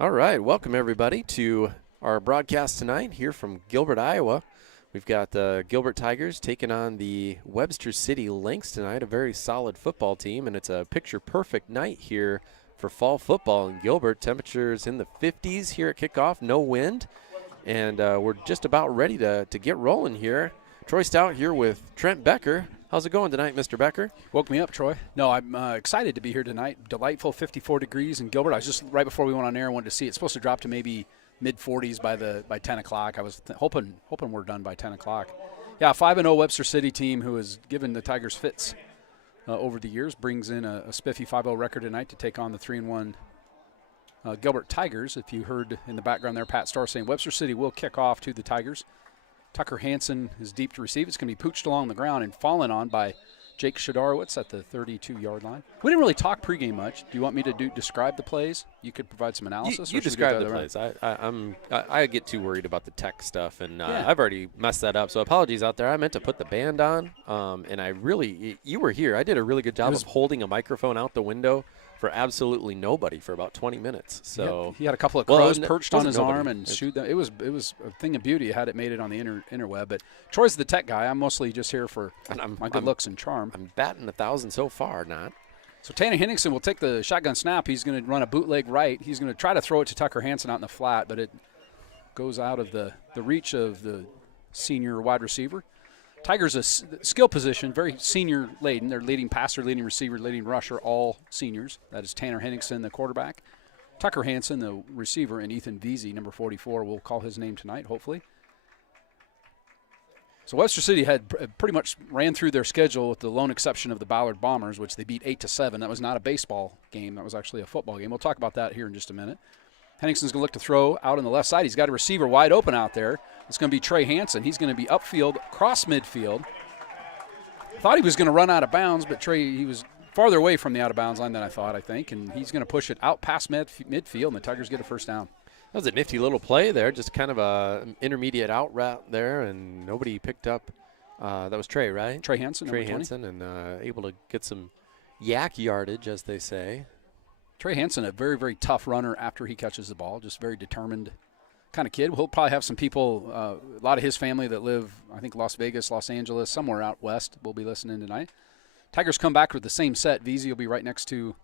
All right, welcome everybody to our broadcast tonight here from Gilbert, Iowa. We've got the Gilbert Tigers taking on the Webster City Lynx tonight, a very solid football team, and it's a picture-perfect night here for fall football in Gilbert. Temperatures in the 50s here at kickoff, no wind, and we're just about ready to get rolling here. Troy Stout here with Trent Becker. How's it going tonight, Mr. Becker? Woke me up, Troy. No, I'm excited to be here tonight. Delightful 54 degrees in Gilbert. I was just right before we went on air, I wanted to see it. It's supposed to drop to maybe mid-40s by 10 o'clock. I was hoping we're done by 10 o'clock. Yeah, 5-0 Webster City team who has given the Tigers fits over the years brings in a spiffy 5-0 record tonight to take on the 3-1 Gilbert Tigers. If you heard in the background there, Pat Starr saying Webster City will kick off to the Tigers. Tucker Hansen is deep to receive. It's going to be pooched along the ground and fallen on by Jake Shadarowitz at the 32-yard line. We didn't really talk pregame much. Do you want me to describe the plays? You could provide some analysis. You describe the plays. I get too worried about the tech stuff, and I've already messed that up. So apologies out there. I meant to put the band on, and you were here. I did a really good job of holding a microphone out the window for absolutely nobody for about 20 minutes. So he had a couple of crows perched on his arm and shoot them. It was a thing of beauty had it made it on the interweb. But Troy's the tech guy. I'm mostly just here for my good looks and charm. I'm batting 1,000 so far, not. So Tanner Henningsen will take the shotgun snap. He's going to run a bootleg right. He's going to try to throw it to Tucker Hansen out in the flat, but it goes out of the reach of the senior wide receiver. Tigers a skill position, very senior laden. They're leading passer, leading receiver, leading rusher, all seniors. That is Tanner Henningsen, the quarterback. Tucker Hansen, the receiver, and Ethan Veazey, number 44. We'll call his name tonight, hopefully. So Webster City had pretty much ran through their schedule with the lone exception of the Ballard Bombers, which they beat 8-7. That was not a baseball game. That was actually a football game. We'll talk about that here in just a minute. Henningsen's going to look to throw out on the left side. He's got a receiver wide open out there. It's going to be Trey Hansen. He's going to be upfield, cross midfield. Thought he was going to run out of bounds, but he was farther away from the out-of-bounds line than I thought, I think, and he's going to push it out past midfield, and the Tigers get a first down. That was a nifty little play there, just kind of an intermediate out route there, and nobody picked up. That was Trey, right? Trey Hansen, Trey Hansen, and able to get some yak yardage, as they say. Trey Hansen, a very, very tough runner after he catches the ball, just very determined kind of kid. We'll probably have some people, a lot of his family that live, I think, Las Vegas, Los Angeles, somewhere out west will be listening tonight. Tigers come back with the same set. Veazey will be right next to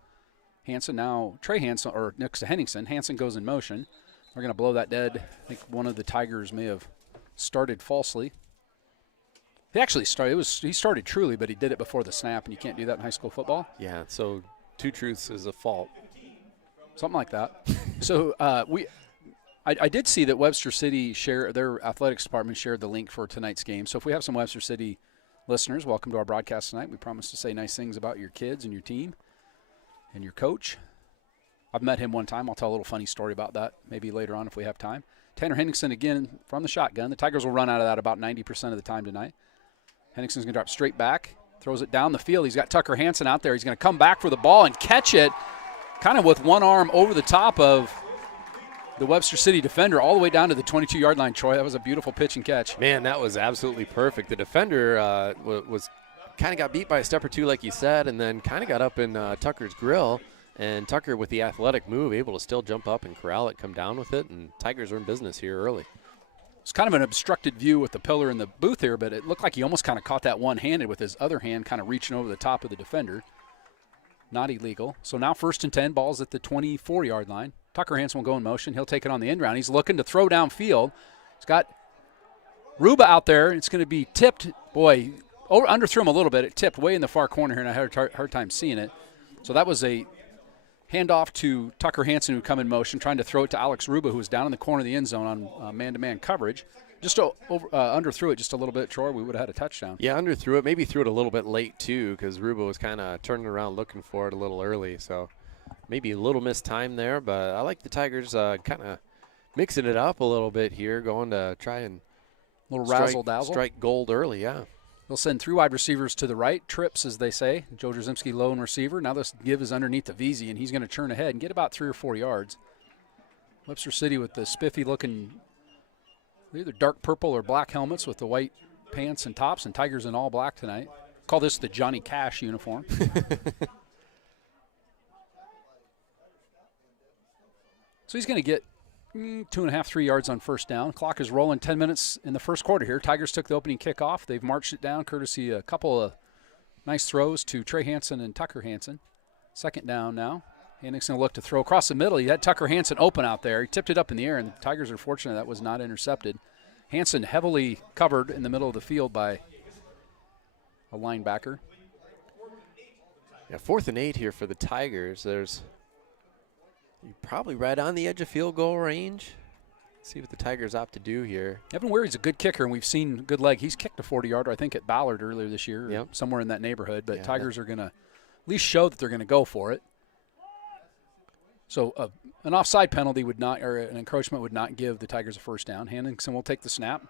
Hansen. Now Trey Hansen, or next to Henningsen. Hansen goes in motion. They're going to blow that dead. I think one of the Tigers may have started falsely. He actually started. He started truly, but he did it before the snap, and you can't do that in high school football. Yeah, so two truths is a fault. Something like that. So I did see that Webster City their athletics department shared the link for tonight's game. So if we have some Webster City listeners, welcome to our broadcast tonight. We promise to say nice things about your kids and your team and your coach. I've met him one time. I'll tell a little funny story about that maybe later on if we have time. Tanner Henningsen again from the shotgun. The Tigers will run out of that about 90% of the time tonight. Henningsen's going to drop straight back, throws it down the field. He's got Tucker Hansen out there. He's going to come back for the ball and catch it kind of with one arm over the top of the Webster City defender all the way down to the 22-yard line, Troy. That was a beautiful pitch and catch. Man, that was absolutely perfect. The defender was kind of got beat by a step or two, like you said, and then kind of got up in Tucker's grill. And Tucker, with the athletic move, able to still jump up and corral it, come down with it, and Tigers are in business here early. It's kind of an obstructed view with the pillar in the booth here, but it looked like he almost kind of caught that one-handed with his other hand kind of reaching over the top of the defender. Not illegal. So now 1st and 10, ball's at the 24-yard line. Tucker Hansen will go in motion. He'll take it on the end round. He's looking to throw downfield. He's got Ruba out there. It's going to be tipped. Boy, underthrew him a little bit. It tipped way in the far corner here, and I had a hard time seeing it. So that was a handoff to Tucker Hansen, who come in motion, trying to throw it to Alex Ruba, who was down in the corner of the end zone on man-to-man coverage. Just underthrew it just a little bit, Troy. We would have had a touchdown. Yeah, underthrew it. Maybe threw it a little bit late, too, because Ruba was kind of turning around looking for it a little early. So maybe a little missed time there, but I like the Tigers kind of mixing it up a little bit here, going to try and razzle-dazzle. Strike gold early, yeah. They'll send 3 wide receivers to the right, trips, as they say. Joe Drzymski, lone receiver. Now this give is underneath the Veazey, and he's going to turn ahead and get about 3 or 4 yards. Webster City with the spiffy-looking either dark purple or black helmets with the white pants and tops, and Tigers in all black tonight. Call this the Johnny Cash uniform. So So he's going to get 2.5, 3 yards on first down. Clock is rolling. 10 minutes in the first quarter here. Tigers took the opening kickoff. They've marched it down courtesy a couple of nice throws to Trey Hansen and Tucker Hansen. Second down now. Hannick's going to look to throw across the middle. He had Tucker Hansen open out there. He tipped it up in the air, and the Tigers are fortunate that was not intercepted. Hansen heavily covered in the middle of the field by a linebacker. Yeah, 4th and 8 here for the Tigers. You're probably right on the edge of field goal range. Let's see what the Tigers opt to do here. Evan Weary's a good kicker, and we've seen good leg. He's kicked a 40-yarder, I think, at Ballard earlier this year, yep. somewhere in that neighborhood. But yeah, Tigers are going to at least show that they're going to go for it. So an offside penalty would not, or an encroachment would not give the Tigers a first down. Hannickson will take the snap.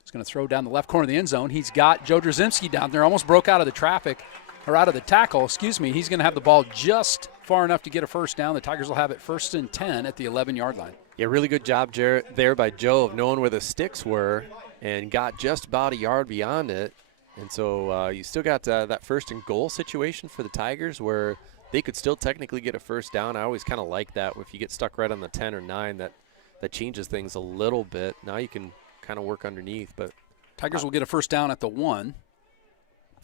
He's going to throw down the left corner of the end zone. He's got Joe Drzymski down there, almost broke out of the traffic, or out of the tackle, excuse me. He's going to have the ball just far enough to get a first down. The Tigers will have it 1st and 10 at the 11-yard line. Yeah, really good job there by Joe of knowing where the sticks were and got just about a yard beyond it. And so you still got that 1st and goal situation for the Tigers where they could still technically get a first down. I always kind of like that. If you get stuck right on the 10 or 9, that changes things a little bit. Now you can kind of work underneath. But Tigers will get a first down at the 1.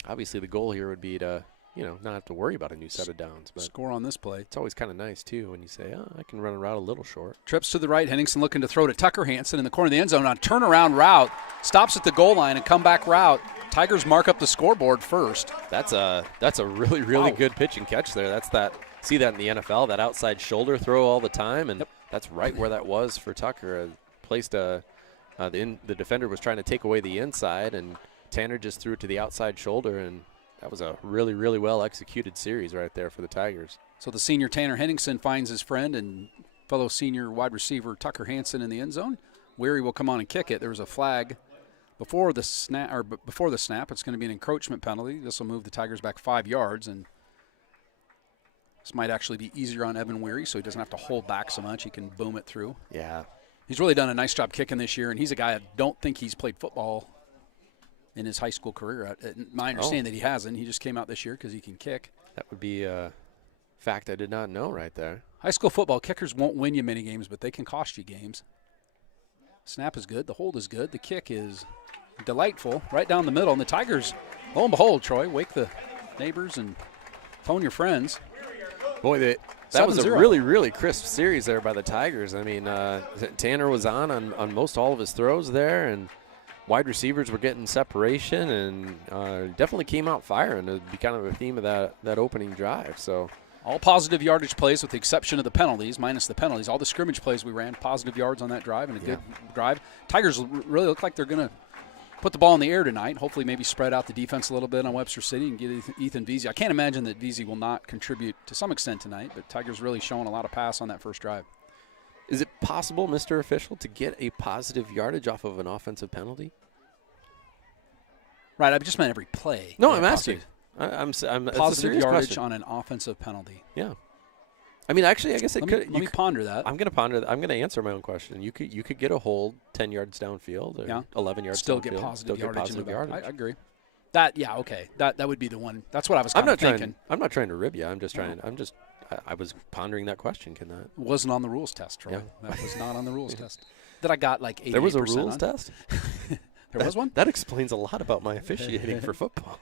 Obviously the goal here would be to, not have to worry about a new set of downs. But score on this play. It's always kind of nice, too, when you say, I can run a route a little short. Trips to the right. Henningsen looking to throw to Tucker Hansen in the corner of the end zone on a turnaround route. Stops at the goal line and comeback route. Tigers mark up the scoreboard first. That's a really, really good pitch and catch there. See that in the NFL, that outside shoulder throw all the time, and that's right where that was for Tucker. The defender was trying to take away the inside, and Tanner just threw it to the outside shoulder, and that was a really, really well executed series right there for the Tigers. So the senior Tanner Henningsen finds his friend and fellow senior wide receiver Tucker Hansen in the end zone. Weary will come on and kick it. There was a flag before the snap. It's going to be an encroachment penalty. This will move the Tigers back 5 yards, and this might actually be easier on Evan Weary, so he doesn't have to hold back so much. He can boom it through. Yeah. He's really done a nice job kicking this year, and he's a guy I don't think he's played football in his high school career. My understanding that he hasn't. He just came out this year because he can kick. That would be a fact I did not know right there. High school football, kickers won't win you many games, but they can cost you games. Snap is good. The hold is good. The kick is delightful right down the middle. And the Tigers, lo and behold, Troy, wake the neighbors and phone your friends. Boy, that was a really, really crisp series there by the Tigers. I mean, Tanner was on most all of his throws there, and wide receivers were getting separation, and definitely came out firing. It would be kind of a theme of that opening drive. So all positive yardage plays with the exception of the penalties, minus the penalties. All the scrimmage plays we ran, positive yards on that drive and a good drive. Tigers really look like they're going to put the ball in the air tonight, hopefully maybe spread out the defense a little bit on Webster City and get Ethan Veazey. I can't imagine that Veazey will not contribute to some extent tonight, but Tigers really showing a lot of pass on that first drive. Is it possible, Mr. Official, to get a positive yardage off of an offensive penalty? Right, I just meant every play. No, I'm asking. I'm positive yardage question. on an offensive penalty. Yeah. I mean, actually, I guess it could. Let me ponder that. I'm going to answer my own question. You could get a hold 10 yards downfield or 11 yards still downfield. Get positive yardage. Yardage. I agree. Okay. That would be the one. That's what I was thinking. I'm not trying to rib you. I'm just trying. I was pondering that question. Can that? It wasn't on the rules test, Troy. Yeah. That was not on the rules test. That I got like 88%. There was a rules test? There was one? That explains a lot about my officiating for football.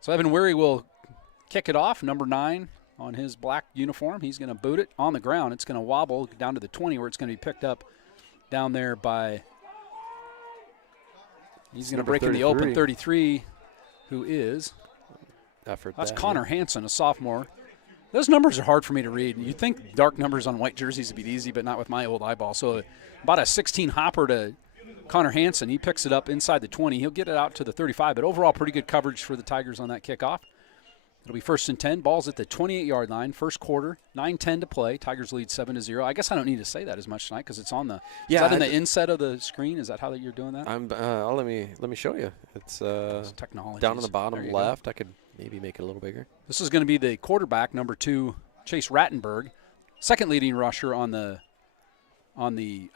So Evan Weary will kick it off, number 9 on his black uniform. He's going to boot it on the ground. It's going to wobble down to the 20 where it's going to be picked up down there by – he's going to break 33. In the open 33, who is – that's Connor Hansen, a sophomore. Those numbers are hard for me to read. You'd think dark numbers on white jerseys would be easy, but not with my old eyeball. So about a 16 hopper to Connor Hansen. He picks it up inside the 20. He'll get it out to the 35, but overall pretty good coverage for the Tigers on that kickoff. It'll be 1st and 10. Ball's at the 28-yard line, first quarter, 9:10 to play. Tigers lead 7-0. I guess I don't need to say that as much tonight because it's on the. Is that in the inset of the screen? Is that how you're doing that? Let me show you. It's technology down on the bottom left. Go. I could maybe make it a little bigger. This is going to be the quarterback, number 2, Chase Rattenberg, second leading rusher on the on the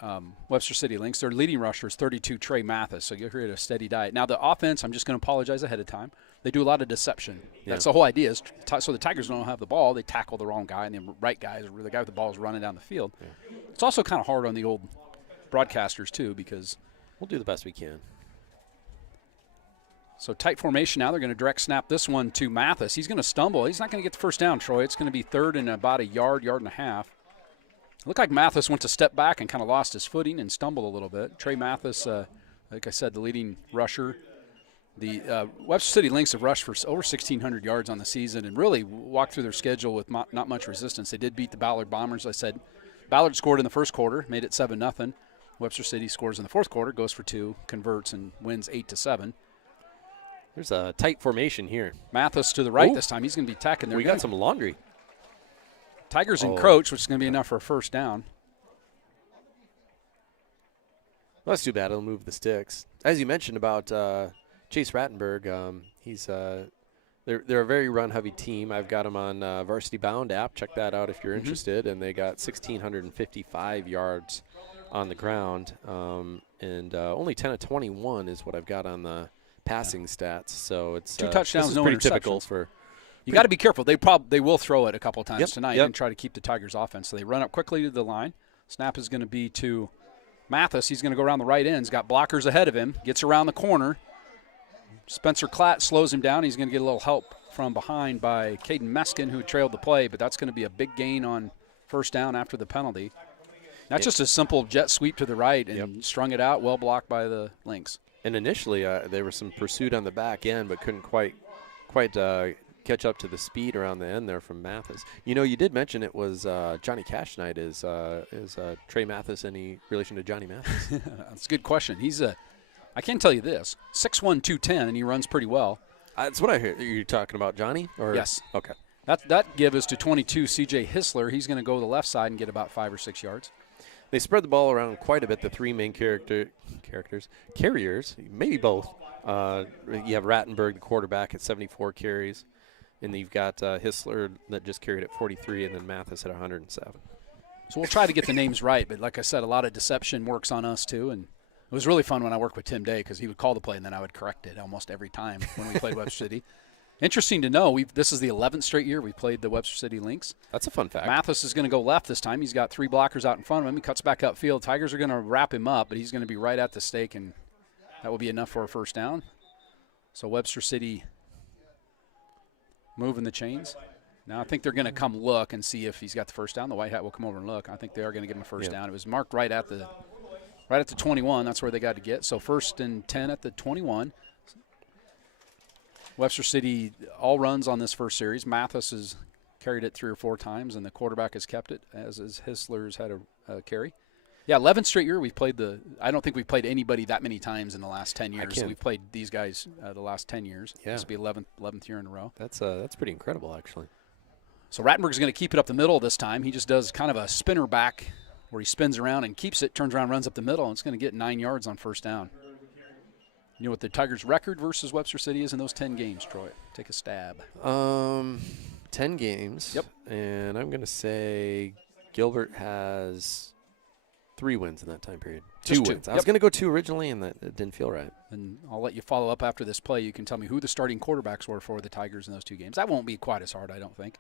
Webster City Lynx. Their leading rusher is 32, Trey Mathis, so you'll hear a steady diet. Now, the offense, I'm just going to apologize ahead of time. They do a lot of deception. Yeah. That's the whole idea. Is so the Tigers don't have the ball. They tackle the wrong guy, and the right guy is the guy with the ball is running down the field. Yeah. It's also kind of hard on the old broadcasters, too, because we'll do the best we can. So tight formation now. They're going to direct snap this one to Mathis. He's going to stumble. He's not going to get the first down, Troy. It's going to be third and about a yard and a half. It looked like Mathis went to step back and kind of lost his footing and stumbled a little bit. Trey Mathis, like I said, the leading rusher. The Webster City Lynx have rushed for over 1,600 yards on the season and really walked through their schedule with not much resistance. They did beat the Ballard Bombers. I said Ballard scored in the first quarter, made it 7-0. Webster City scores in the fourth quarter, goes for 2, converts, and wins 8-7. There's a tight formation here. Mathis to the right this time. He's going to be attacking there. We got some laundry. Tigers encroach, which is going to be enough for a first down. Well, that's too bad. It'll move the sticks. As you mentioned about Chase Rattenberg, he's they're a very run-heavy team. I've got them on Varsity Bound app. Check that out if you're interested. And they got 1,655 yards on the ground, and only 10 of 21 is what I've got on the passing stats. So it's 2 touchdowns, no pretty interceptions. typical for. You got to be careful. They will throw it a couple times tonight and try to keep the Tigers' offense. So they run up quickly to the line. Snap is going to be to Mathis. He's going to go around the right end. He's got blockers ahead of him. Gets around the corner. Spencer Klatt slows him down. He's going to get a little help from behind by Caden Meskin, who trailed the play, but that's going to be a big gain on first down after the penalty. Not just a simple jet sweep to the right and strung it out, well blocked by the Lynx. And initially there was some pursuit on the back end, but couldn't quite catch up to the speed around the end there from Mathis. You know, you did mention it was Johnny Cash night. Is Trey Mathis any relation to Johnny Mathis? That's a good question. He's I can tell you this, 6'1", 210, and he runs pretty well. That's what I hear. You're talking about Johnny? Or? Yes. Okay. That give us to 22, C.J. Hissler. He's going to go to the left side and get about 5 or 6 yards. They spread the ball around quite a bit, the 3 main carriers, maybe both. You have Rattenberg, the quarterback, at 74 carries. And you've got Hissler that just carried at 43, and then Mathis at 107. So we'll try to get the names right, but like I said, a lot of deception works on us too. And it was really fun when I worked with Tim Day because he would call the play and then I would correct it almost every time when we played Webster City. Interesting to know, this is the 11th straight year we played the Webster City Lynx. That's a fun fact. Mathis is going to go left this time. He's got 3 blockers out in front of him. He cuts back upfield. Tigers are going to wrap him up, but he's going to be right at the stake, and that will be enough for a first down. So Webster City moving the chains. Now I think they're going to come look and see if he's got the first down. The white hat will come over and look. I think they are going to give him a first down. It was marked right at the 21. That's where they got to get. So 1st and 10 at the 21. Webster City all runs on this first series. Mathis has carried it 3 or 4 times, and the quarterback has kept it, as is Hissler's had a carry. Yeah, 11th straight year we've played I don't think we've played anybody that many times in the last 10 years. So we've played these guys the last 10 years. Yeah. This will be 11th year in a row. That's pretty incredible, actually. So Rattenberg's going to keep it up the middle this time. He just does kind of a spinner back where he spins around and keeps it, turns around, runs up the middle, and it's going to get 9 yards on first down. You know what the Tigers' record versus Webster City is in those 10 games, Troy? Take a stab. 10 games. Yep. And I'm going to say Gilbert has 3 wins in that time period. Just 2 wins. Yep. I was going to go 2 originally, and that it didn't feel right. And I'll let you follow up after this play. You can tell me who the starting quarterbacks were for the Tigers in those 2 games. That won't be quite as hard, I don't think.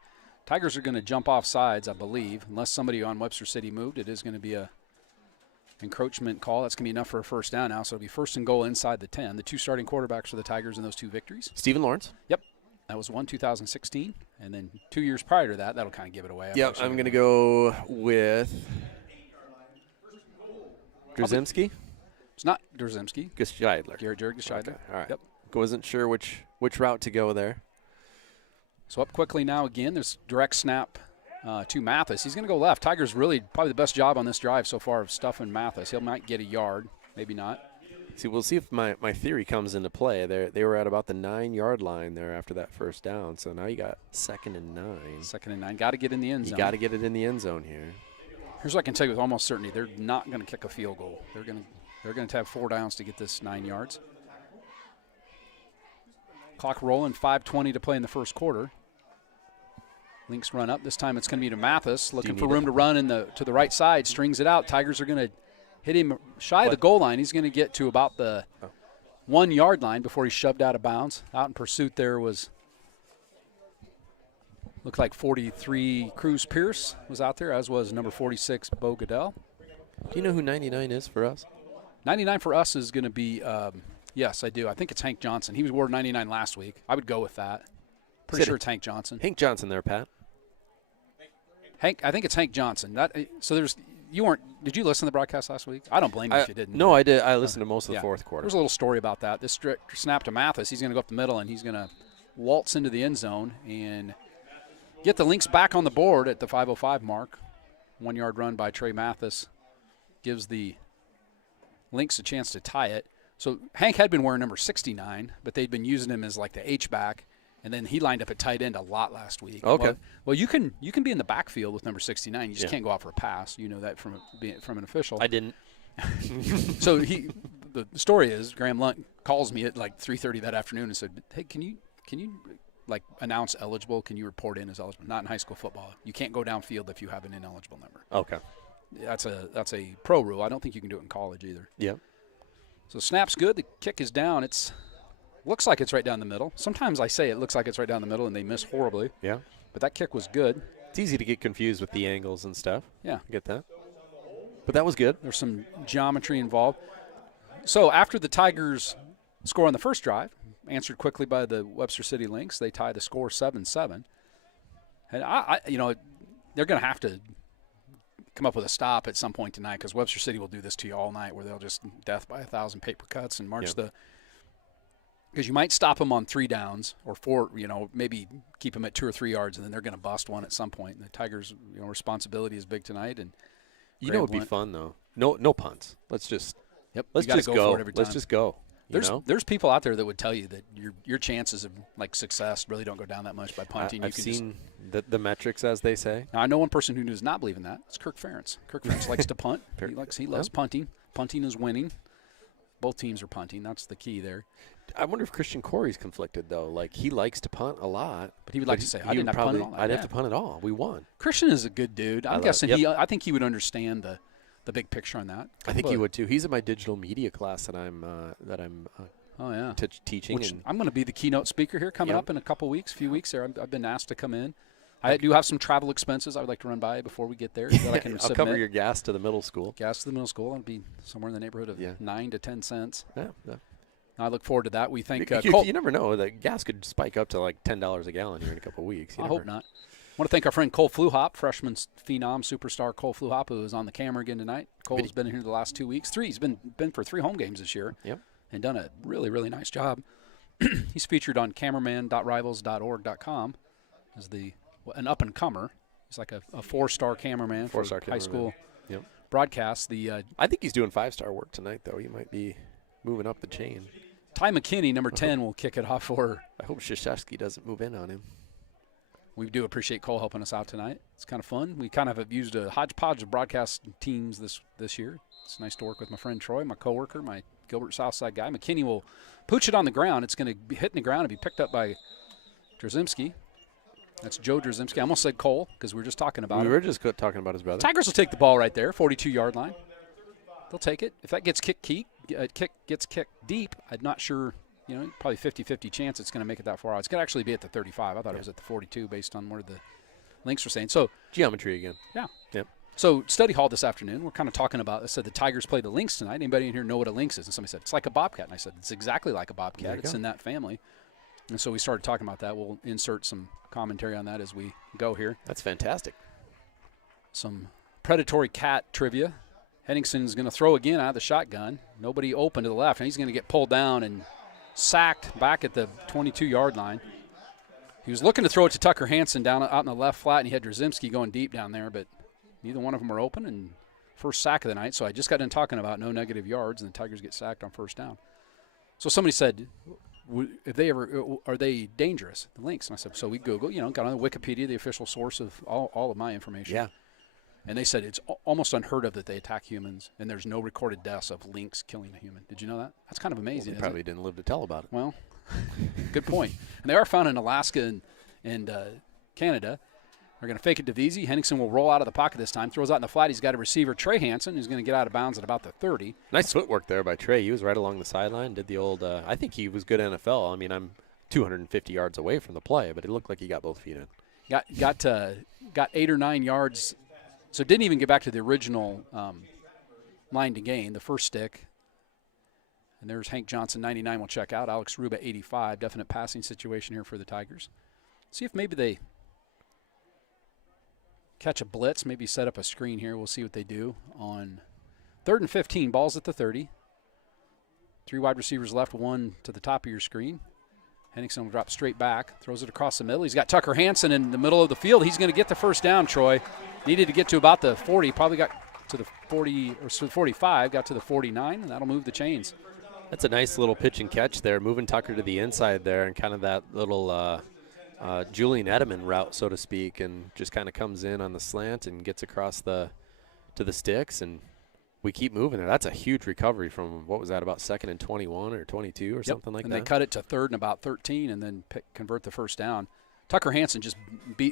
Tigers are going to jump off sides, I believe. Unless somebody on Webster City moved, it is going to be a encroachment call. That's going to be enough for a first down now. So it'll be 1st and goal inside the 10. The 2 starting quarterbacks for the Tigers in those 2 victories. Stephen Lawrence. Yep. That was 2016. And then 2 years prior to that, that'll kind of give it away. Yep, I'm going to go with Drzymski. It's not Drzymski. Gescheidler. Jared Gescheidler. Okay. All right. Yep. Wasn't sure which route to go there. So up quickly now again. There's direct snap to Mathis. He's going to go left. Tigers really probably the best job on this drive so far of stuffing Mathis. He might get a yard, maybe not. See, we'll see if my theory comes into play. They were at about the 9-yard line there after that first down. So now you got 2nd and 9. 2nd and 9. Got to get in the end zone. You got to get it in the end zone here. Here's what I can tell you with almost certainty: they're not going to kick a field goal. They're going to have 4 downs to get this 9 yards. Clock rolling. 5:20 to play in the first quarter. Lynx run up. This time it's going to be to Mathis, looking for room to run to the right side, strings it out. Tigers are going to hit him shy of the goal line. He's going to get to about the 1 yard line before he's shoved out of bounds. Out in pursuit there looked like 43 Cruz Pierce was out there, as was number 46 Bo Goodell. Do you know who 99 is for us? 99 for us is going to be, yes, I do. I think it's Hank Johnson. He was wore 99 last week. I would go with that. Pretty sure it's Hank Johnson. Hank Johnson there, Pat. I think it's Hank Johnson. Did you listen to the broadcast last week? I don't blame you if you didn't. No, I did. I listened to most of the fourth quarter. There's a little story about that. This snap to Mathis, he's going to go up the middle, and he's going to waltz into the end zone and get the Lynx back on the board at the 5:05 mark. 1 yard run by Trey Mathis gives the Lynx a chance to tie it. So Hank had been wearing number 69, but they'd been using him as like the H-back, and then he lined up at tight end a lot last week. Okay. Well, you can be in the backfield with number 69. You just can't go out for a pass. You know that from an official. I didn't. So the story is Graham Lunt calls me at like 3:30 that afternoon and said, "Hey, can you like announce eligible? Can you report in as eligible? Not in high school football. You can't go downfield if you have an ineligible number." Okay. That's a pro rule. I don't think you can do it in college either. Yeah. So snap's good. The kick is down. Looks like it's right down the middle. Sometimes I say it looks like it's right down the middle and they miss horribly. Yeah. But that kick was good. It's easy to get confused with the angles and stuff. Yeah. I get that. But that was good. There's some geometry involved. So after the Tigers score on the first drive, answered quickly by the Webster City Lynx, they tie the score 7-7. And they're going to have to come up with a stop at some point tonight, because Webster City will do this to you all night, where they'll just death by 1,000 paper cuts and march because you might stop them on 3 downs or 4, maybe keep them at 2 or 3 yards, and then they're going to bust one at some point. And the Tigers' responsibility is big tonight. And it would be fun though. No punts. Let's just go. Let's just go. There's people out there that would tell you that your chances of like success really don't go down that much by punting. I've seen the metrics, as they say. Now, I know one person who does not believe in that. It's Kirk Ferentz. Kirk Ferentz likes to punt. He loves punting. Punting is winning. Both teams are punting. That's the key there. I wonder if Christian Corey's conflicted though. Like, he likes to punt a lot, but he would like to say, "I didn't have to punt at all." I'd have to punt at all. We won. Christian is a good dude. I'm guessing I think he would understand the big picture on that. I think he would too. He's in my digital media class that I'm teaching. Which I'm going to be the keynote speaker here coming up in a few weeks there. I've been asked to come in. I do have some travel expenses I would like to run by before we get there. That I can I'll cover your gas to the middle school. Gas to the middle school. I'll be somewhere in the neighborhood of 9 to 10 cents. Yeah. I look forward to that. We think you never know. The gas could spike up to like $10 a gallon here in a couple of weeks. I hope not. I want to thank our friend Cole Fluhop, freshman phenom superstar Cole Fluhop, who is on the camera again tonight. Cole's been in here the last 2 weeks. He's been for 3 home games this year. Yep. And done a really, really nice job. He's featured on cameraman.rivals.org.com as an up-and-comer. He's like a 4-star cameraman for high school broadcasts. I think he's doing 5-star work tonight, though. He might be moving up the chain. Ty McKinney, number 10, will kick it off for. I hope Krzyzewski doesn't move in on him. We do appreciate Cole helping us out tonight. It's kind of fun. We kind of have used a hodgepodge of broadcast teams this year. It's nice to work with my friend Troy, my coworker, my Gilbert Southside guy. McKinney will pooch it on the ground. It's going to be hitting the ground and be picked up by Drzymski. That's Joe Drzymski. I almost said Cole because we were just talking about him. We were just talking about his brother. Tigers will take the ball right there, 42-yard line. They'll take it. If that gets kicked deep, I'm not sure, probably 50-50 chance it's going to make it that far out. It's going to actually be at the 35. I thought it was at the 42 based on where the Lynx were saying. So geometry again. Yeah. Yep. So study hall this afternoon, we're kind of talking about, I said the Tigers play the Lynx tonight. Anybody in here know what a Lynx is? And somebody said, it's like a bobcat. And I said, it's exactly like a bobcat. It's in that family. And so we started talking about that. We'll insert some commentary on that as we go here. That's fantastic. Some predatory cat trivia. Henningson's going to throw again out of the shotgun. Nobody open to the left, and he's going to get pulled down and sacked back at the 22-yard line. He was looking to throw it to Tucker Hansen down out in the left flat, and he had Drzymski going deep down there, but neither one of them were open, and first sack of the night. So I just got done talking about no negative yards, and the Tigers get sacked on first down. So somebody said, are they dangerous, the Lynx? And I said, so we Google, got on Wikipedia, the official source of all of my information. Yeah. And they said it's almost unheard of that they attack humans, and there's no recorded deaths of lynx killing a human. Did you know that? That's kind of amazing. Well, they probably didn't live to tell about it. Well, good point. And they are found in Alaska and Canada. They're going to fake it to Veazey. Henningsen will roll out of the pocket this time. Throws out in the flat. He's got a receiver, Trey Hansen, who's going to get out of bounds at about the 30. Nice footwork there by Trey. He was right along the sideline, did the old I think he was good NFL. I mean, I'm 250 yards away from the play, but it looked like he got both feet in. Got 8 or 9 yards, so didn't even get back to the original line to gain, the first stick. And there's Hank Johnson, 99, will check out. Alex Ruba, 85. Definite passing situation here for the Tigers. See if maybe they catch a blitz, maybe set up a screen here. We'll see what they do on 3rd and 15. Ball's at the 30. 3 wide receivers left, 1 to the top of your screen. Henningsen will drop straight back, throws it across the middle. He's got Tucker Hansen in the middle of the field. He's going to get the first down, Troy. Needed to get to about the 40, probably got to the 40 or 45, got to the 49, and that'll move the chains. That's a nice little pitch and catch there, moving Tucker to the inside there, and kind of that little Julian Edelman route, so to speak, and just kind of comes in on the slant and gets across to the sticks, and we keep moving there. That's a huge recovery from, what was that, about 2nd and 21 or 22 or something like that? And they cut it to 3rd and about 13 and then convert the first down. Tucker Hansen just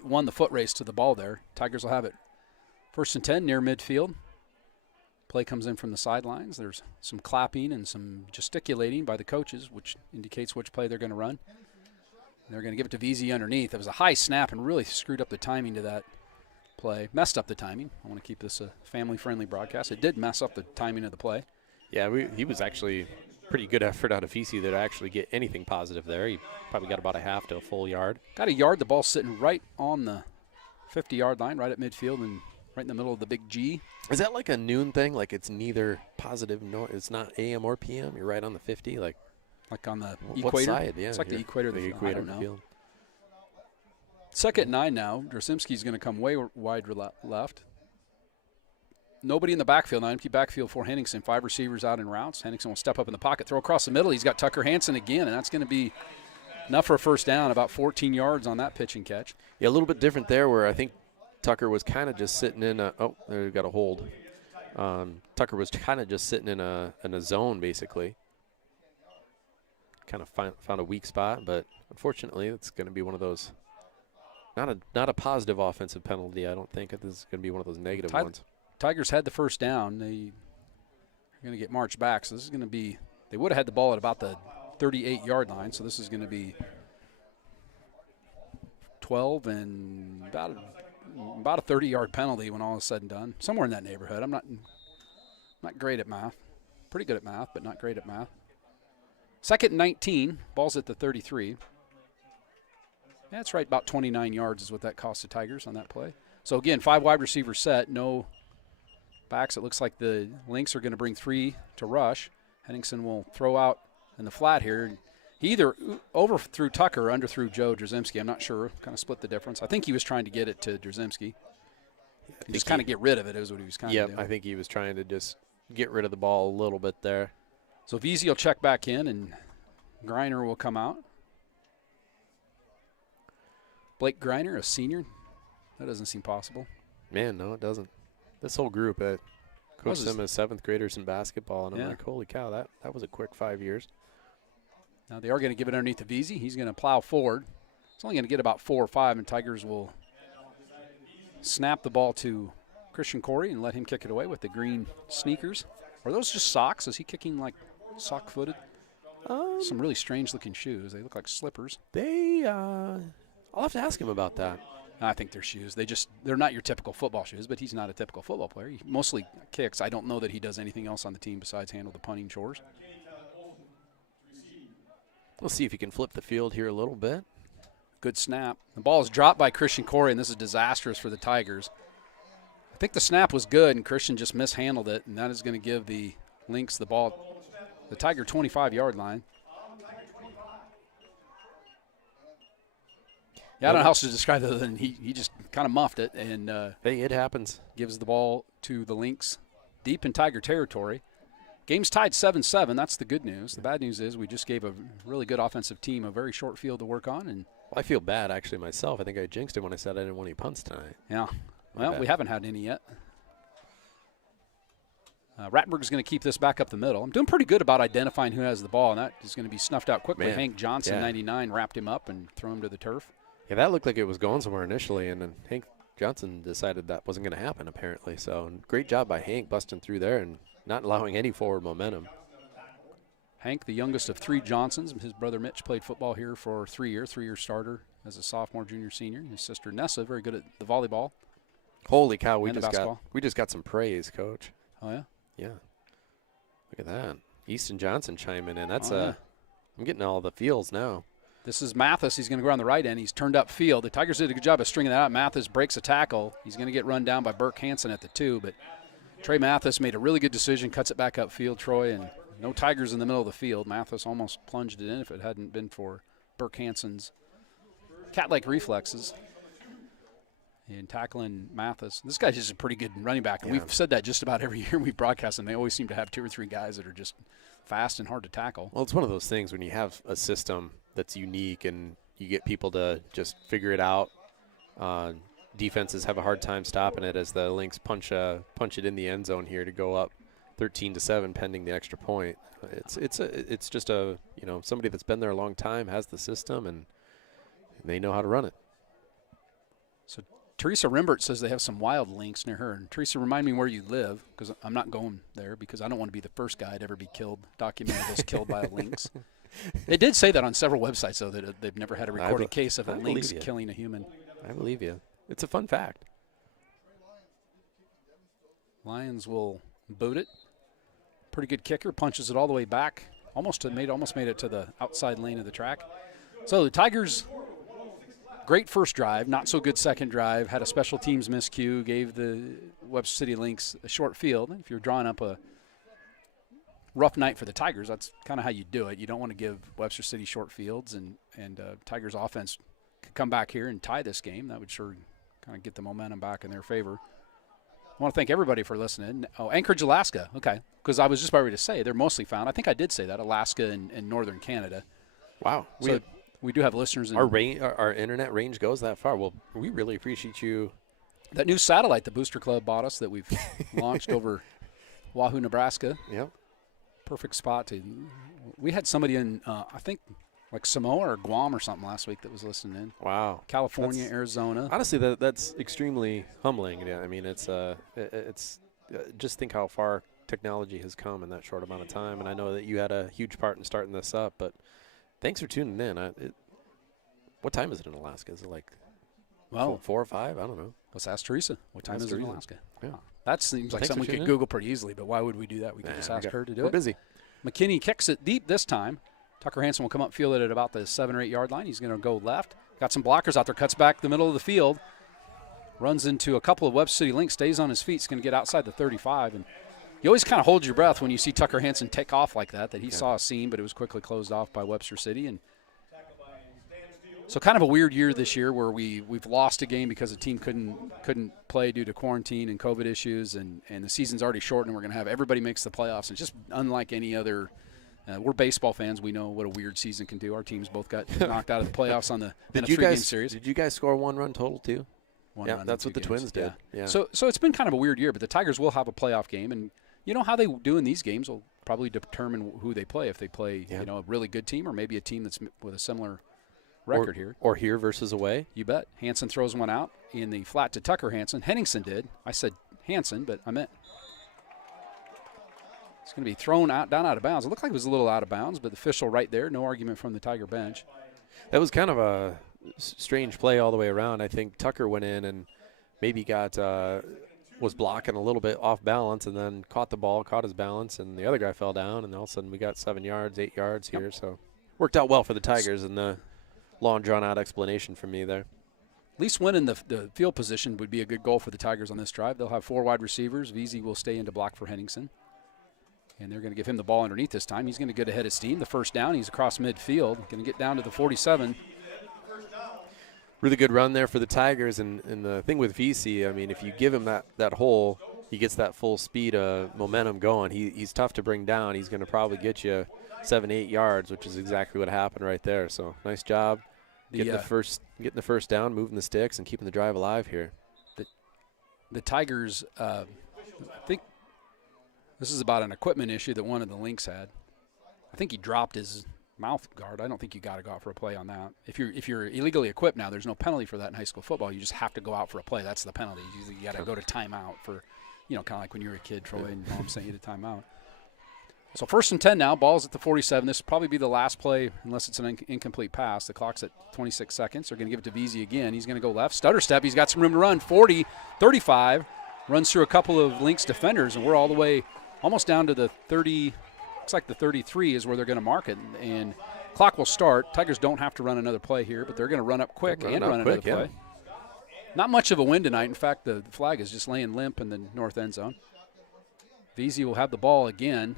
won the foot race to the ball there. Tigers will have it 1st and 10 near midfield. Play comes in from the sidelines. There's some clapping and some gesticulating by the coaches, which indicates which play they're going to run. They're going to give it to Veazey underneath. It was a high snap and really screwed up the timing to that play. Messed up the timing. I want to keep this a family-friendly broadcast. It did mess up the timing of the play. Yeah, he was actually pretty good effort out of Veazey there to actually get anything positive there. He probably got about a half to a full yard. Got a yard. The ball's sitting right on the 50-yard line, right at midfield and right in the middle of the big G. Is that like a noon thing? Like it's neither positive nor it's not AM or PM? You're right on the 50? Like on the what equator? Side? Yeah, it's like the equator of the field. I don't know. Field. 2nd and 9 now. Drozimski's going to come way wide left. Nobody in the backfield. Now empty backfield for Henningsen. 5 receivers out in routes. Henningsen will step up in the pocket, throw across the middle. He's got Tucker Hansen again, and that's going to be enough for a first down, about 14 yards on that pitch and catch. Yeah, a little bit different there where I think Tucker was kind of just sitting in a – oh, there we got a hold. Tucker was kind of just sitting in a zone, basically. Kind of found a weak spot, but unfortunately it's going to be one of those not a positive offensive penalty. I don't think this is going to be one of those negative ones. Tigers had the first down. They're going to get marched back, so this is going to be – they would have had the ball at about the 38-yard line, so this is going to be 12 and about a 30-yard penalty when all is said and done. Somewhere in that neighborhood. I'm not great at math. Pretty good at math, but not great at math. 2nd and 19. Ball's at the 33. That's right, about 29 yards is what that cost the Tigers on that play. So, again, 5 wide receivers set, no backs. It looks like the Lynx are going to bring 3 to rush. Henningsen will throw out in the flat here. He either overthrew Tucker or underthrew Joe Drozimski. I'm not sure. Kind of split the difference. I think he was trying to get it to Drozimski. Just kind of get rid of it is what he was kind of doing. Yeah, I think he was trying to just get rid of the ball a little bit there. So Veazey will check back in, and Greiner will come out. Blake Greiner, a senior. That doesn't seem possible. Man, no, it doesn't. This whole group, coached them as 7th graders in basketball, and I'm like, holy cow, that was a quick 5 years. Now they are going to give it underneath to Veazey. He's going to plow forward. It's only going to get about 4 or 5, and Tigers will snap the ball to Christian Corey and let him kick it away with the green sneakers. Are those just socks? Is he kicking like sock-footed? Some really strange-looking shoes. They look like slippers. I'll have to ask him about that. I think they're shoes. They're not your typical football shoes, but he's not a typical football player. He mostly kicks. I don't know that he does anything else on the team besides handle the punting chores. We'll see if he can flip the field here a little bit. Good snap. The ball is dropped by Christian Corey, and this is disastrous for the Tigers. I think the snap was good, and Christian just mishandled it, and that is going to give the Lynx the ball, the Tiger 25-yard line. Yeah, I don't know how else to describe it other than he just kind of muffed it, and hey, it happens. Gives the ball to the Lynx deep in Tiger territory. Game's tied 7-7. That's the good news. The bad news is we just gave a really good offensive team a very short field to work on. And I feel bad, actually, myself. I think I jinxed him when I said I didn't want any punts tonight. Yeah. Well, we haven't had any yet. Rattenberg's going to keep this back up the middle. I'm doing pretty good about identifying who has the ball, and that is going to be snuffed out quickly. Man. Hank Johnson, 99, wrapped him up and threw him to the turf. Yeah, that looked like it was going somewhere initially, and then Hank Johnson decided that wasn't going to happen, apparently. So great job by Hank busting through there and not allowing any forward momentum. Hank, the youngest of 3 Johnsons. His brother Mitch played football here for 3 years, 3-year starter as a sophomore, junior, senior. His sister Nessa, very good at the volleyball. Holy cow, we And the just basketball. got some praise, Coach. Oh, yeah? Yeah. Look at that. Easton Johnson chiming in. That's yeah. I'm getting all the feels now. This is Mathis. He's going to go around the right end. He's turned up field. The Tigers did a good job of stringing that out. Mathis breaks a tackle. He's going to get run down by Burke Hansen at the 2, but Trey Mathis made a really good decision, cuts it back upfield, Troy, and no Tigers in the middle of the field. Mathis almost plunged it in if it hadn't been for Burke Hansen's cat-like reflexes in tackling Mathis. This guy's just a pretty good running back, and we've said that just about every year we broadcast, and they always seem to have 2 or 3 guys that are just fast and hard to tackle. Well, it's one of those things when you have a system that's unique and you get people to just figure it out. Defenses have a hard time stopping it as the Lynx punch it in the end zone here to go up 13-7 pending the extra point. It's just a somebody that's been there a long time, has the system, and they know how to run it. So Teresa Rimbert says they have some wild lynx near her. And Teresa, remind me where you live, because I'm not going there because I don't want to be the first guy to ever be documented as killed by a lynx. They did say that on several websites, though, that they've never had a recorded case of a lynx killing a human. I believe you. It's a fun fact. Lions will boot it. Pretty good kicker, punches it all the way back. Almost made it to the outside lane of the track. So the Tigers, great first drive, not so good second drive, had a special teams miscue, gave the Webster City Lynx a short field. If you're drawing up a rough night for the Tigers, that's kind of how you do it. You don't want to give Webster City short fields, and Tigers offense could come back here and tie this game. That would sure kind of get the momentum back in their favor. I want to thank everybody for listening. Oh, Anchorage, Alaska. Okay, because I was just about ready to say they're mostly found. I think I did say that, Alaska and northern Canada. Wow. So we do have listeners. Our internet range goes that far. Well, we really appreciate you. That new satellite the Booster Club bought us that we've launched over Wahoo, Nebraska. Yep. Perfect spot to. We had somebody in, I think, like Samoa or Guam or something last week that was listening in. Wow. California, Arizona. Honestly, that's extremely humbling. Yeah, I mean, it's just think how far technology has come in that short amount of time. And I know that you had a huge part in starting this up, but thanks for tuning in. What time is it in Alaska? Is it like 4 or 5? I don't know. Let's ask Teresa. What time is it in Alaska? Yeah. That seems like something we could Google pretty easily, but why would we do that? We could just ask her to do it. We're busy. McKinney kicks it deep this time. Tucker Hansen will come up field at about the 7 or 8 yard line. He's going to go left. Got some blockers out there. Cuts back the middle of the field. Runs into a couple of Webster City Lynx. Stays on his feet. He's going to get outside the 35. And you always kind of hold your breath when you see Tucker Hansen take off like that he saw a seam, but it was quickly closed off by Webster City. And so kind of a weird year this year where we've lost a game because the team couldn't play due to quarantine and COVID issues, and the season's already short, and we're going to have everybody makes the playoffs. And just unlike any other we're baseball fans. We know what a weird season can do. Our teams both got knocked out of the playoffs on the three-game series. Did you guys score 1 run total too? One run that's what the games. Twins did. Yeah. So it's been kind of a weird year, but the Tigers will have a playoff game, and you know how they do in these games will probably determine who they play. If they play a really good team or maybe a team that's with a similar record here. Or here versus away. You bet. Hansen throws one out in the flat to Tucker Hansen. Henningsen did. I said Hansen, but I meant it's going to be thrown down out of bounds. It looked like it was a little out of bounds, but the official right there, no argument from the Tiger bench. That was kind of a strange play all the way around. I think Tucker went in and maybe was blocking a little bit off balance and then caught the ball, caught his balance, and the other guy fell down, and all of a sudden we got 7 yards, 8 yards here. So worked out well for the Tigers, and the long, drawn-out explanation from me there. At least winning the field position would be a good goal for the Tigers on this drive. They'll have 4 wide receivers. Veazey will stay in to block for Henningsen. And they're going to give him the ball underneath this time. He's going to get ahead of steam. The first down, he's across midfield. Going to get down to the 47. Really good run there for the Tigers. And the thing with Veazey, I mean, if you give him that hole, he gets that full speed momentum going. He's tough to bring down. He's going to probably get you 7, 8 yards, which is exactly what happened right there. So nice job getting the first down, moving the sticks, and keeping the drive alive here. The Tigers, I think this is about an equipment issue that one of the Lynx had. I think he dropped his mouth guard, I don't think you got to go out for a play on that. If you're illegally equipped now, there's no penalty for that in high school football. You just have to go out for a play. That's the penalty. You got to go to timeout for, kind of like when you were a kid, Troy, and mom sent you to timeout. So 1st and 10 now. Ball's at the 47. This will probably be the last play unless it's an incomplete pass. The clock's at 26 seconds. They're going to give it to Veazey again. He's going to go left. Stutter step. He's got some room to run. 40, 35. Runs through a couple of Lynx defenders, and we're all the way almost down to the 30. Looks like the 33 is where they're going to mark it. And clock will start. Tigers don't have to run another play here, but they're going to run up quick and run another play. Not much of a wind tonight. In fact, the flag is just laying limp in the north end zone. Veazey will have the ball again.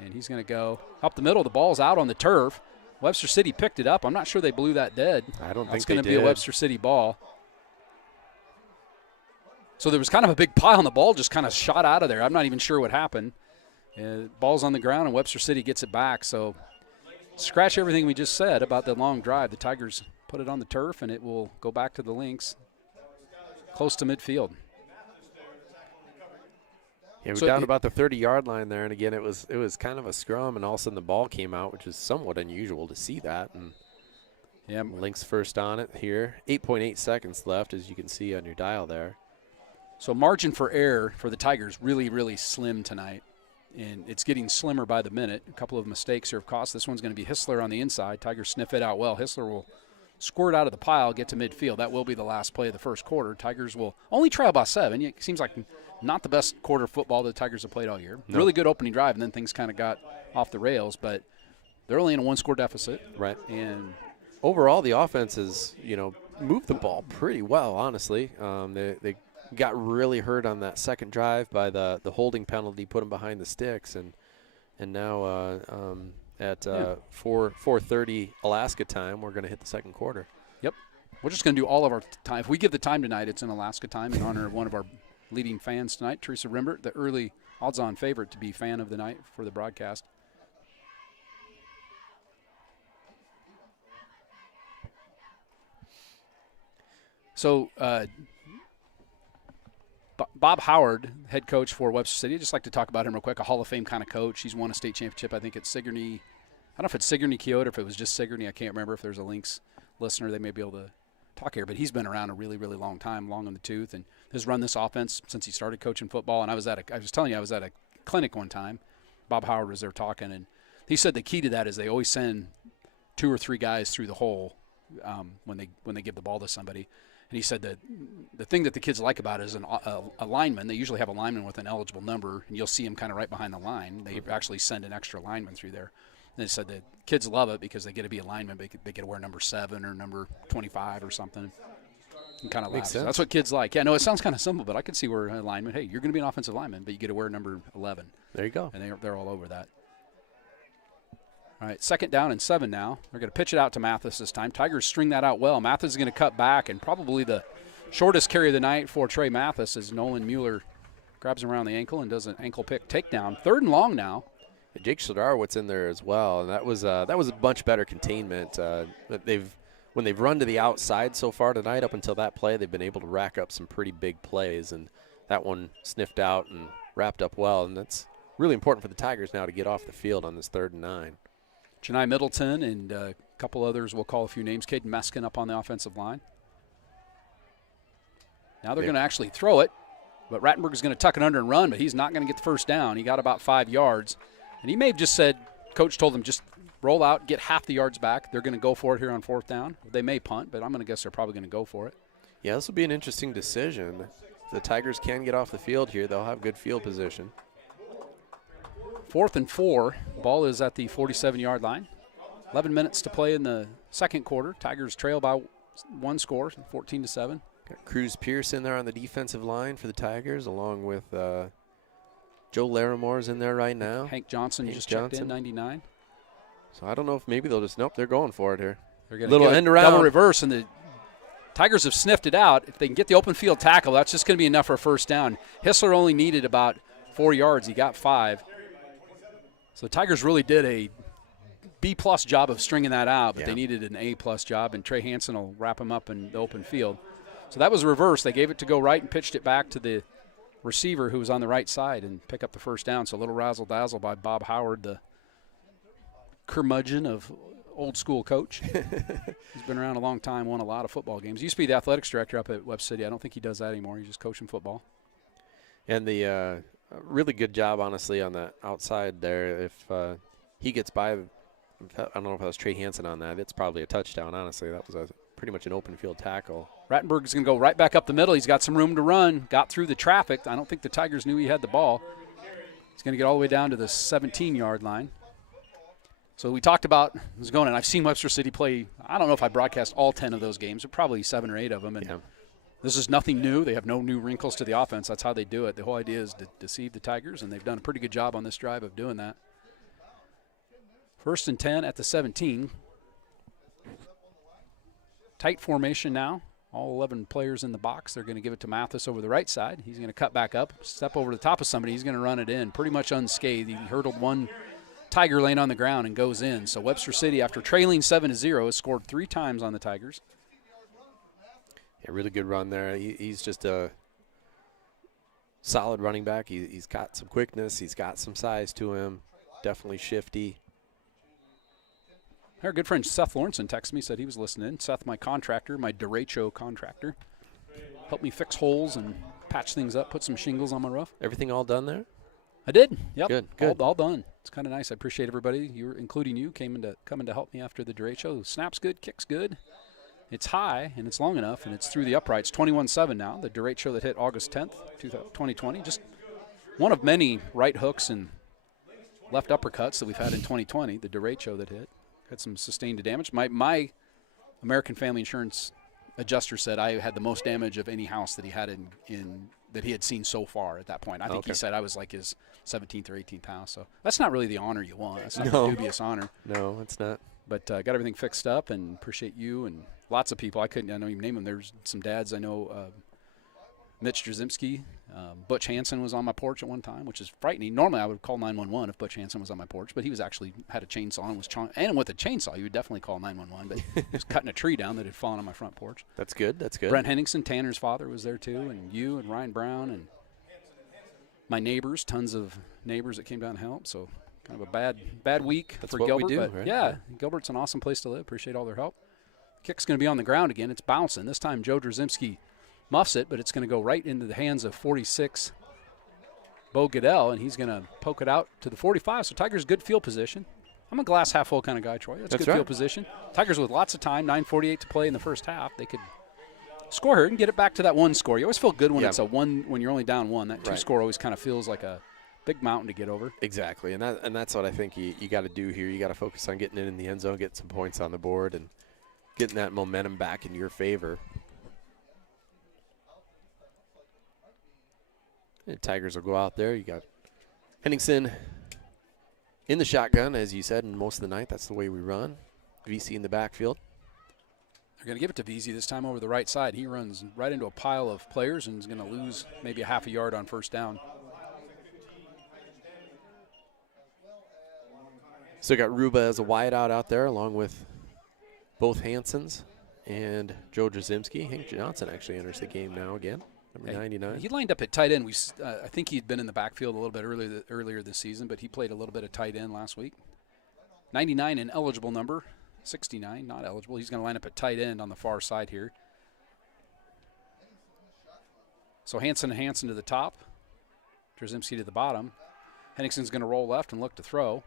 And he's going to go up the middle. The ball's out on the turf. Webster City picked it up. I'm not sure they blew that dead. I don't think they did. It's going to be a Webster City ball. So there was kind of a big pile, and the ball just kind of shot out of there. I'm not even sure what happened. Ball's on the ground, and Webster City gets it back. So scratch everything we just said about the long drive. The Tigers put it on the turf, and it will go back to the Lynx close to midfield. Yeah, we're down about the 30-yard line there, and again, it was kind of a scrum, and all of a sudden the ball came out, which is somewhat unusual to see that. And yeah, Lynx first on it here. 8.8 seconds left, as you can see on your dial there. So margin for error for the Tigers really, really slim tonight, and it's getting slimmer by the minute. A couple of mistakes here have cost. This one's going to be Hissler on the inside. Tigers sniff it out well. Hissler will squirt out of the pile, get to midfield. That will be the last play of the first quarter. Tigers will only trail by 7. It seems like not the best quarter of football the Tigers have played all year. No. Really good opening drive, and then things kind of got off the rails, but they're only in a 1-score deficit. Right. And overall, the offense has, moved the ball pretty well, honestly. They got really hurt on that second drive by the holding penalty, put them behind the sticks, and now at 4:30 Alaska time, we're going to hit the second quarter. Yep. We're just going to do all of our time. If we give the time tonight, it's in Alaska time in honor of one of our leading fans tonight, Teresa Rimbert, the early odds-on favorite to be fan of the night for the broadcast. So Bob Howard, head coach for Webster City. I'd just like to talk about him real quick. A Hall of Fame kind of coach. He's won a state championship, I think, at Sigourney. I don't know if it's Sigourney Kyoto or if it was just Sigourney. I can't remember. If there's a Lynx listener, they may be able to talk here. But he's been around a really, really long time, long in the tooth, and has run this offense since he started coaching football. And I was telling you, I was at a clinic one time. Bob Howard was there talking, and he said the key to that is they always send 2 or 3 guys through the hole when they give the ball to somebody. And he said that the thing that the kids like about it is a lineman. They usually have a lineman with an eligible number, and you'll see him kind of right behind the line. They actually send an extra lineman through there. And they said that kids love it because they get to be a lineman. They get to wear number 7 or number 25 or something. And kind of laughs. That's what kids like. Yeah, no, it sounds kind of simple, but I can see where a lineman, hey, you're going to be an offensive lineman, but you get to wear number 11. There you go. And they're all over that. All right, 2nd down and 7 now. They're going to pitch it out to Mathis this time. Tigers string that out well. Mathis is going to cut back, and probably the shortest carry of the night for Trey Mathis as Nolan Mueller grabs him around the ankle and does an ankle pick takedown. 3rd and long now. Jake Shadarwitz in there as well, and that was a much better containment. When they've run to the outside so far tonight, up until that play, they've been able to rack up some pretty big plays, and that one sniffed out and wrapped up well, and that's really important for the Tigers now to get off the field on this 3rd and 9. Janai Middleton and a couple others, we'll call a few names. Caden Meskin up on the offensive line. Now they're going to actually throw it, but Rattenberg is going to tuck it under and run, but he's not going to get the first down. He got about 5 yards, and he may have just said, Coach told him just roll out, get half the yards back. They're going to go for it here on 4th down. They may punt, but I'm going to guess they're probably going to go for it. Yeah, this will be an interesting decision. If the Tigers can get off the field here, they'll have good field position. 4th and 4. Ball is at the 47-yard line. 11 minutes to play in the second quarter. Tigers trail by 1 score, 14-7. Got Cruz Pierce in there on the defensive line for the Tigers, along with Joe Laramore's in there right now. Hank Johnson checked in, 99. So I don't know if maybe they'll just, nope, they're going for it here. They're going to end around. Double reverse, and the Tigers have sniffed it out. If they can get the open field tackle, that's just going to be enough for a first down. Hissler only needed about 4 yards. He got 5. So the Tigers really did a B-plus job of stringing that out, but they needed an A-plus job, and Trey Hansen will wrap him up in the open field. So that was reverse. They gave it to go right and pitched it back to the receiver who was on the right side and pick up the first down. So a little razzle-dazzle by Bob Howard, the curmudgeon of old school coach. He's been around a long time, won a lot of football games. He used to be the athletics director up at Webster City. I don't think he does that anymore. He's just coaching football. And the really good job, honestly, on the outside there. If he gets by, I don't know if that was Trey Hansen on that. It's probably a touchdown, honestly. That was pretty much an open field tackle. Rattenberg's going to go right back up the middle. He's got some room to run. Got through the traffic. I don't think the Tigers knew he had the ball. He's going to get all the way down to the 17-yard line. So we talked about who's going, and I've seen Webster City play. I don't know if I broadcast all 10 of those games, but probably 7 or 8 of them. And this is nothing new. They have no new wrinkles to the offense. That's how they do it. The whole idea is to deceive the Tigers, and they've done a pretty good job on this drive of doing that. 1st and 10 at the 17. Tight formation now. All 11 players in the box. They're going to give it to Mathis over the right side. He's going to cut back up, step over the top of somebody. He's going to run it in pretty much unscathed. He hurdled one Tiger laying on the ground and goes in. So Webster City, after trailing 7-0, has scored 3 times on the Tigers. Yeah, really good run there. He's just a solid running back. He's got some quickness. He's got some size to him. Definitely shifty. Our good friend Seth Lawrenson texted me, said he was listening. Seth, my contractor, my derecho contractor. Helped me fix holes and patch things up, put some shingles on my roof. Everything all done there? I did. Yep. Good. All done. It's kind of nice. I appreciate everybody, including you, coming to help me after the derecho. Snap's good, kick's good. It's high, and it's long enough, and it's through the uprights. 21-7 now, the derecho that hit August 10th, 2020. Just one of many right hooks and left uppercuts that we've had in 2020, the derecho that hit. Had some sustained damage. My American Family Insurance adjuster said I had the most damage of any house that he had in that he had seen so far at that point. I think he said I was like his 17th or 18th house. So that's not really the honor you want. That's not a dubious honor. No, it's not. But got everything fixed up, and appreciate you and lots of people. I don't even name them. There's some dads I know. Mitch Drzymski, Butch Hansen was on my porch at one time, which is frightening. Normally I would call 911 if Butch Hansen was on my porch, but he was actually had a chainsaw and was and with a chainsaw you would definitely call 911. But he was cutting a tree down that had fallen on my front porch. That's good. Brent Henningsen, Tanner's father, was there too, and you and Ryan Brown and my neighbors, tons of neighbors that came down to help. So kind of a bad week for Gilbert. We do, but right? Yeah, Gilbert's an awesome place to live. Appreciate all their help. Kick's going to be on the ground again. It's bouncing. This time Joe Drzymski muffs it, but it's going to go right into the hands of 46 Bo Goodell, and he's going to poke it out to the 45. So Tigers good field position. I'm a glass half full kind of guy, Troy. That's good field position. Tigers with lots of time, 9:48 to play in the first half. They could score here and get it back to that 1 score. You always feel good when it's a 1 when you're only down 1. That 2 score always kind of feels like a big mountain to get over. Exactly, and that's what I think you got to do here. You got to focus on getting it in the end zone, getting some points on the board, and getting that momentum back in your favor. And Tigers will go out there. You got Henningsen in the shotgun, as you said, and most of the night. That's the way we run. VC in the backfield. They're going to give it to VZ this time over the right side. He runs right into a pile of players and is going to lose maybe a half a yard on first down. So got Ruba as a wideout out there, along with both Hansons and Joe Drzymski. Hank Johnson actually enters the game now again. Number 99. He lined up at tight end. I think he'd been in the backfield a little bit earlier this season, but he played a little bit of tight end last week. 99 an eligible number. 69 not eligible. He's going to line up at tight end on the far side here. So Hansen to the top. Drzymski to the bottom. Henningsen's going to roll left and look to throw.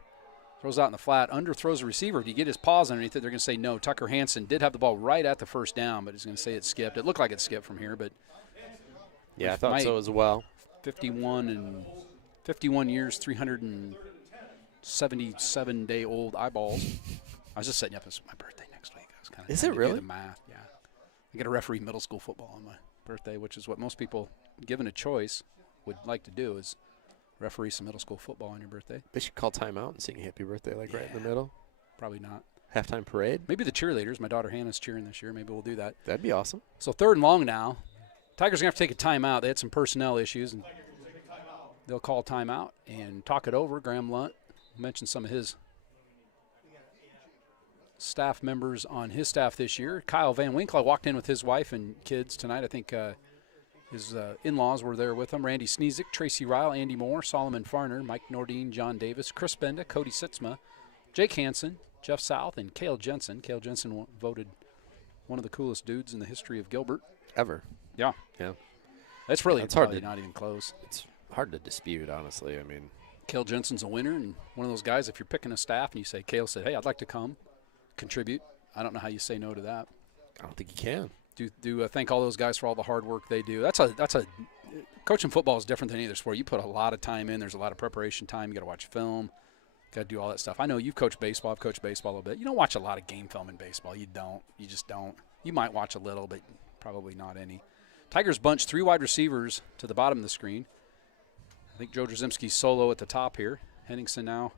Throws out in the flat. Underthrows a receiver. If you get his paws underneath it, they're going to say no. Tucker Hansen did have the ball right at the first down, but he's going to say it skipped. It looked like it skipped from here, but yeah, I thought so as well. 51 years, 377-day-old eyeballs. I was just setting you up. It's my birthday next week. I was kind of Is it really? Do the math. Yeah. I get to referee middle school football on my birthday, which is what most people, given a choice, would like to do is referee some middle school football on your birthday. They should call timeout and sing happy birthday right in the middle. Probably not. Halftime parade. Maybe the cheerleaders. My daughter Hannah's cheering this year. Maybe we'll do that. That'd be awesome. So 3rd and long now. Tigers are going to have to take a timeout. They had some personnel issues, and they'll call timeout and talk it over. Graham Lunt mentioned some of his staff members on his staff this year. Kyle Van Winkle, I walked in with his wife and kids tonight. I think his in-laws were there with him. Randy Sneezik, Tracy Ryle, Andy Moore, Solomon Farner, Mike Nordine, John Davis, Chris Benda, Cody Sitzma, Jake Hansen, Jeff South and Cale Jensen. Cale Jensen voted one of the coolest dudes in the history of Gilbert. Ever. Yeah. Yeah. It's really It's hard probably to- not even close. It's hard to dispute, honestly. I mean, Cale Jensen's a winner, and one of those guys, if you're picking a staff and you say, Cale said, hey, I'd like to come, contribute. I don't know how you say no to that. I don't think you can. Do thank all those guys for all the hard work they do. Coaching football is different than any other sport. You put a lot of time in. There's a lot of preparation time. You got to watch film. Got to do all that stuff. I know you've coached baseball. I've coached baseball a little bit. You don't watch a lot of game film in baseball. You don't. You just don't. You might watch a little, but probably not any. Tigers bunch 3 wide receivers to the bottom of the screen. I think Joe Drzymski's solo at the top here. Henningsen now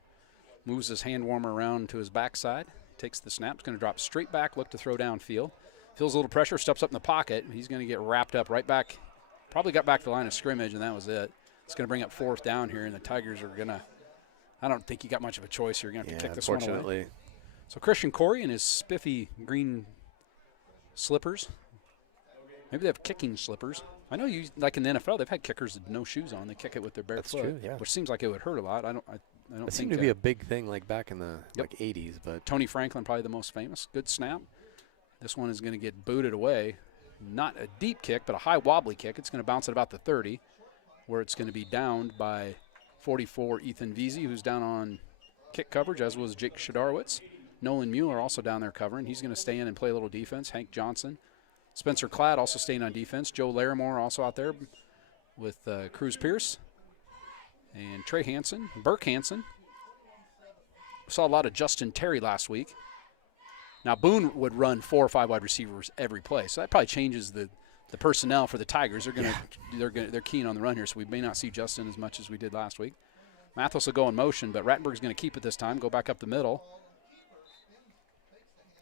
moves his hand warmer around to his backside. Takes the snap. He's going to drop straight back, look to throw downfield. Feels a little pressure, steps up in the pocket. He's going to get wrapped up right back. Probably got back to the line of scrimmage, and that was it. It's going to bring up 4th down here, and the Tigers are going to – I don't think you got much of a choice here. You're going to have to kick this one away. Unfortunately. So Christian Corey in his spiffy green slippers. Maybe they have kicking slippers. I know you like in the NFL, they've had kickers with no shoes on. They kick it with their bare That's foot, true, yeah. which seems like it would hurt a lot. I don't It think seemed to be a big thing like back in the 80s, but Tony Franklin probably the most famous. Good snap. This one is going to get booted away. Not a deep kick, but a high wobbly kick. It's going to bounce at about the 30, where it's going to be downed by 44 Ethan Veazey, who's down on kick coverage, as was Jake Shadarowitz. Nolan Mueller also down there covering. He's going to stay in and play a little defense. Hank Johnson. Spencer Klatt also staying on defense. Joe Larimore also out there with Cruz Pierce. And Trey Hansen. Burke Hansen. Saw a lot of Justin Terry last week. Now, Boone would run 4 or 5 wide receivers every play, so that probably changes the personnel for the Tigers. They're keen on the run here, so we may not see Justin as much as we did last week. Mathis will go in motion, but Rattenberg's going to keep it this time, go back up the middle.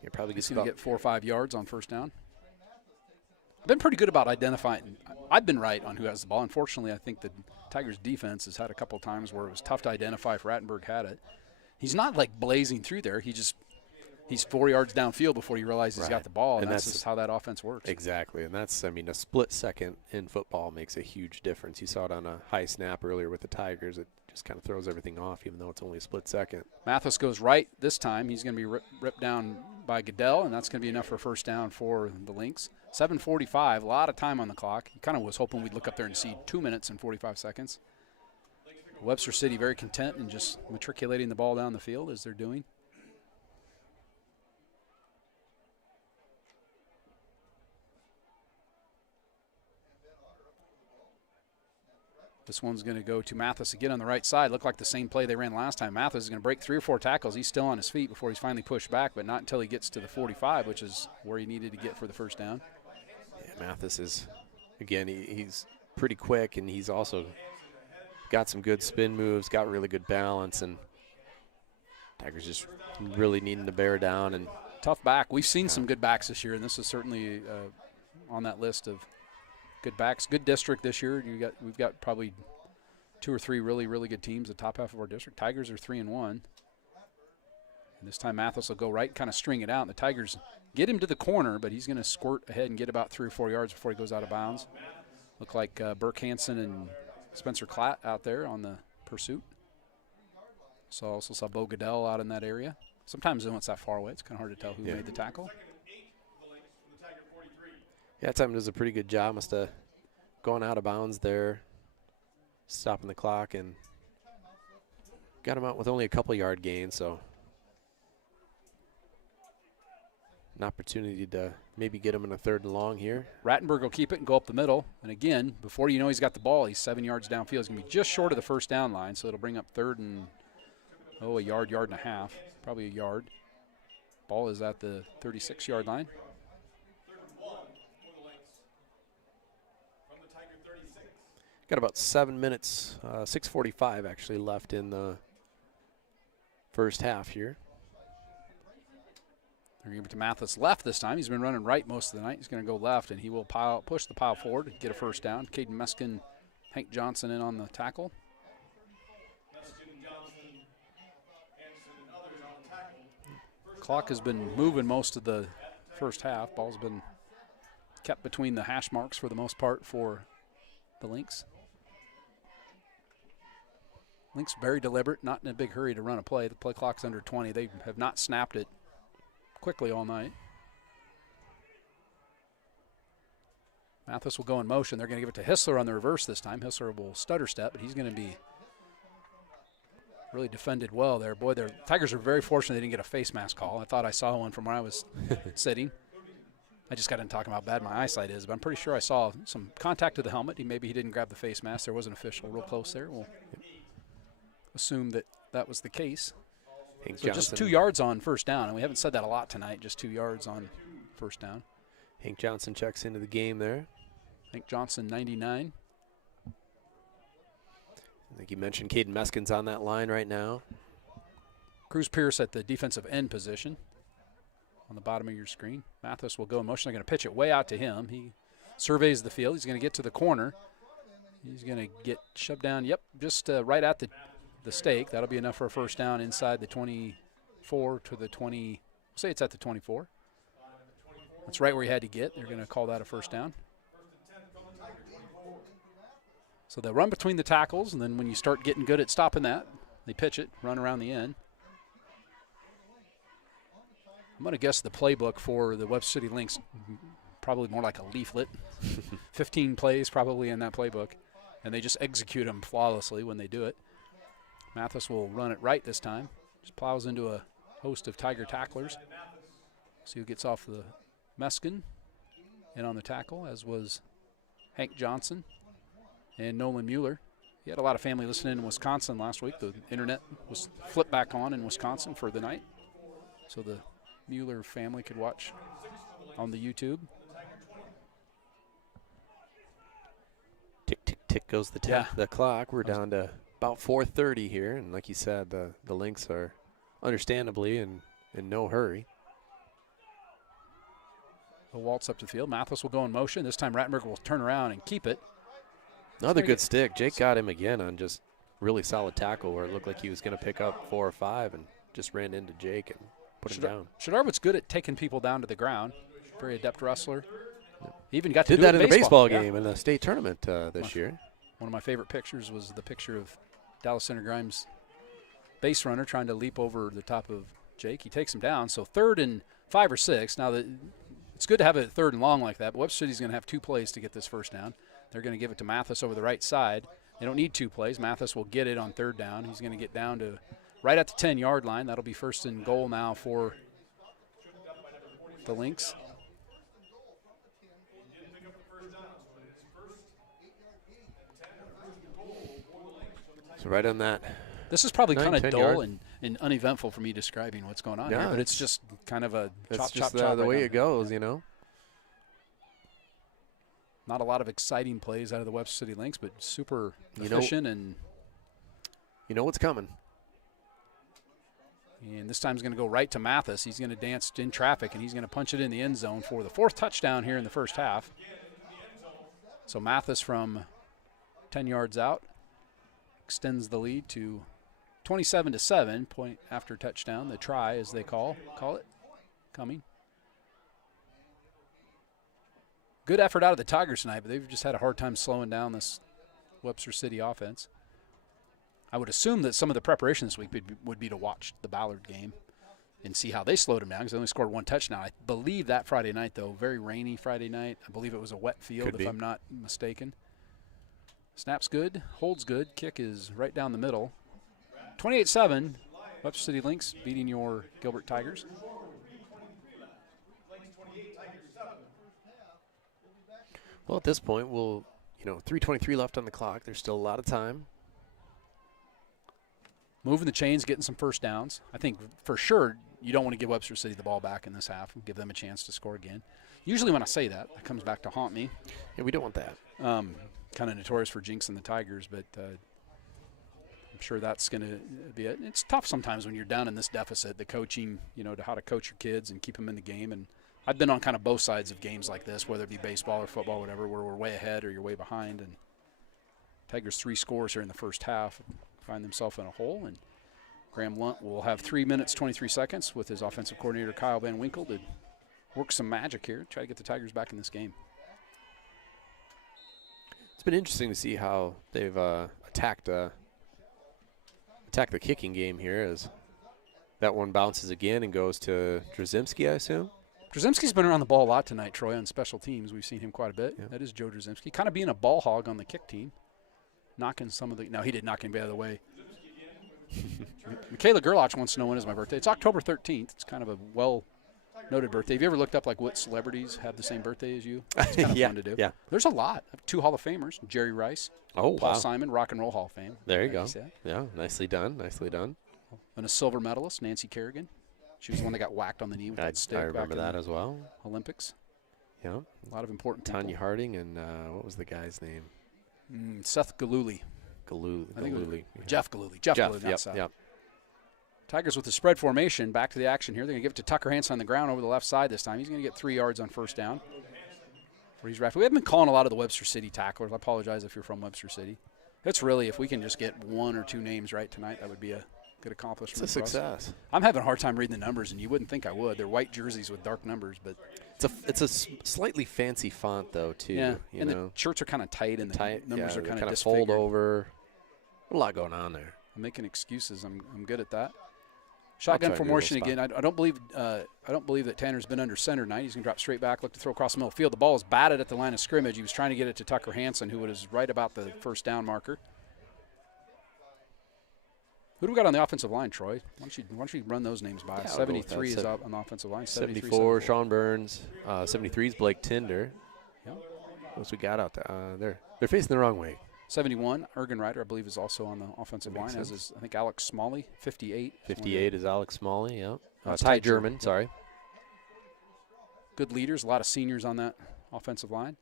you're probably He's going going to get 4 or 5 yards on first down. I've been pretty good about identifying. I've been right on who has the ball. Unfortunately, I think the Tigers' defense has had a couple times where it was tough to identify if Rattenberg had it. He's not like blazing through there. He's 4 yards downfield before you realize he's got the ball, and that's just how that offense works. Exactly, and that's, I mean, a split second in football makes a huge difference. You saw it on a high snap earlier with the Tigers. It just kind of throws everything off, even though it's only a split second. Mathis goes right this time. He's going to be ripped down by Goodell, and that's going to be enough for a first down for the Lynx. 7:45, a lot of time on the clock. He kind of was hoping we'd look up there and see 2 minutes and 45 seconds. Webster City very content in just matriculating the ball down the field as they're doing. This one's going to go to Mathis again on the right side. Looked like the same play they ran last time. Mathis is going to break 3 or 4 tackles. He's still on his feet before he's finally pushed back, but not until he gets to the 45, which is where he needed to get for the first down. Yeah, Mathis is, again, he's pretty quick, and he's also got some good spin moves, got really good balance, and Tigers just really needing to bear down. And tough back. We've seen some good backs this year, and this is certainly on that list of good backs. Good district this year. We've got probably 2 or 3 really, really good teams the top half of our district. Tigers are 3-1. And this time Mathis will go right, kind of string it out. And the Tigers get him to the corner, but he's going to squirt ahead and get about 3 or 4 yards before he goes out of bounds. Look like Burke Hansen and Spencer Klatt out there on the pursuit. So also saw Bo Goodell out in that area. Sometimes when it's that far away, it's kind of hard to tell who made the tackle. yeah, Tim does a pretty good job. Must have gone out of bounds there, stopping the clock, and got him out with only a couple yard gain. So an opportunity to maybe get him in a 3rd and long here. Rattenberg will keep it and go up the middle. And again, before you know he's got the ball, he's 7 yards downfield. He's going to be just short of the first down line, so it'll bring up 3rd and, a yard and a half, probably a yard. Ball is at the 36-yard line. Got about 7 minutes, 6:45 actually left in the first half here. They're going to Mathis left this time. He's been running right most of the night. He's going to go left, and he will push the pile forward and get a first down. Caden Meskin, Hank Johnson in on the tackle. Clock has been moving most of the first half. Ball's been kept between the hash marks for the most part for the Lynx. Lynx very deliberate, not in a big hurry to run a play. The play clock's under 20. They have not snapped it quickly all night. Mathis will go in motion. They're going to give it to Hissler on the reverse this time. Hissler will stutter step, but he's going to be really defended well there. Boy, the Tigers are very fortunate they didn't get a face mask call. I thought I saw one from where I was sitting. I just got into talking about how bad my eyesight is, but I'm pretty sure I saw some contact to the helmet. Maybe he didn't grab the face mask. There was an official real close there. We'll assume that that was the case. So just 2 yards on first down, and we haven't said that a lot tonight, just 2 yards on first down. Hank Johnson checks into the game there. Hank Johnson, 99. I think you mentioned Caden Meskin's on that line right now. Cruz Pierce at the defensive end position on the bottom of your screen. Mathis will go in motion. They're going to pitch it way out to him. He surveys the field. He's going to get to the corner. He's going to get shoved down, just right at the stake. That'll be enough for a first down inside the 24 to the 20. Say it's at the 24. That's right where he had to get. They're going to call that a first down. So they'll run between the tackles, and then when you start getting good at stopping that, they pitch it, run around the end. I'm going to guess the playbook for the Webster City Lynx, probably more like a leaflet. 15 plays probably in that playbook, and they just execute them flawlessly when they do it. Mathis will run it right this time. Just plows into a host of Tiger tacklers. See who gets off the Meskin and on the tackle, as was Hank Johnson and Nolan Mueller. He had a lot of family listening in Wisconsin last week. The internet was flipped back on in Wisconsin for the night, so the Mueller family could watch on the YouTube. Tick, tick, tick goes the clock. We're down to about 4:30 here, and like you said, the Lynx are understandably in no hurry. He'll waltz up to the field. Mathis will go in motion. This time Rattenberg will turn around and keep it. Another good stick. Jake got him again on just really solid tackle where it looked like he was going to pick up 4 or 5 and just ran into Jake and put him down. Shadarwood's good at taking people down to the ground. Very adept wrestler. He even got to Did do that it in a baseball game in the state tournament this year. One of my favorite pictures was the picture of Dallas Center Grimes' base runner trying to leap over the top of Jake. He takes him down. So 3rd and 5 or 6. Now, it's good to have it 3rd and long like that, but Webster City's going to have 2 plays to get this first down. They're going to give it to Mathis over the right side. They don't need 2 plays. Mathis will get it on 3rd down. He's going to get down to right at the 10-yard line. That'll be 1st and goal now for the Lynx. So right on that. This is probably kind of dull and uneventful for me describing what's going on here, but it's just kind of a chop. The way it goes, you know. Not a lot of exciting plays out of the Webster City Lynx, but super efficient and. You know what's coming. And this time he's going to go right to Mathis. He's going to dance in traffic, and he's going to punch it in the end zone for the 4th touchdown here in the first half. So Mathis from 10 yards out extends the lead to 27-7, point after touchdown. The try, as they call it, coming. Good effort out of the Tigers tonight, but they've just had a hard time slowing down this Webster City offense. I would assume that some of the preparation this week would be to watch the Ballard game and see how they slowed them down, because they only scored 1 touchdown. I believe that Friday night, though, very rainy Friday night. I believe it was a wet field, if I'm not mistaken. Snap's good, holds good, kick is right down the middle. 28-7, Webster City Lynx beating your Gilbert Tigers. Well, at this point, 3:23 left on the clock. There's still a lot of time. Moving the chains, getting some first downs. I think for sure you don't want to give Webster City the ball back in this half and give them a chance to score again. Usually when I say that, it comes back to haunt me. Yeah, we don't want that. Kind of notorious for jinxing the Tigers, but I'm sure that's going to be it. It's tough sometimes when you're down in this deficit, the coaching, to how to coach your kids and keep them in the game. And I've been on kind of both sides of games like this, whether it be baseball or football, whatever, where we're way ahead or you're way behind. And Tigers 3 scores here in the first half, find themselves in a hole. And Graham Lunt will have 3 minutes, 23 seconds with his offensive coordinator, Kyle Van Winkle, to work some magic here, try to get the Tigers back in this game. It's been interesting to see how they've attacked attack the kicking game here as that one bounces again and goes to Drzymski, I assume. Drzymski's been around the ball a lot tonight, Troy, on special teams. We've seen him quite a bit. Yeah. That is Joe Drzymski. Kind of being a ball hog on the kick team. Knocking some of the – no, he did knock anybody out of the way. Michaela Gerlach wants to know when is my birthday. It's October 13th. It's kind of a well-noted birthday. Have you ever looked up, like, what celebrities have the same birthday as you? It's kind of Yeah, fun to do. yeah. There's a lot. 2 Hall of Famers, Jerry Rice, Oh, Paul wow. Simon, Rock and Roll Hall of Fame. There you go. Yeah. Yeah, nicely done. Nicely done. And a silver medalist, Nancy Kerrigan. She was the one that got whacked on the knee with that stick. I remember back that in as well. the Olympics. Yeah. A lot of important people. Tanya Harding and what was the guy's name? Seth Galooly. I think it was Galooly. Jeff Galooly. Jeff Galooly, not Yep, Seth. yep. Tigers with the spread formation. Back to the action here. They're going to give it to Tucker Hansen on the ground over the left side this time. He's going to get 3 yards on first down. He's ref. We haven't been calling a lot of the Webster City tacklers. I apologize if you're from Webster City. It's really, if we can just get 1 or 2 names right tonight, that would be a good accomplishment. It's a for us. success. I'm having a hard time reading the numbers, and you wouldn't think I would. They're white jerseys with dark numbers, but It's a slightly fancy font though too. yeah. You And know, the shirts are kind of tight, and the tight. numbers yeah, are kind of of fold disfigured. over. A lot going on there. I'm making excuses. I'm good at that. Shotgun try to do a formation little again. I don't believe that Tanner's been under center tonight. He's going to drop straight back, look to throw across the middle of the field. The ball is batted at the line of scrimmage. He was trying to get it to Tucker Hansen, who was right about the first down marker. Who do we got on the offensive line, Troy? Why don't you run those names by us? Yeah, I'll go 73 with is that. up on the offensive line. 74, Sean Burns. 73 is Blake Tinder. Yep. What else we got out there? They're facing the wrong way. 71, Ergen Ryder, I believe, is also on the offensive line, Makes as is, I think, Alex Smalley. 58. 58 is Alex Smalley. Yep. That's Ty Ty German. German, yep. Sorry. Good leaders, a lot of seniors on that offensive line.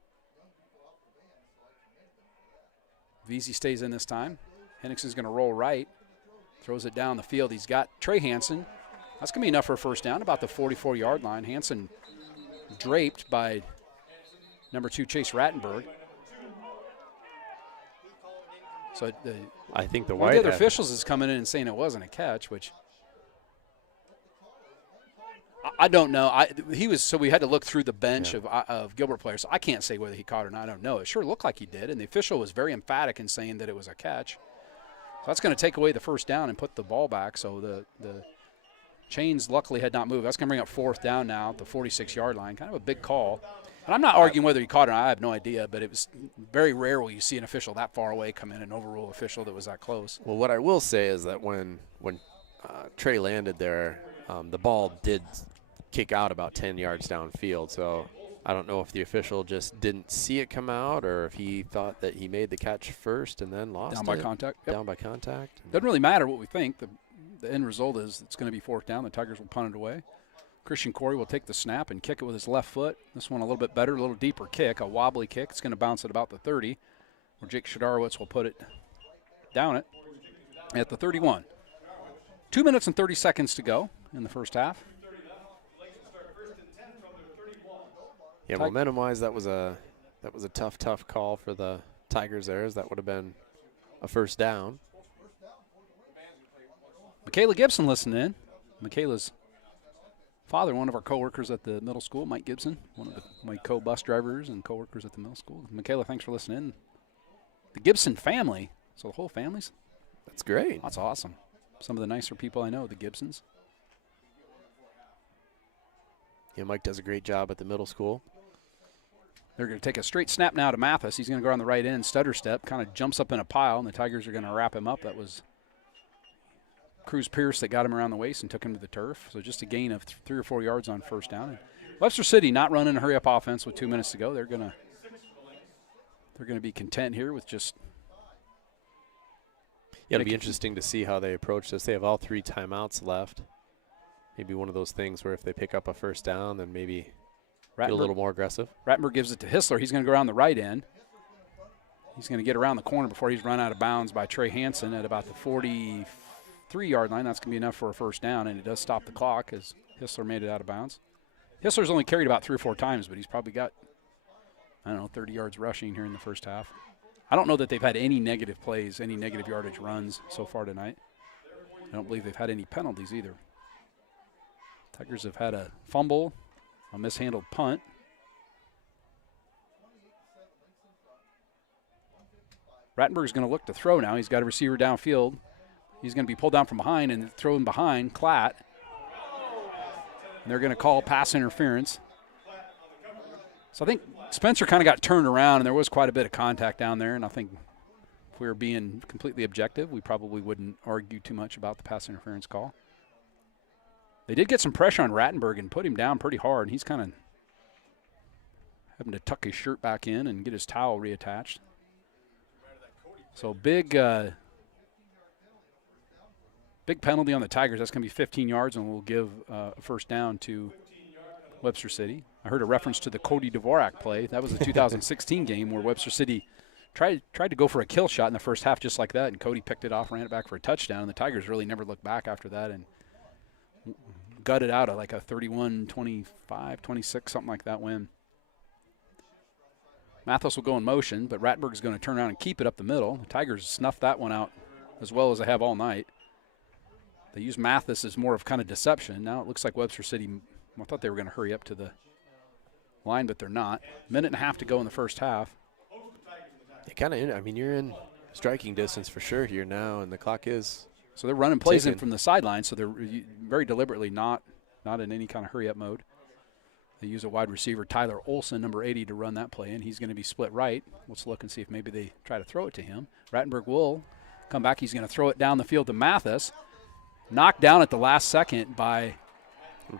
Veazey stays in this time. Henningson's going to roll right. Throws it down the field. He's got Trey Hansen. That's going to be enough for a first down, about the 44-yard line. Hansen draped by number 2, Chase Rattenberg. So I think the one of the white other officials is coming in and saying it wasn't a catch, which I don't know. So we had to look through the bench of Gilbert players. So I can't say whether he caught it or not. I don't know. It sure looked like he did, and the official was very emphatic in saying that it was a catch. So that's going to take away the first down and put the ball back. So the chains luckily had not moved. That's going to bring up fourth down now at the 46-yard line. Kind of a big call. And I'm not arguing whether he caught it or not. I have no idea, but it was very rare when you see an official that far away come in and overrule an official that was that close. Well, what I will say is that when Trey landed there, the ball did kick out about 10 yards downfield. So I don't know if the official just didn't see it come out or if he thought that he made the catch first and then lost Down it. by contact. Yep. Down by contact. Doesn't really matter what we think. The end result is it's going to be fourth down. The Tigers will punt it away. Christian Corey will take the snap and kick it with his left foot. This one a little bit better, a little deeper kick, a wobbly kick. It's going to bounce at about the 30, where Jake Shadarowitz will put it down it at the 31. 2 minutes and 30 seconds to go in the first half. Yeah, momentum-wise, that was a tough call for the Tigers there, as that would have been a first down. Michaela Gibson listening in. Michaela's father, one of our coworkers at the middle school, Mike Gibson, one of my co-bus drivers and coworkers at the middle school. Michaela, thanks for listening in. The Gibson family, so the whole family's? That's great. That's awesome. Some of the nicer people I know, the Gibsons. Yeah, Mike does a great job at the middle school. They're going to take a straight snap now to Mathis. He's going to go on the right end, stutter step, kind of jumps up in a pile, and the Tigers are going to wrap him up. That was Cruz Pierce that got him around the waist and took him to the turf. So just a gain of 3 or 4 yards on first down. And Webster City not running a hurry-up offense with 2 minutes to go. They're going to be content here with just. Yeah, it'll be interesting to see how they approach this. They have all 3 timeouts left. Maybe one of those things where if they pick up a first down, then maybe get a little more aggressive. Rattenberg gives it to Hissler. He's going to go around the right end. He's going to get around the corner before he's run out of bounds by Trey Hansen at about the 43-yard line. That's going to be enough for a first down, and it does stop the clock as Hissler made it out of bounds. Hissler's only carried about 3 or 4 times, but he's probably got, 30 yards rushing here in the first half. I don't know that they've had any negative plays, any negative yardage runs so far tonight. I don't believe they've had any penalties either. Tigers have had a fumble, a mishandled punt. Rattenberg's going to look to throw now. He's got a receiver downfield. He's going to be pulled down from behind and thrown behind Klatt. And they're going to call pass interference. So I think Spencer kind of got turned around, and there was quite a bit of contact down there. And I think if we were being completely objective, we probably wouldn't argue too much about the pass interference call. They did get some pressure on Rattenberg and put him down pretty hard. And he's kind of having to tuck his shirt back in and get his towel reattached. So big penalty on the Tigers. That's going to be 15 yards, and we'll give a first down to Webster City. I heard a reference to the Cody Dvorak play. That was the 2016 game where Webster City tried to go for a kill shot in the first half just like that, and Cody picked it off, ran it back for a touchdown, and the Tigers really never looked back after that and gutted out like a 31-25, 26, something like that win. Mathis will go in motion, but Rattenberg's going to turn around and keep it up the middle. The Tigers snuffed that one out as well as they have all night. They use Mathis as more of kind of deception. Now it looks like Webster City, I thought they were going to hurry up to the line, but they're not. Minute and a half to go in the first half. You're in striking distance for sure here now, and the clock is. So they're running plays in from the sideline, so they're very deliberately not in any kind of hurry-up mode. They use a wide receiver, Tyler Olson, number 80, to run that play, and he's going to be split right. Let's look and see if maybe they try to throw it to him. Rattenberg will come back. He's going to throw it down the field to Mathis. Knocked down at the last second by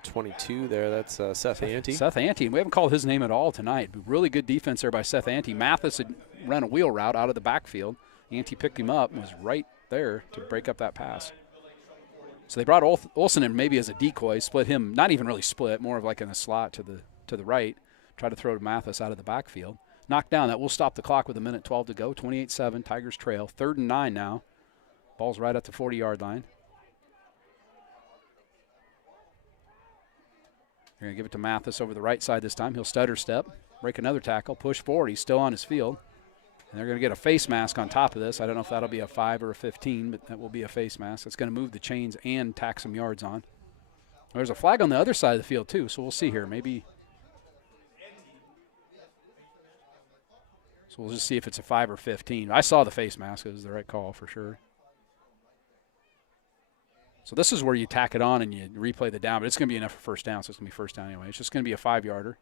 22 there. That's Seth Ante. Seth Ante, and we haven't called his name at all tonight. But really good defense there by Seth Ante. Mathis had ran a wheel route out of the backfield. Ante picked him up and was right there to break up that pass. So they brought Olsen in maybe as a decoy, split him, not even really split, more of like in a slot to the right, try to throw to Mathis out of the backfield. Knocked down. That will stop the clock with a minute 12 to go. 28-7, Tigers trail. 3rd and 9 now. Ball's right at the 40-yard line. They're going to give it to Mathis over the right side this time. He'll stutter step, break another tackle, push forward. He's still on his field. And they're going to get a face mask on top of this. I don't know if that'll be a 5 or a 15, but that will be a face mask. It's going to move the chains and tack some yards on. There's a flag on the other side of the field, too, so we'll see here. Maybe. So we'll just see if it's a 5 or 15. I saw the face mask. It was the right call for sure. So this is where you tack it on and you replay the down, but it's going to be enough for first down, so it's going to be first down anyway. It's just going to be a 5-yarder.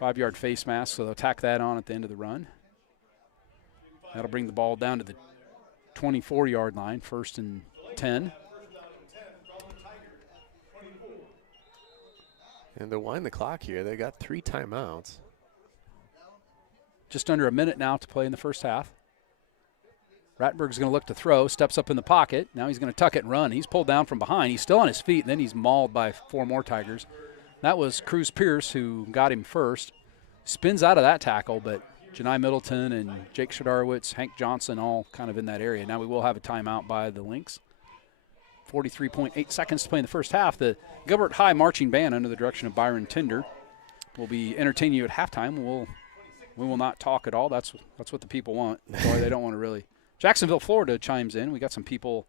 5-yard face mask, so they'll tack that on at the end of the run. That'll bring the ball down to the 24-yard line, 1st and 10. And they'll wind the clock here. They got 3 timeouts. Just under a minute now to play in the first half. Rattenberg's going to look to throw, steps up in the pocket. Now he's going to tuck it and run. He's pulled down from behind. He's still on his feet, and then he's mauled by 4 more Tigers. That was Cruz Pierce who got him first. Spins out of that tackle, but Janai Middleton and Jake Shadarowitz, Hank Johnson, all kind of in that area. Now we will have a timeout by the Lynx. 43.8 seconds to play in the first half. The Gilbert High Marching Band under the direction of Byron Tinder will be entertaining you at halftime. We will not talk at all. That's what the people want. Boy, they don't want to really. Jacksonville, Florida chimes in. We got some people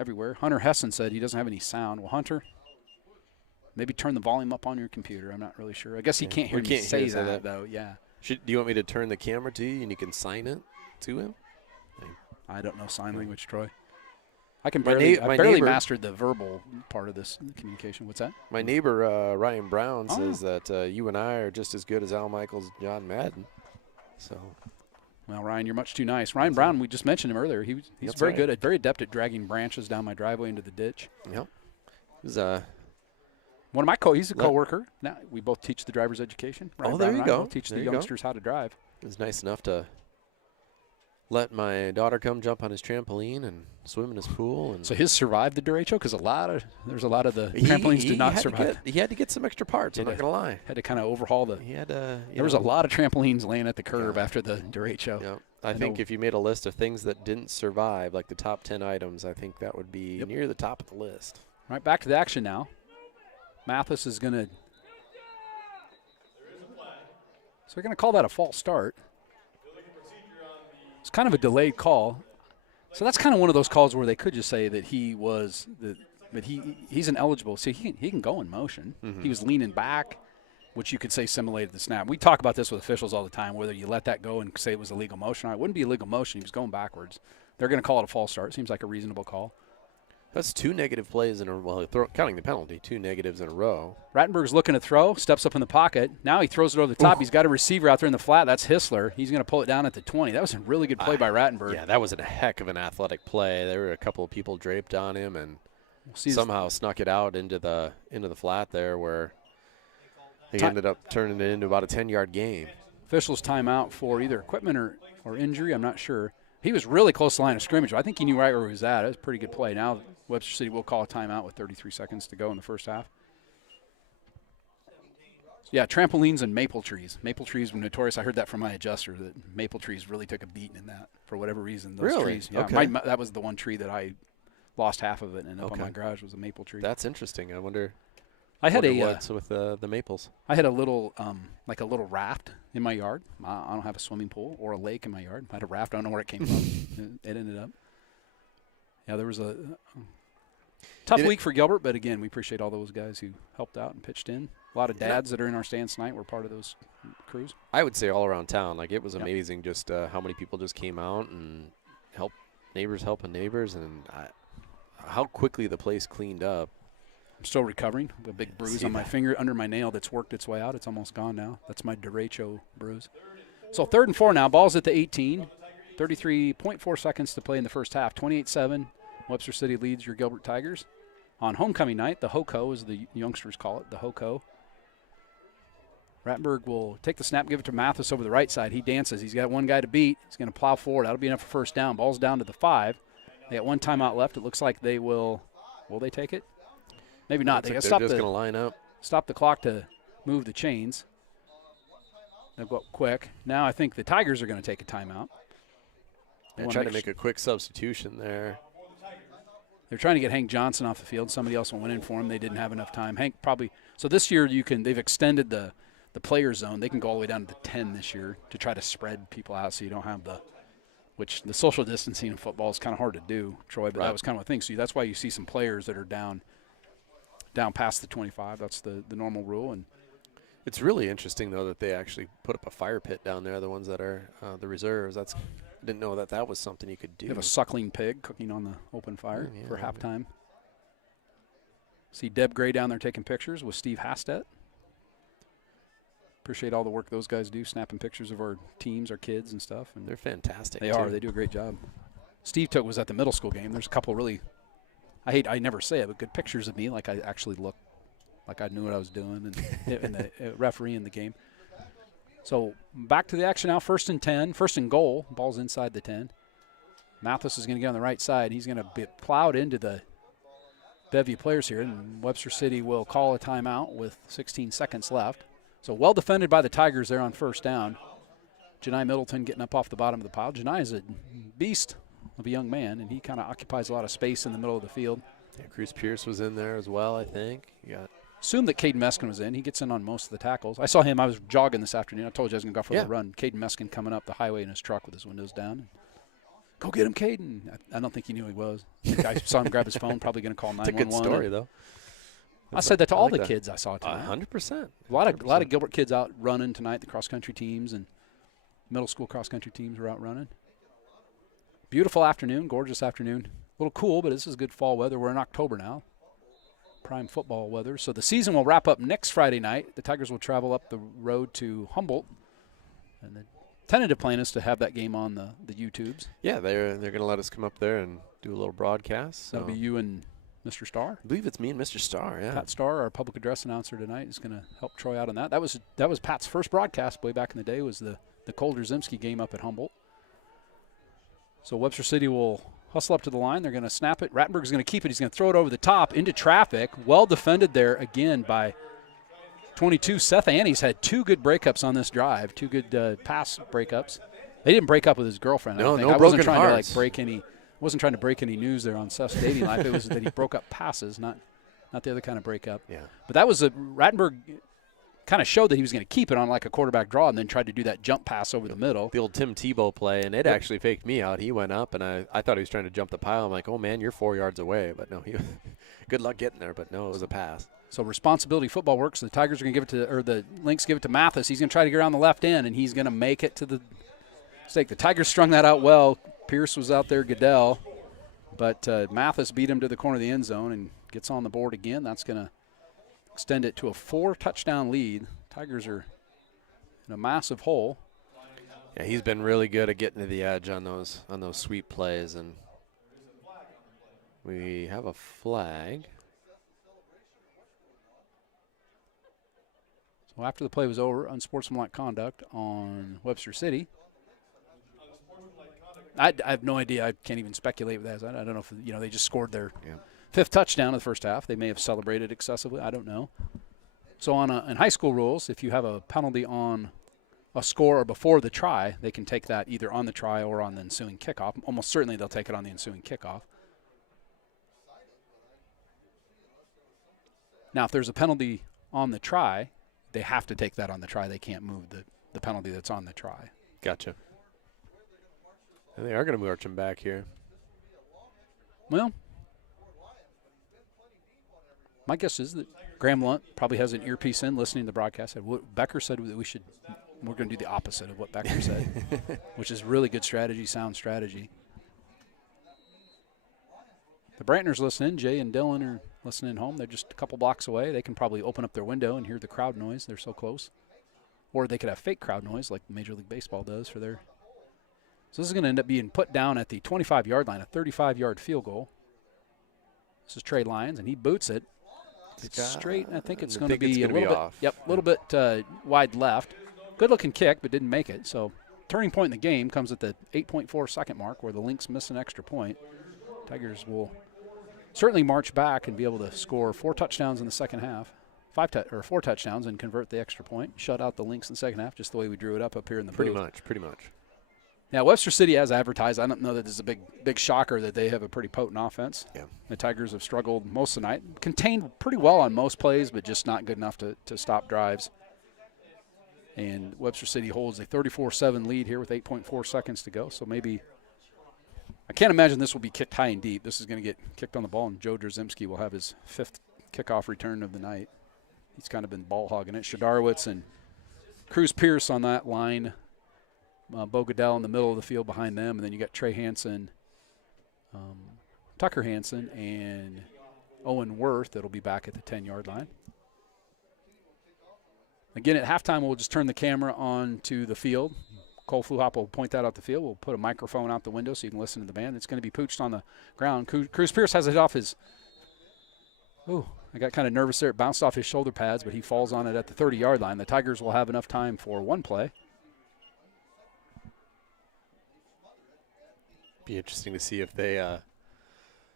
everywhere. Hunter Hessen said he doesn't have any sound. Well, Hunter, maybe turn the volume up on your computer. I'm not really sure. I guess he can't hear me say that, though. Yeah. Do you want me to turn the camera to you and you can sign it to him? I don't know sign language, Troy. I barely mastered the verbal part of this communication. What's that? My neighbor, Ryan Brown, says that you and I are just as good as Al Michaels and John Madden. So. Well, Ryan, you're much too nice. Ryan Brown, we just mentioned him earlier. He's very good, very adept at dragging branches down my driveway into the ditch. Yep. He's one of my he's a coworker. Now we both teach the driver's education. Ryan there you go. Teach the youngsters how to drive. He's nice enough to let my daughter come jump on his trampoline and swim in his pool. And so his survived the derecho because there's a lot of the trampolines did not survive. He had to get some extra parts. I'm not gonna lie. Had to kind of overhaul the. There was a lot of trampolines laying at the curb after the derecho. Yeah. I think if you made a list of things that didn't survive, like the top 10 items, I think that would be near the top of the list. All right, back to the action now. Mathis is going to. So they're going to call that a false start. It's kind of a delayed call. So that's kind of one of those calls where they could just say that but he's ineligible. See, he can go in motion. Mm-hmm. He was leaning back, which you could say simulated the snap. We talk about this with officials all the time, whether you let that go and say it was illegal motion. It wouldn't be illegal motion. He was going backwards. They're going to call it a false start. Seems like a reasonable call. That's 2 negative plays in a row. Well, counting the penalty, 2 negatives in a row. Rattenberg's looking to throw, steps up in the pocket. Now he throws it over the top. Ooh. He's got a receiver out there in the flat. That's Hissler. He's going to pull it down at the 20. That was a really good play by Rattenberg. Yeah, that was a heck of an athletic play. There were a couple of people draped on him and somehow snuck it out into the flat there where he ended up turning it into about a 10-yard gain. Officials timeout for either equipment or injury. I'm not sure. He was really close to the line of scrimmage. I think he knew right where he was at. It was a pretty good play. Now Webster City will call a timeout with 33 seconds to go in the first half. Yeah, trampolines and maple trees. Maple trees were notorious. I heard that from my adjuster, that maple trees really took a beating in that for whatever reason. Those really? Trees. Yeah, okay. That was the one tree that I lost half of it, and up on my garage was a maple tree. That's interesting. I wonder. I had what's with the maples. I had a little like a little raft in my yard. I don't have a swimming pool or a lake in my yard. I had a raft. I don't know where it came from. It ended up. Yeah, there was a tough week for Gilbert, but again, we appreciate all those guys who helped out and pitched in. A lot of dads that are in our stands tonight were part of those crews. I would say all around town. Like, it was amazing just how many people just came out and helped neighbors helping neighbors, and how quickly the place cleaned up. I'm still recovering. A big bruise on my finger under my nail that's worked its way out. It's almost gone now. That's my derecho bruise. So 3rd and 4 now. Ball's at the 18. 33.4 seconds to play in the first half. 28-7. Webster City leads your Gilbert Tigers. On homecoming night, the HOCO, as the youngsters call it, the HOCO. Rattenberg will take the snap, give it to Mathis over the right side. He dances. He's got one guy to beat. He's going to plow forward. That'll be enough for first down. Ball's down to the 5. They got one timeout left. It looks like they will they take it? Maybe not. They're just going to line up. Stop the clock to move the chains. They'll go up quick. Now I think the Tigers are going to take a timeout. They're trying to make a quick substitution there. They're trying to get Hank Johnson off the field. Somebody else went in for him. They didn't have enough time. Hank probably – so this year they've extended the player zone. They can go all the way down to 10 this year to try to spread people out so you don't have which the social distancing in football is kind of hard to do, Troy, but that was kind of a thing. So that's why you see some players that are down past the 25. That's the normal rule. And it's really interesting, though, that they actually put up a fire pit down there, the ones that are the reserves. I didn't know that was something you could do. They have a suckling pig cooking on the open fire for halftime. See Deb Gray down there taking pictures with Steve Hastet. Appreciate all the work those guys do, snapping pictures of our teams, our kids and stuff. And they're fantastic. They are. They do a great job. Steve was at the middle school game. There's a couple really, I never say it, but good pictures of me, like I actually looked like I knew what I was doing, and the referee in the game. So back to the action now, 1st and 10, 1st and goal. Ball's inside the 10. Mathis is going to get on the right side. He's going to be plowed into the bevy of players here, and Webster City will call a timeout with 16 seconds left. So well defended by the Tigers there on first down. Janai Middleton getting up off the bottom of the pile. Janai is a beast of a young man, and he kind of occupies a lot of space in the middle of the field. Yeah, Cruz Pierce was in there as well, I think. Assumed that Caden Meskin was in. He gets in on most of the tackles. I saw him. I was jogging this afternoon. I told you I was going to go for the run. Caden Meskin coming up the highway in his truck with his windows down. Go get him, Caden. I don't think he knew he was. I saw him grab his phone, probably going to call 911. It's a good story, though. I said that to all the kids I saw tonight. 100%. A lot of Gilbert kids out running tonight. The cross-country teams and middle school cross-country teams were out running. Beautiful afternoon, gorgeous afternoon. A little cool, but this is good fall weather. We're in October now. Prime football weather. So the season will wrap up next Friday night. The Tigers will travel up the road to Humboldt. And the tentative plan is to have that game on the YouTubes. Yeah, they're going to let us come up there and do a little broadcast. So. That'll be you and Mr. Starr. I believe it's me and Mr. Starr, yeah. Pat Starr, our public address announcer tonight, is going to help Troy out on that. That was Pat's first broadcast way back in the day, was the Calder-Zimski game up at Humboldt. So Webster City will hustle up to the line. They're going to snap it. Rattenberg is going to keep it. He's going to throw it over the top into traffic. Well defended there again by 22. Seth Annie's had 2 good breakups on this drive, 2 good pass breakups. They didn't break up with his girlfriend. No, I no wasn't broken trying hearts. to wasn't trying to break any news there on Seth's dating life. It was that he broke up passes, not the other kind of breakup. Yeah. But that was Rattenberg kind of showed that he was going to keep it on like a quarterback draw and then tried to do that jump pass over the middle. The old Tim Tebow play, and it actually faked me out. He went up, and I thought he was trying to jump the pile. I'm like, oh, man, you're 4 yards away. But no, good luck getting there. But no, it was a pass. So responsibility football works. The Tigers are going to give it to, or the Lynx give it to Mathis. He's going to try to get around the left end, and he's going to make it to the stake. The Tigers strung that out well. Pierce was out there, Goodell, but Mathis beat him to the corner of the end zone and gets on the board again. That's going to extend it to a 4-touchdown lead. Tigers are in a massive hole. Yeah, he's been really good at getting to the edge on those sweep plays, and we have a flag. So after the play was over, unsportsmanlike conduct on Webster City. I have no idea. I can't even speculate with that. I don't know if they just scored their fifth touchdown in the first half. They may have celebrated excessively. I don't know. So in high school rules, if you have a penalty on a score or before the try, they can take that either on the try or on the ensuing kickoff. Almost certainly they'll take it on the ensuing kickoff. Now, if there's a penalty on the try, they have to take that on the try. They can't move the penalty that's on the try. Gotcha. And they are going to march him back here. Well, my guess is that Graham Lunt probably has an earpiece in listening to the broadcast. Becker said that we're going to do the opposite of what Becker said, which is really good strategy, sound strategy. The Brantners listening. Jay and Dylan are listening home. They're just a couple blocks away. They can probably open up their window and hear the crowd noise. They're so close. Or they could have fake crowd noise like Major League Baseball does for their. So this is going to end up being put down at the 25-yard line, a 35-yard field goal. This is Trey Lyons, and he boots it. It's straight, and I think it's going to be a little bit off. Yep, a little bit wide left. Good-looking kick, but didn't make it. So turning point in the game comes at the 8.4-second mark where the Lynx miss an extra point. Tigers will certainly march back and be able to score 4 touchdowns in the second half. 4 touchdowns and convert the extra point. Shut out the Lynx in the second half, just the way we drew it up here in the booth. Pretty much. Now, Webster City has advertised. I don't know that this is a big shocker that they have a pretty potent offense. Yeah. The Tigers have struggled most of the night. Contained pretty well on most plays, but just not good enough to stop drives. And Webster City holds a 34-7 lead here with 8.4 seconds to go. So maybe – I can't imagine this will be kicked high and deep. This is going to get kicked on the ball, and Joe Drzymski will have his 5th kickoff return of the night. He's kind of been ball hogging it. Shadarowitz and Cruz Pierce on that line. Bo Goodell in the middle of the field behind them, and then you got Trey Hansen, Tucker Hansen, and Owen Worth that'll be back at the 10-yard line. Again, at halftime, we'll just turn the camera on to the field. Cole Fluhop will point that out the field. We'll put a microphone out the window so you can listen to the band. It's going to be pooched on the ground. Cruz Pierce has it off his – oh, I got kind of nervous there. It bounced off his shoulder pads, but he falls on it at the 30-yard line. The Tigers will have enough time for one play. Be interesting to see if they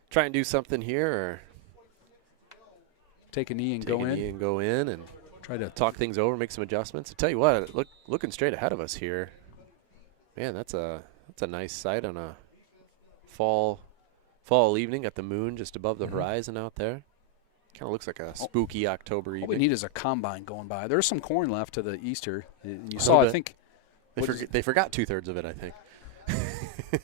try and do something here or take a knee and go in and try to talk things over, make some adjustments. I tell you what, looking straight ahead of us here, man, that's a nice sight on a fall evening. Got the moon just above the horizon out there. Kind of looks like a spooky October evening. All we need is a combine going by. There's some corn left to the east here. You saw, I think. They forgot 2/3 of it, I think.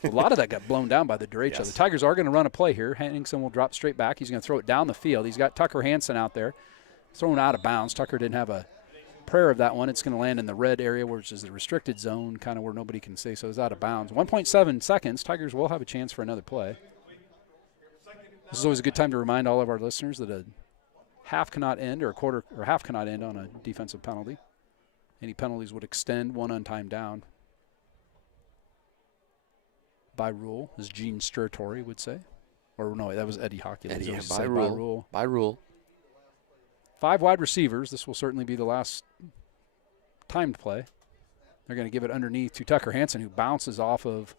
A lot of that got blown down by the derecho. Yes. The Tigers are going to run a play here. Henningsen will drop straight back. He's going to throw it down the field. He's got Tucker Hansen out there. Thrown out of bounds. Tucker didn't have a prayer of that one. It's going to land in the red area, which is the restricted zone, kind of where nobody can see, so it's out of bounds. 1.7 seconds. Tigers will have a chance for another play. This is always a good time to remind all of our listeners that a half cannot end or a quarter or half cannot end on a defensive penalty. Any penalties would extend one untimed down. By rule, as Gene Sturtori would say. Or no, that was Eddie Hockey. By rule. By rule. 5 wide receivers. This will certainly be the last timed play. They're going to give it underneath to Tucker Hansen, who bounces off of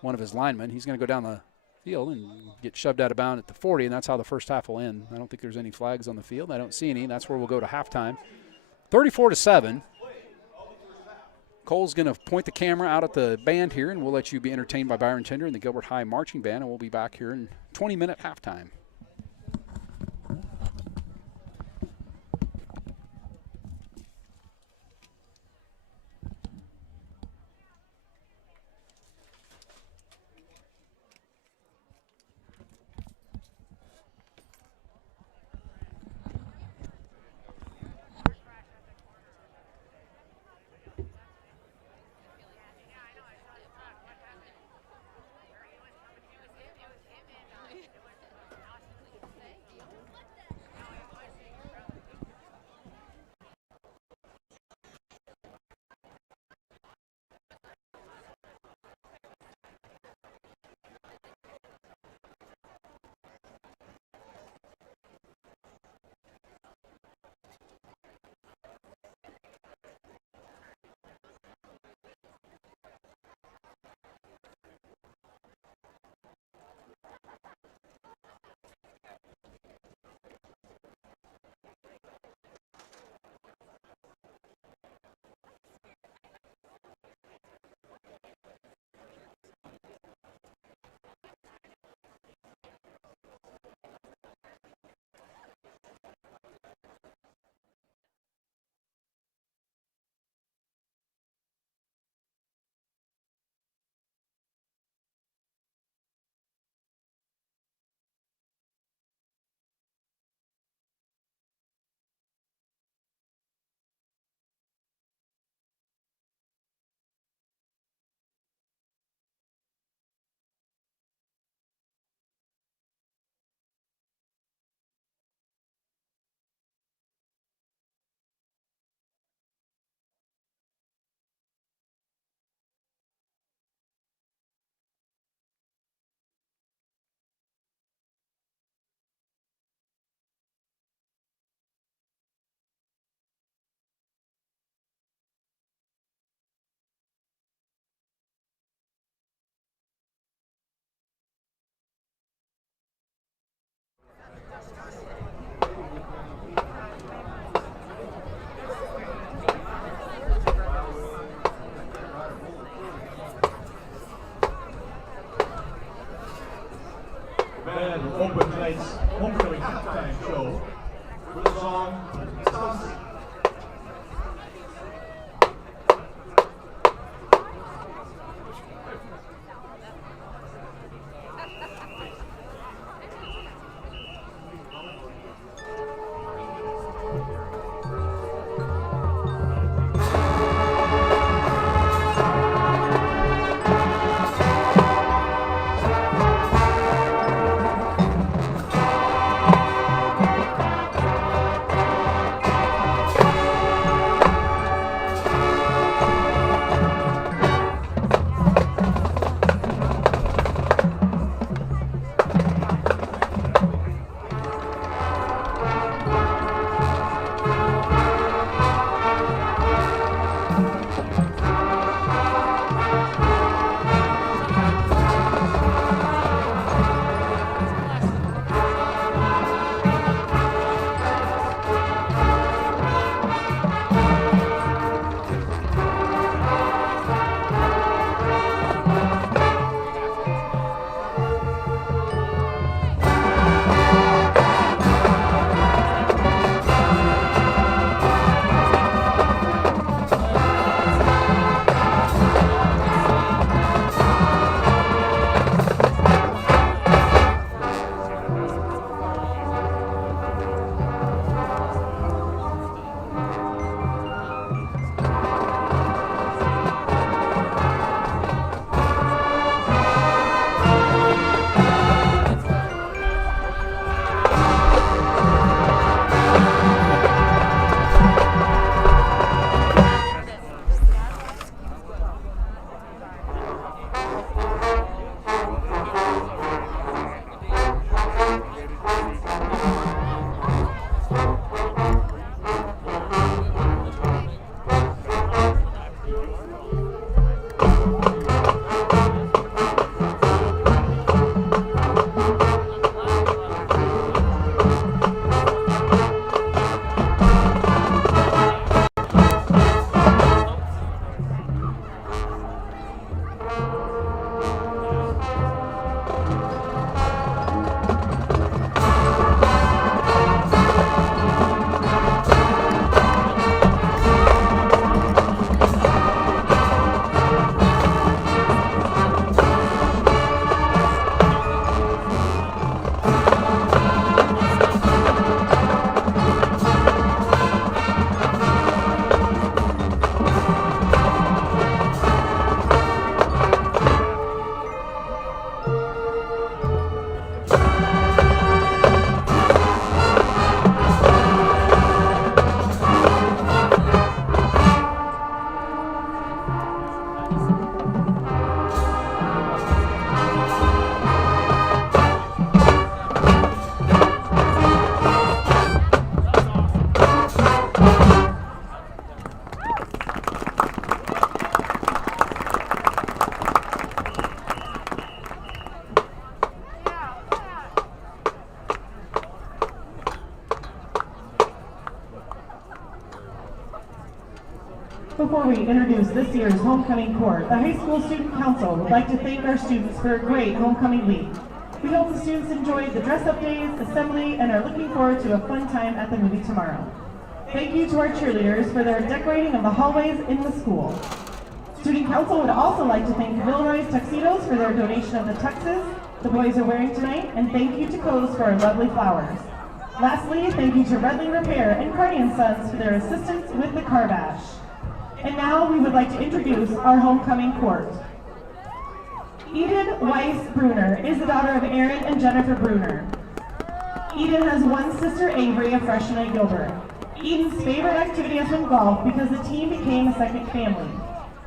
one of his linemen. He's going to go down the field and get shoved out of bounds at the 40, and that's how the first half will end. I don't think there's any flags on the field. I don't see any, and that's where we'll go to halftime. 34-7. Cole's going to point the camera out at the band here, and we'll let you be entertained by Byron Tender and the Gilbert High Marching Band, and we'll be back here in 20-minute halftime. Before we introduce this year's homecoming court, the High School Student Council would like to thank our students for a great homecoming week. We hope the students enjoyed the dress-up days, assembly, and are looking forward to a fun time at the movie tomorrow. Thank you to our cheerleaders for their decorating of the hallways in the school. Student Council would also like to thank Villeroy's Tuxedos for their donation of the tuxes the boys are wearing tonight, and thank you to Coase for our lovely flowers. Lastly, thank you to Redley Repair and Carney & Sons for their assistance with the car bash. And now we would like to introduce our homecoming court. Eden Weiss Bruner is the daughter of Aaron and Jennifer Bruner. Eden has one sister, Avery, a freshman at Gilbert. Eden's favorite activity has been golf because the team became a second family.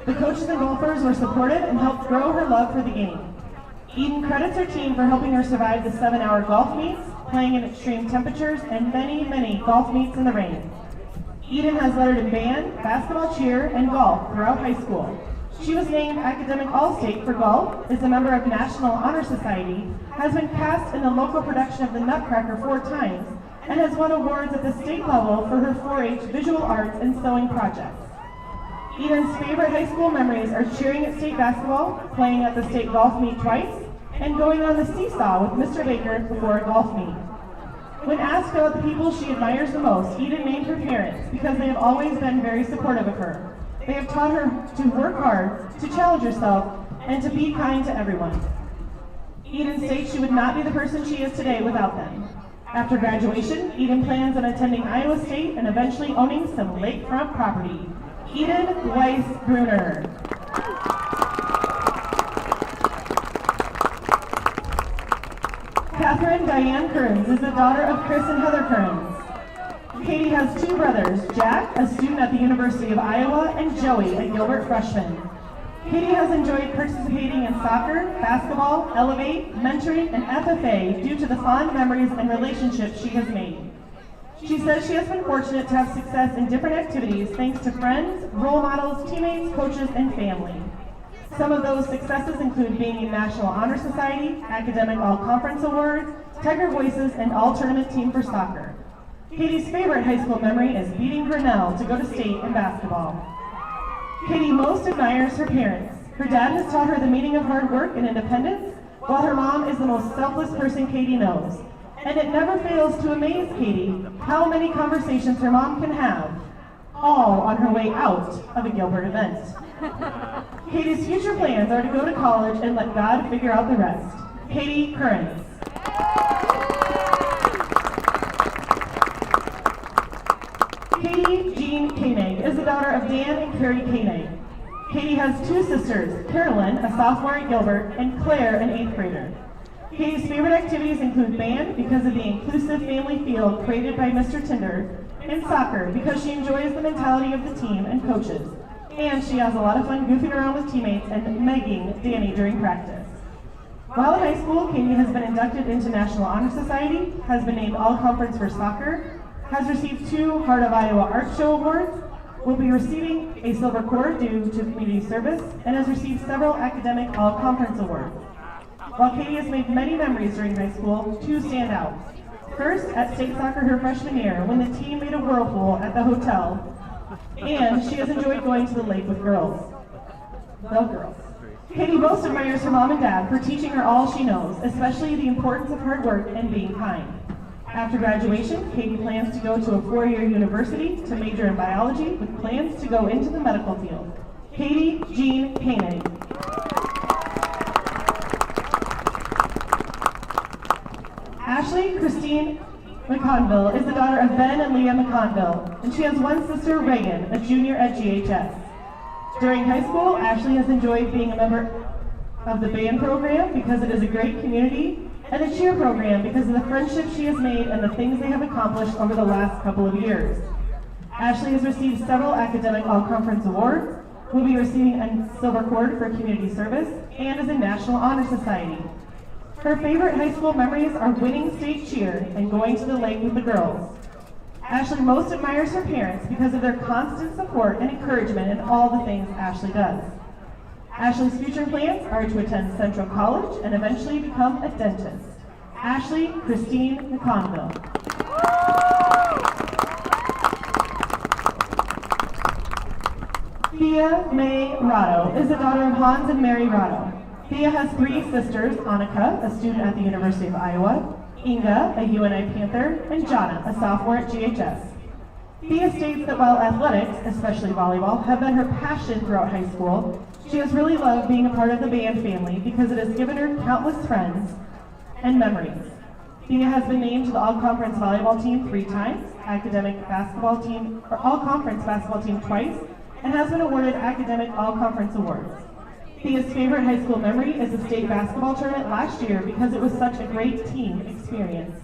The coaches and golfers were supportive and helped grow her love for the game. Eden credits her team for helping her survive the 7-hour golf meets, playing in extreme temperatures, and many, many golf meets in the rain. Eden has lettered in band, basketball, cheer, and golf throughout high school. She was named Academic All-State for golf, is a member of National Honor Society, has been cast in the local production of The Nutcracker 4 times, and has won awards at the state level for her 4-H visual arts and sewing projects. Eden's favorite high school memories are cheering at state basketball, playing at the state golf meet twice, and going on the seesaw with Mr. Baker before a golf meet. When asked about the people she admires the most, Eden named her parents because they have always been very supportive of her. They have taught her to work hard, to challenge herself, and to be kind to everyone. Eden states she would not be the person she is today without them. After graduation, Eden plans on attending Iowa State and eventually owning some lakefront property. Eden Weiss-Bruner. Catherine Diane Kearns is the daughter of Chris and Heather Kearns. Katie has two brothers, Jack, a student at the University of Iowa, and Joey, a Gilbert freshman. Katie has enjoyed participating in soccer, basketball, Elevate, mentoring, and FFA due to the fond memories and relationships she has made. She says she has been fortunate to have success in different activities thanks to friends, role models, teammates, coaches, and family. Some of those successes include being in National Honor Society, Academic All-Conference Awards, Tiger Voices, and All-Tournament Team for Soccer. Katie's favorite high school memory is beating Grinnell to go to state in basketball. Katie most admires her parents. Her dad has taught her the meaning of hard work and independence, while her mom is the most selfless person Katie knows. And it never fails to amaze Katie how many conversations her mom can have, all on her way out of a Gilbert event. Katie's future plans are to go to college and let God figure out the rest. Katie Kearns. Katie Jean Koenig is the daughter of Dan and Carrie Koenig. Katie has two sisters, Carolyn, a sophomore at Gilbert, and Claire, an 8th grader. Katie's favorite activities include band because of the inclusive family field created by Mr. Tinder, and soccer because she enjoys the mentality of the team and coaches. And she has a lot of fun goofing around with teammates and megging Danny during practice. While in high school, Katie has been inducted into National Honor Society, has been named All-Conference for Soccer, has received 2 Heart of Iowa Art Show Awards, will be receiving a Silver Cord due to community service, and has received several academic All-Conference awards. While Katie has made many memories during high school, 2 stand out. First, at state soccer her freshman year, when the team made a whirlpool at the hotel, and she has enjoyed going to the lake with girls. The girls. Katie most admires her mom and dad for teaching her all she knows, especially the importance of hard work and being kind. After graduation, Katie plans to go to a 4-year university to major in biology with plans to go into the medical field. Katie Jean Koenig. Ashley Christine McConville is the daughter of Ben and Leah McConville, and she has one sister, Reagan, a junior at GHS. During high school, Ashley has enjoyed being a member of the band program because it is a great community, and the cheer program because of the friendships she has made and the things they have accomplished over the last couple of years. Ashley has received several academic all-conference awards, will be receiving a Silver Cord for community service, and is in National Honor Society. Her favorite high school memories are winning state cheer and going to the lake with the girls. Ashley most admires her parents because of their constant support and encouragement in all the things Ashley does. Ashley's future plans are to attend Central College and eventually become a dentist. Ashley Christine McConville. Thea May Rotto is the daughter of Hans and Mary Rotto. Thea has 3 sisters, Annika, a student at the University of Iowa, Inga, a UNI Panther, and Jana, a sophomore at GHS. Thea states that while athletics, especially volleyball, have been her passion throughout high school, she has really loved being a part of the band family because it has given her countless friends and memories. Thea has been named to the All-Conference volleyball team 3 times, academic basketball team, or All-Conference basketball team twice, and has been awarded academic All-Conference awards. Thea's favorite high school memory is the state basketball tournament last year because it was such a great team experience.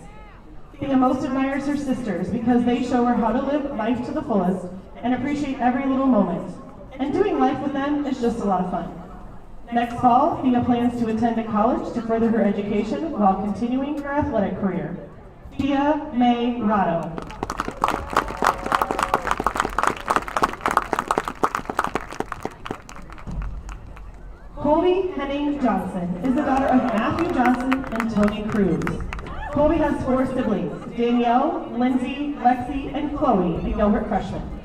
Thea most admires her sisters because they show her how to live life to the fullest and appreciate every little moment. And doing life with them is just a lot of fun. Next fall, Thea plans to attend a college to further her education while continuing her athletic career. Thea May Rotto. Colby Henning Johnson is the daughter of Matthew Johnson and Tony Cruz. Colby has 4 siblings, Danielle, Lindsay, Lexi, and Chloe, a Gilbert freshman.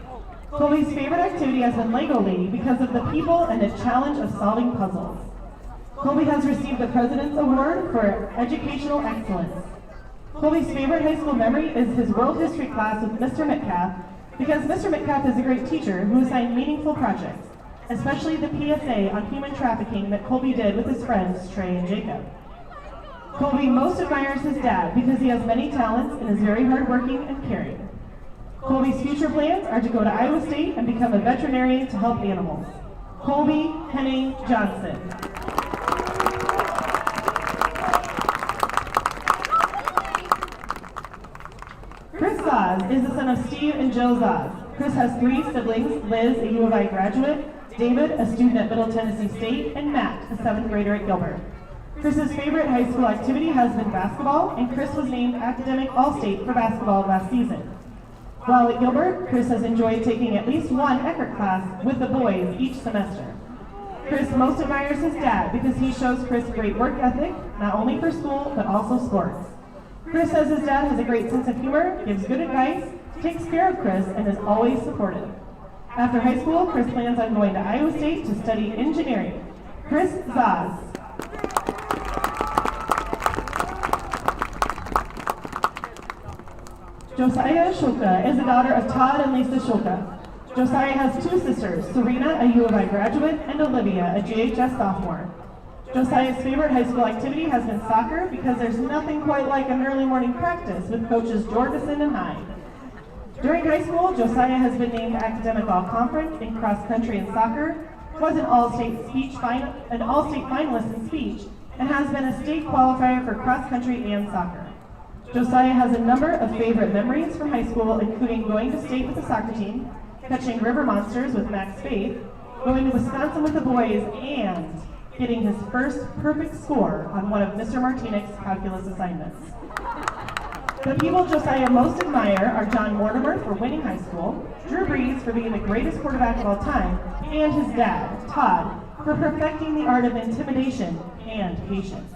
Colby's favorite activity has been Lego League because of the people and the challenge of solving puzzles. Colby has received the President's Award for Educational Excellence. Colby's favorite high school memory is his world history class with Mr. Metcalf, because Mr. Metcalf is a great teacher who assigned meaningful projects, especially the PSA on human trafficking that Colby did with his friends Trey and Jacob. Colby most admires his dad because he has many talents and is very hardworking and caring. Colby's future plans are to go to Iowa State and become a veterinarian to help animals. Colby Henning Johnson. Chris Zaz is the son of Steve and Jill Zaz. Chris has 3 siblings, Liz, a U of I graduate, David, a student at Middle Tennessee State, and Matt, a 7th grader at Gilbert. Chris's favorite high school activity has been basketball, and Chris was named Academic All-State for basketball last season. While at Gilbert, Chris has enjoyed taking at least one Eckert class with the boys each semester. Chris most admires his dad because he shows Chris great work ethic, not only for school, but also sports. Chris says his dad has a great sense of humor, gives good advice, takes care of Chris, and is always supportive. After high school, Chris plans on going to Iowa State to study engineering. Chris Zaz. Josiah Shulka is the daughter of Todd and Lisa Shulka. Josiah has 2 sisters, Serena, a U of I graduate, and Olivia, a JHS sophomore. Josiah's favorite high school activity has been soccer because there's nothing quite like an early morning practice with coaches Jorgensen and Hyde. During high school, Josiah has been named Academic All-Conference in cross country and soccer, was an All-State finalist in speech, and has been a state qualifier for cross country and soccer. Josiah has a number of favorite memories from high school, including going to state with the soccer team, catching river monsters with Max Faith, going to Wisconsin with the boys, and getting his first perfect score on one of Mr. Martinek's calculus assignments. The people Josiah most admire are John Mortimer for winning high school, Drew Brees for being the greatest quarterback of all time, and his dad, Todd, for perfecting the art of intimidation and patience.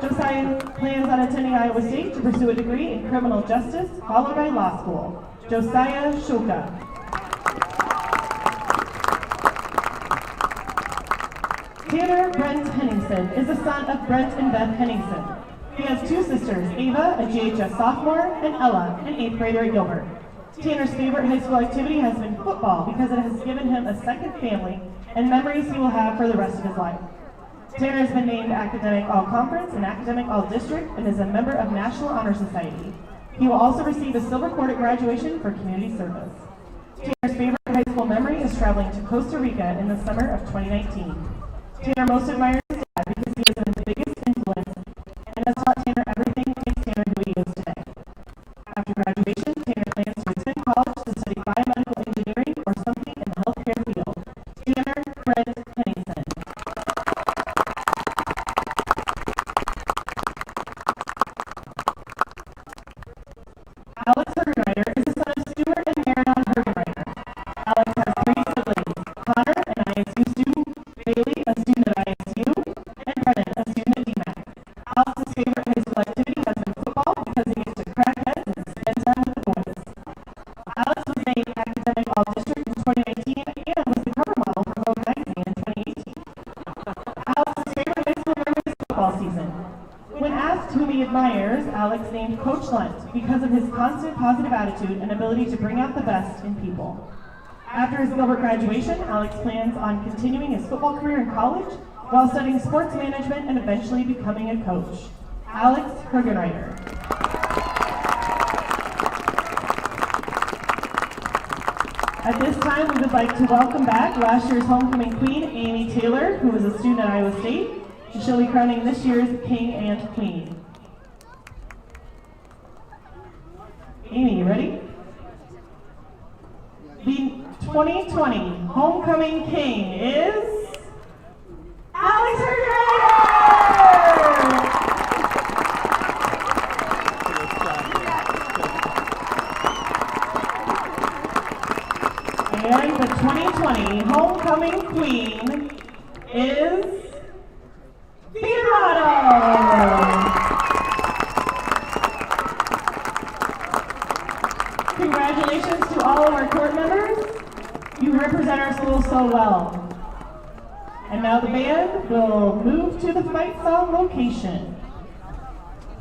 Josiah plans on attending Iowa State to pursue a degree in criminal justice, followed by law school. Josiah Shulka. Tanner Brent Henningsen is the son of Brent and Beth Henningsen. He has 2 sisters, Ava, a GHS sophomore, and Ella, an 8th grader at Gilbert. Tanner's favorite high school activity has been football because it has given him a second family and memories he will have for the rest of his life. Tanner has been named Academic All-Conference and Academic All-District and is a member of National Honor Society. He will also receive a silver cord at graduation for community service. Tanner's favorite high school memory is traveling to Costa Rica in the summer of 2019. Tanner most admires his dad because he has been the biggest influence and has taught Tanner everything that makes Tanner who he is today. After graduation, Tanner plans to attend college to study biomedical engineering or something in the healthcare field. Tanner Brent Henningsen. Alex Hergenreiter is the son of Stuart and Marion Hergenreiter. Alex has 3 siblings, Connor, an ISU student, Bailey, a student at ISU, and Brennan, a student at DMAC. Alex's favorite high school activity has been football because he gets to crack heads and spend time with the boys. Alex was named Academic All-District in 2019 and was the cover model for Vogue magazine in 2018. Alex's favorite high school memory is football season. When asked whom he admires, Alex named Coach Lunt because of his constant positive attitude and ability to bring out the best in people. After his Gilbert graduation, Alex plans on continuing his football career in college while studying sports management and eventually becoming a coach. Alex Hergenreiter. At this time, we would like to welcome back last year's homecoming queen, Amy Taylor, who was a student at Iowa State, and she'll be crowning this year's king and queen. Amy, you ready? The 2020 homecoming king is Alex Hergenreiter! And the 2020 homecoming queen is Congratulations to all of our court members. You represent our school so well. And now the band will move to the fight song location.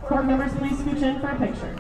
Board members, please scooch in for a picture.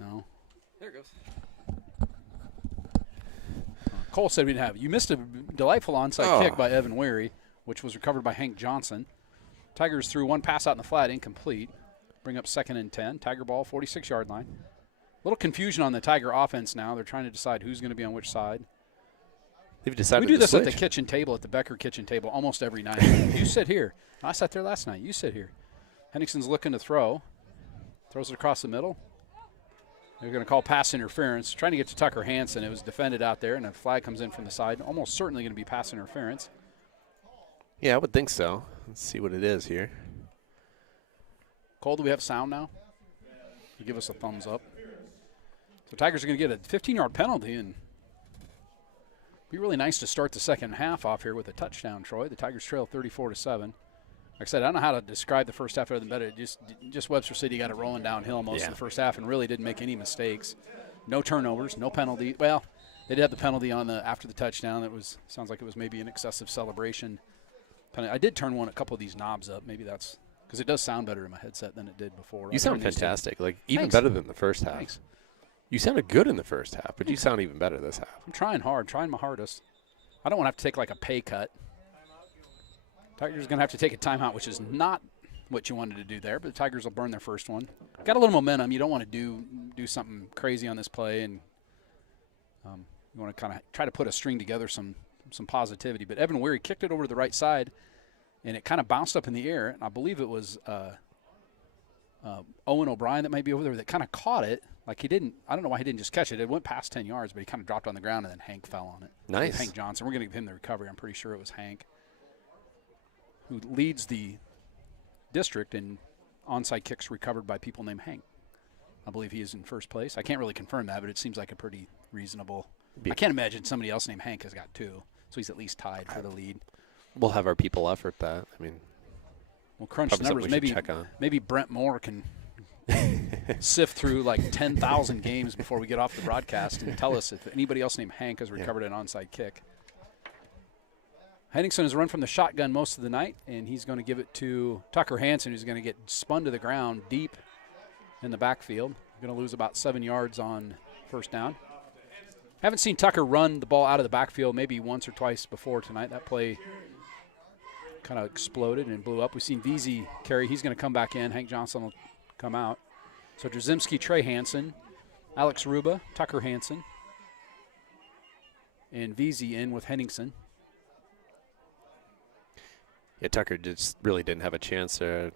No. There it goes. Cole said we didn't have it. You missed a delightful onside kick by Evan Wary, which was recovered by Hank Johnson. Tigers threw one pass out in the flat, incomplete. Bring up 2nd and 10. Tiger ball, 46-yard line. A little confusion on the Tiger offense now. They're trying to decide who's going to be on which side. They've decided We do this switch. at the kitchen table, at the Becker kitchen table, almost every night. You sit here. I sat there last night. You sit here. Henningson's looking to throw. Throws it across the middle. They're going to call pass interference. Trying to get to Tucker Hansen. It was defended out there, and a flag comes in from the side. Almost certainly going to be pass interference. Yeah, I would think so. Let's see what it is here. Cole, do we have sound now? You give us a thumbs up. So Tigers are going to get a 15-yard penalty, and be really nice to start the second half off here with a touchdown, Troy. The Tigers trail 34-7. Like I said, I don't know how to describe the first half other than better. Just Webster City got it rolling downhill most of the first half and really didn't make any mistakes. No turnovers, no penalty. Well, they did have the penalty on after the touchdown. It sounds like it was maybe an excessive celebration. I did turn a couple of these knobs up. Maybe that's because it does sound better in my headset than it did before. You sound fantastic. Like even Thanks. better than the first half. Thanks. You sounded good in the first half, but you sound even better this half. I'm trying hard, trying my hardest. I don't want to have to take like a pay cut. Tigers going to have to take a timeout, which is not what you wanted to do there, but the Tigers will burn their first one. Got a little momentum. You don't want to do something crazy on this play, and you want to kind of try to put a string together, some positivity. But Evan Weary kicked it over to the right side, and it kind of bounced up in the air, and I believe it was Owen O'Brien that might be over there that kind of caught it. Like he didn't – I don't know why he didn't just catch it. It went past 10 yards, but he kind of dropped on the ground, and then Hank fell on it. Nice. Hank Johnson. We're going to give him the recovery. I'm pretty sure it was Hank, who leads the district in onside kicks recovered by people named Hank. I believe he is in first place. I can't really confirm that, but it seems like a pretty reasonable – I can't imagine somebody else named Hank has got 2, so he's at least tied for the lead. We'll have our people effort that. I mean, we'll crunch the numbers. Maybe Brent Moore can sift through like 10,000 games before we get off the broadcast and tell us if anybody else named Hank has recovered an onside kick. Henningsen has run from the shotgun most of the night, and he's going to give it to Tucker Hansen, who's going to get spun to the ground deep in the backfield. Going to lose about 7 yards on first down. Haven't seen Tucker run the ball out of the backfield maybe once or twice before tonight. That play kind of exploded and blew up. We've seen VZ carry. He's going to come back in. Hank Johnson will come out. So Drzymski, Trey Hansen, Alex Ruba, Tucker Hansen, and VZ in with Henningsen. Yeah, Tucker just really didn't have a chance. A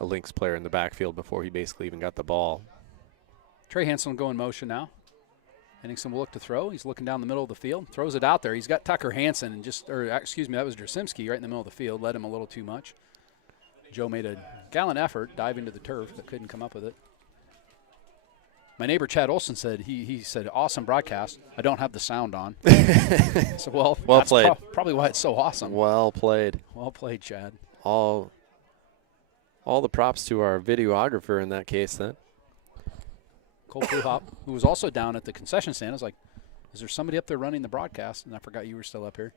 Lynx player in the backfield before he basically even got the ball. Trey Hansen will go in motion now. Henningsen will look to throw. He's looking down the middle of the field. Throws it out there. He's got Tucker Hansen and that was Drzymski right in the middle of the field. Led him a little too much. Joe made a gallant effort, dive into the turf, but couldn't come up with it. My neighbor Chad Olson said, he said, awesome broadcast. I don't have the sound on. So, well that's played. Probably why it's so awesome. Well played. Well played, Chad. All the props to our videographer in that case then. Cole Pluhop, who was also down at the concession stand, was like, is there somebody up there running the broadcast? And I forgot you were still up here.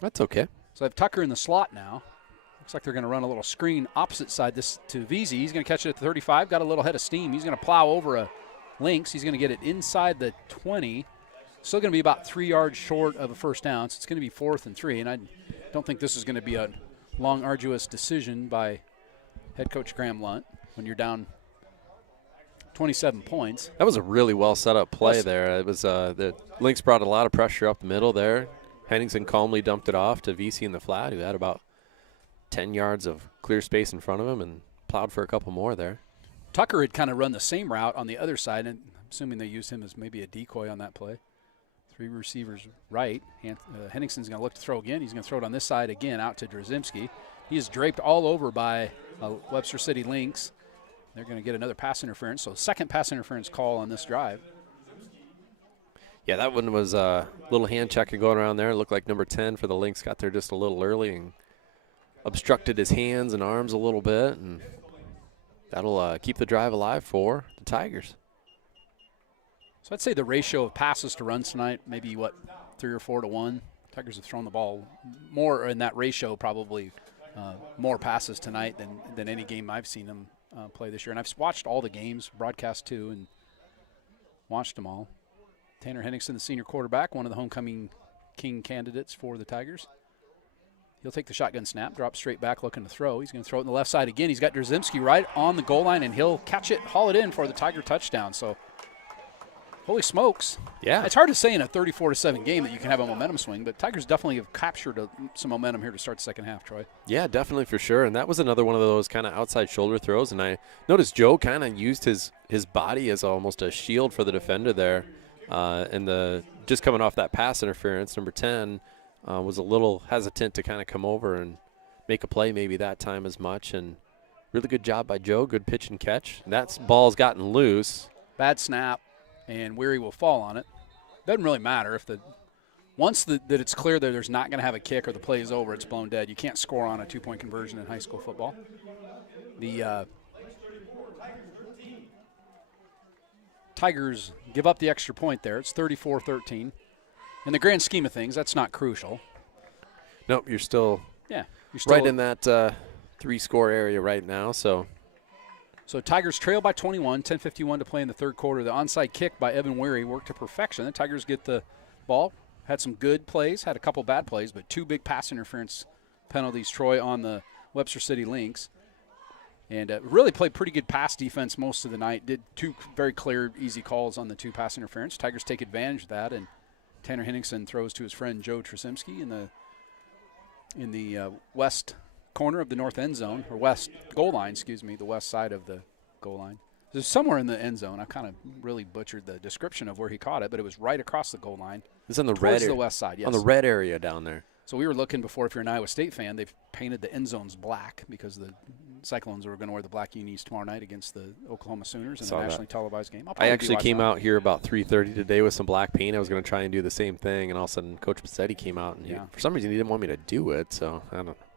That's okay. So I have Tucker in the slot now. Looks like they're going to run a little screen opposite side this to VZ. He's going to catch it at the 35, got a little head of steam. He's going to plow over a Lynx. He's going to get it inside the 20. Still going to be about 3 yards short of a first down. So it's going to be 4th and 3. And I don't think this is going to be a long, arduous decision by head coach Graham Lunt when you're down 27 points. That was a really well set up play there. It was the Lynx brought a lot of pressure up the middle there. Henningsen calmly dumped it off to VC in the flat, who had about 10 yards of clear space in front of him and plowed for a couple more there. Tucker had kind of run the same route on the other side, and I'm assuming they used him as maybe a decoy on that play. 3 receivers right. Henningsen's going to look to throw again. He's going to throw it on this side again out to Drzymski. He is draped all over by Webster City Lynx. They're going to get another pass interference, so second pass interference call on this drive. Yeah, that one was a little hand checking going around there. It looked like number 10 for the Lynx got there just a little early and obstructed his hands and arms a little bit, and that'll keep the drive alive for the Tigers. So I'd say the ratio of passes to runs tonight, maybe, 3 or 4 to 1. Tigers have thrown the ball more in that ratio, probably more passes tonight than any game I've seen them play this year. And I've watched all the games, broadcast too, and Watched them all. Tanner Henningsen, the senior quarterback, one of the homecoming king candidates for the Tigers. He'll take the shotgun snap, drop straight back, looking to throw. He's going to throw it on the left side again. He's got Drzymski right on the goal line, and he'll catch it, haul it in for the Tiger touchdown. So, holy smokes. Yeah. It's hard to say in a 34-7 game that you can have a momentum swing, but Tigers definitely have captured some momentum here to start the second half, Troy. Yeah, definitely for sure. And that was another one of those kind of outside shoulder throws. And I noticed Joe kind of used his body as almost a shield for the defender there. And just coming off that pass interference, number 10 was a little hesitant to kind of come over and make a play maybe that time as much. And really good job by Joe. Good pitch and catch. And that ball's gotten loose. Bad snap, and Weary will fall on it. Doesn't really matter if once that it's clear that there's not going to have a kick or the play is over, it's blown dead. You can't score on a two-point conversion in high school football. The Tigers give up the extra point there. It's 34-13. In the grand scheme of things, that's not crucial. Nope, you're still You're right in that three-score area right now. So Tigers trail by 21, 10:51 to play in the third quarter. The onside kick by Evan Weary worked to perfection. The Tigers get the ball, had some good plays, had a couple bad plays, but two big pass interference penalties, Troy, on the Webster City Lynx. And really played pretty good pass defense most of the night. Did two very clear, easy calls on the two pass interference. Tigers take advantage of that, and Tanner Henningsen throws to his friend Joe Trzycki in the west corner of the north end zone, or west goal line, the west side of the goal line. There's somewhere in the end zone. I kind of really butchered the description of where he caught it, but it was right across the goal line. It's on the towards red the west side, yes. On the red area down there. So we were looking before, if you're an Iowa State fan, they've painted the end zones black because the Cyclones were going to wear the black unis tomorrow night against the Oklahoma Sooners in a nationally televised game. I actually came out here about 3:30 today with some black paint. I was going to try and do the same thing, and all of a sudden Coach Bassetti came out, and for some reason he didn't want me to do it. So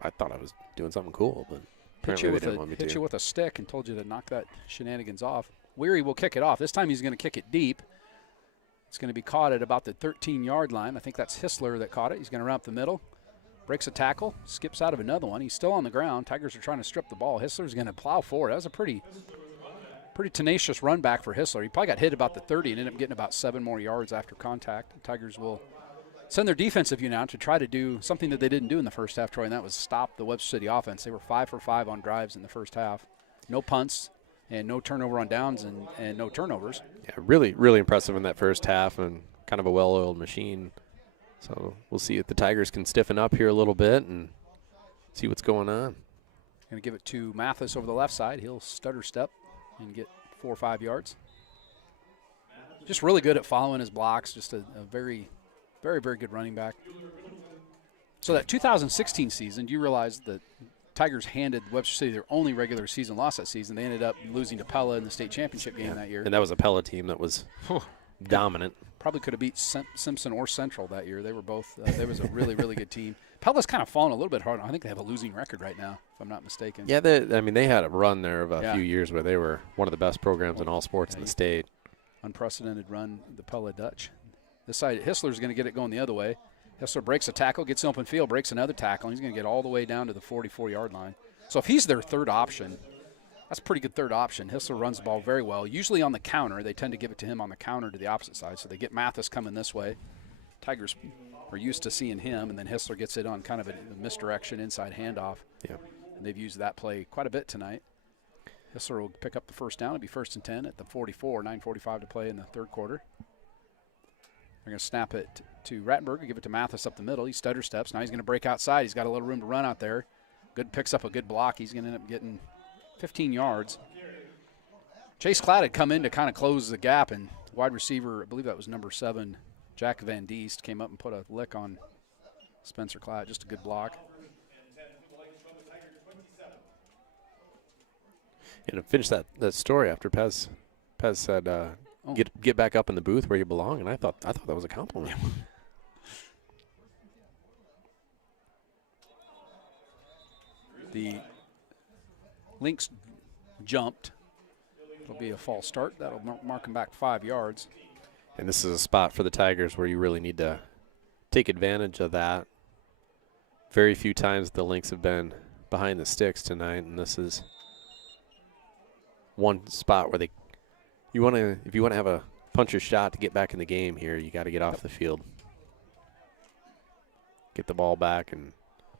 I thought I was doing something cool, but apparently they didn't want me to. Hit you with a stick and told you to knock that shenanigans off. Weary will kick it off. This time he's going to kick it deep. It's going to be caught at about the 13-yard line. I think that's Hissler that caught it. He's going to run up the middle. Breaks a tackle, skips out of another one. He's still on the ground. Tigers are trying to strip the ball. Hissler's going to plow forward. That was a pretty tenacious run back for Hissler. He probably got hit about the 30 and ended up getting about 7 more yards after contact. The Tigers will send their defensive unit out to try to do something that they didn't do in the first half, Troy, and that was stop the Webster City offense. They were 5 for 5 on drives in the first half. No punts and no turnover on downs and no turnovers. Yeah, really, really impressive in that first half and kind of a well-oiled machine. So we'll see if the Tigers can stiffen up here a little bit and see what's going on. Going to give it to Mathis over the left side. He'll stutter step and get 4 or 5 yards. Just really good at following his blocks. Just a very, very, very good running back. So that 2016 season, do you realize that Tigers handed Webster City their only regular season loss that season? They ended up losing to Pella in the state championship game that year. And that was a Pella team that was dominant. Probably could have beat Simpson or Central that year. They were both. There was a really, really good team. Pella's kind of fallen a little bit hard. I think they have a losing record right now, if I'm not mistaken. Yeah, they had a run there of a few years where they were one of the best programs in all sports in the state. Unprecedented run, the Pella Dutch. This side, Hissler's going to get it going the other way. Hissler breaks a tackle, gets in open field, breaks another tackle, and he's going to get all the way down to the 44-yard line. So if he's their third option, that's a pretty good third option. Hissler runs the ball very well. Usually on the counter, they tend to give it to him on the counter to the opposite side. So they get Mathis coming this way. Tigers are used to seeing him, and then Hissler gets it on kind of a misdirection inside handoff. Yeah. And they've used that play quite a bit tonight. Hissler will pick up the first down. It'll be 1st and 10 at the 44, 9:45 to play in the third quarter. They're going to snap it to Rattenberger, give it to Mathis up the middle. He stutter steps. Now he's going to break outside. He's got a little room to run out there. Picks up a good block. He's going to end up getting 15 yards. Chase Klatt had come in to kind of close the gap, and wide receiver, I believe that was number 7, Jack Van Diest, came up and put a lick on Spencer Klatt. Just a good block. And to finish that story after Pez said, get back up in the booth where you belong, and I thought that was a compliment. The Lynx jumped. It'll be a false start. That'll mark him back 5 yards. And this is a spot for the Tigers where you really need to take advantage of that. Very few times the Lynx have been behind the sticks tonight, and this is one spot where if you want to have a punch your shot to get back in the game here, you got to get off the field. Get the ball back and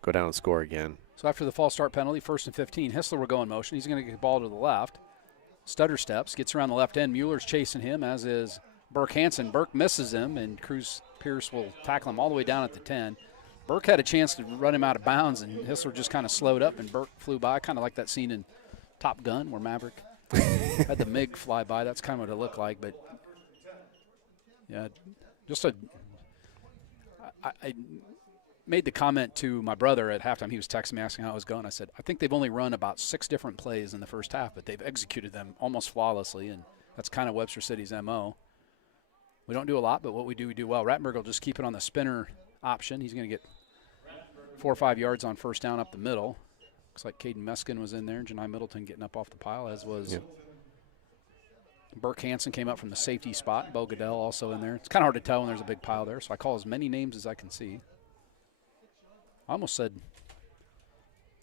go down and score again. So after the false start penalty, 1st and 15, Hissler will go in motion. He's going to get the ball to the left. Stutter steps, gets around the left end. Mueller's chasing him, as is Burke Hansen. Burke misses him, and Cruz Pierce will tackle him all the way down at the 10. Burke had a chance to run him out of bounds, and Hissler just kind of slowed up, and Burke flew by, kind of like that scene in Top Gun where Maverick had the MiG fly by. That's kind of what it looked like. But, yeah, I made the comment to my brother at halftime. He was texting me asking how it was going. I said, I think they've only run about 6 different plays in the first half, but they've executed them almost flawlessly, and that's kind of Webster City's MO. We don't do a lot, but what we do well. Rattenberg will just keep it on the spinner option. He's going to get 4 or 5 yards on first down up the middle. Looks like Caden Meskin was in there. Janai Middleton getting up off the pile, as was Burke Hansen came up from the safety spot. Bo Goodell also in there. It's kind of hard to tell when there's a big pile there, so I call as many names as I can see. I almost said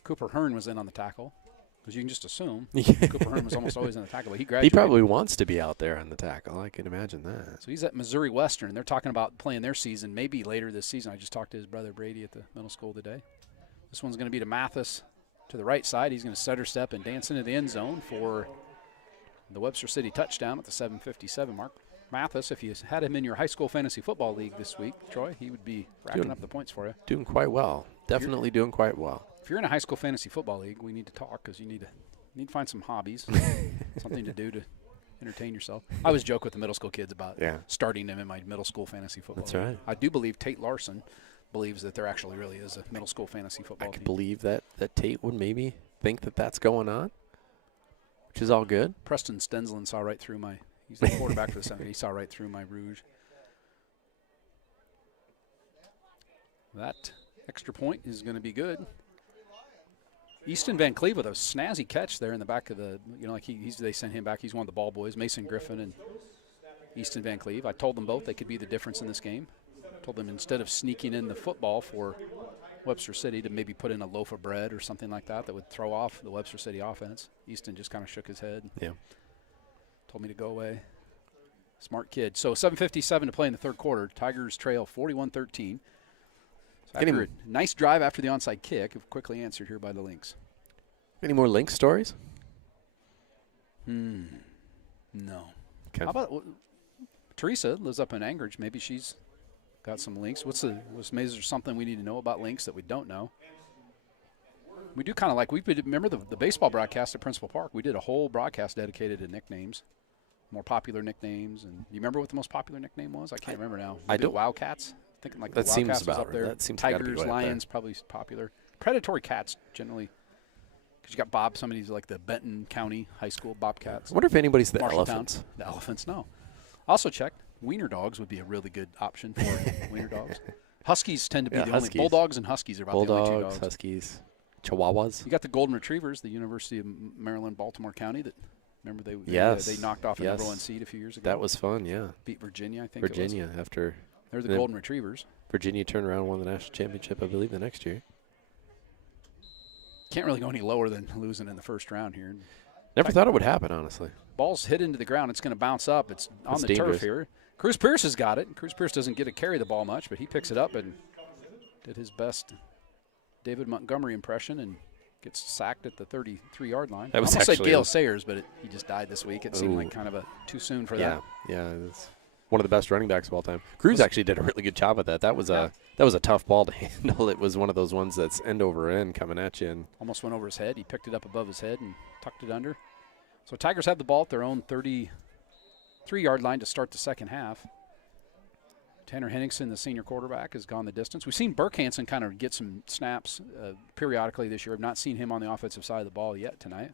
Cooper Hearn was in on the tackle, because you can just assume Cooper Hearn was almost always in the tackle, but he graduated. He probably wants to be out there on the tackle. I can imagine that. So he's at Missouri Western. They're talking about playing their season maybe later this season. I just talked to his brother Brady at the middle school today. This one's going to be to Mathis to the right side. He's going to stutter step and dance into the end zone for the Webster City touchdown at the 7:57 mark. Mathis, if you had him in your high school fantasy football league this week, Troy, he would be racking up the points for you. Doing quite well. Definitely doing quite well. If you're in a high school fantasy football league, we need to talk, because you need to find some hobbies, something to do to entertain yourself. I always joke with the middle school kids about starting them in my middle school fantasy football That's league. right. I do believe Tate Larson believes that there actually really is a middle school fantasy football I could team. believe that Tate would maybe think that that's going on, which is all good. Preston Stensland saw right through my – he's the quarterback for the 7. He saw right through my rouge. That extra point is going to be good. Easton Van Cleve with a snazzy catch there in the back of the – like they sent him back. He's one of the ball boys, Mason Griffin and Easton Van Cleve. I told them both they could be the difference in this game. Told them instead of sneaking in the football for Webster City to maybe put in a loaf of bread or something like that would throw off the Webster City offense. Easton just kind of shook his head. Yeah. Told me to go away. Smart kid. So 7:57 to play in the third quarter. Tigers trail 41-13. So after a nice drive after the onside kick, quickly answered here by the Lynx. Any more Lynx stories? No. Okay. How about Teresa lives up in Anchorage? Maybe she's got some Lynx. Maybe there's something we need to know about Lynx that we don't know. We do kind of like, remember the baseball broadcast at Principal Park? We did a whole broadcast dedicated to nicknames, more popular nicknames. And you remember what the most popular nickname was? I can't remember now. I don't. Wildcats? Thinking like that the seems Wildcats was about up there. right. That seems Tigers, right Lions, probably popular. Predatory Cats generally. Because you got Bob, somebody's like the Benton County High School Bobcats. I wonder if anybody's the Marshalltown. Elephants. The Elephants, no. Also checked. Wiener Dogs would be a really good option for Wiener Dogs. Huskies tend to be the only. Bulldogs and Huskies are about the only two dogs. Huskies, Chihuahuas. You got the Golden Retrievers, the University of Maryland, Baltimore County. That remember they knocked off an number 1 seed a few years ago. That was fun, yeah. Beat Virginia, I think. Virginia after. They're the Golden Retrievers. Virginia turned around and won the national championship, I believe, the next year. Can't really go any lower than losing in the first round here. Never thought it would happen, honestly. Ball's hit into the ground. It's going to bounce up. It's on the turf here. Cruz Pierce has got it. Cruz Pierce doesn't get to carry the ball much, but he picks it up and did his best David Montgomery impression and gets sacked at the 33-yard line. That was I almost said Gale Sayers, but he just died this week. It seemed like kind of too soon for that. Yeah, it's one of the best running backs of all time. Cruz actually did a really good job with that. That was a tough ball to handle. It was one of those ones that's end over end coming at you. And almost went over his head. He picked it up above his head and tucked it under. So Tigers have the ball at their own 33-yard line to start the second half. Tanner Henningsen, the senior quarterback, has gone the distance. We've seen Burke Hansen kind of get some snaps periodically this year. I've not seen him on the offensive side of the ball yet tonight.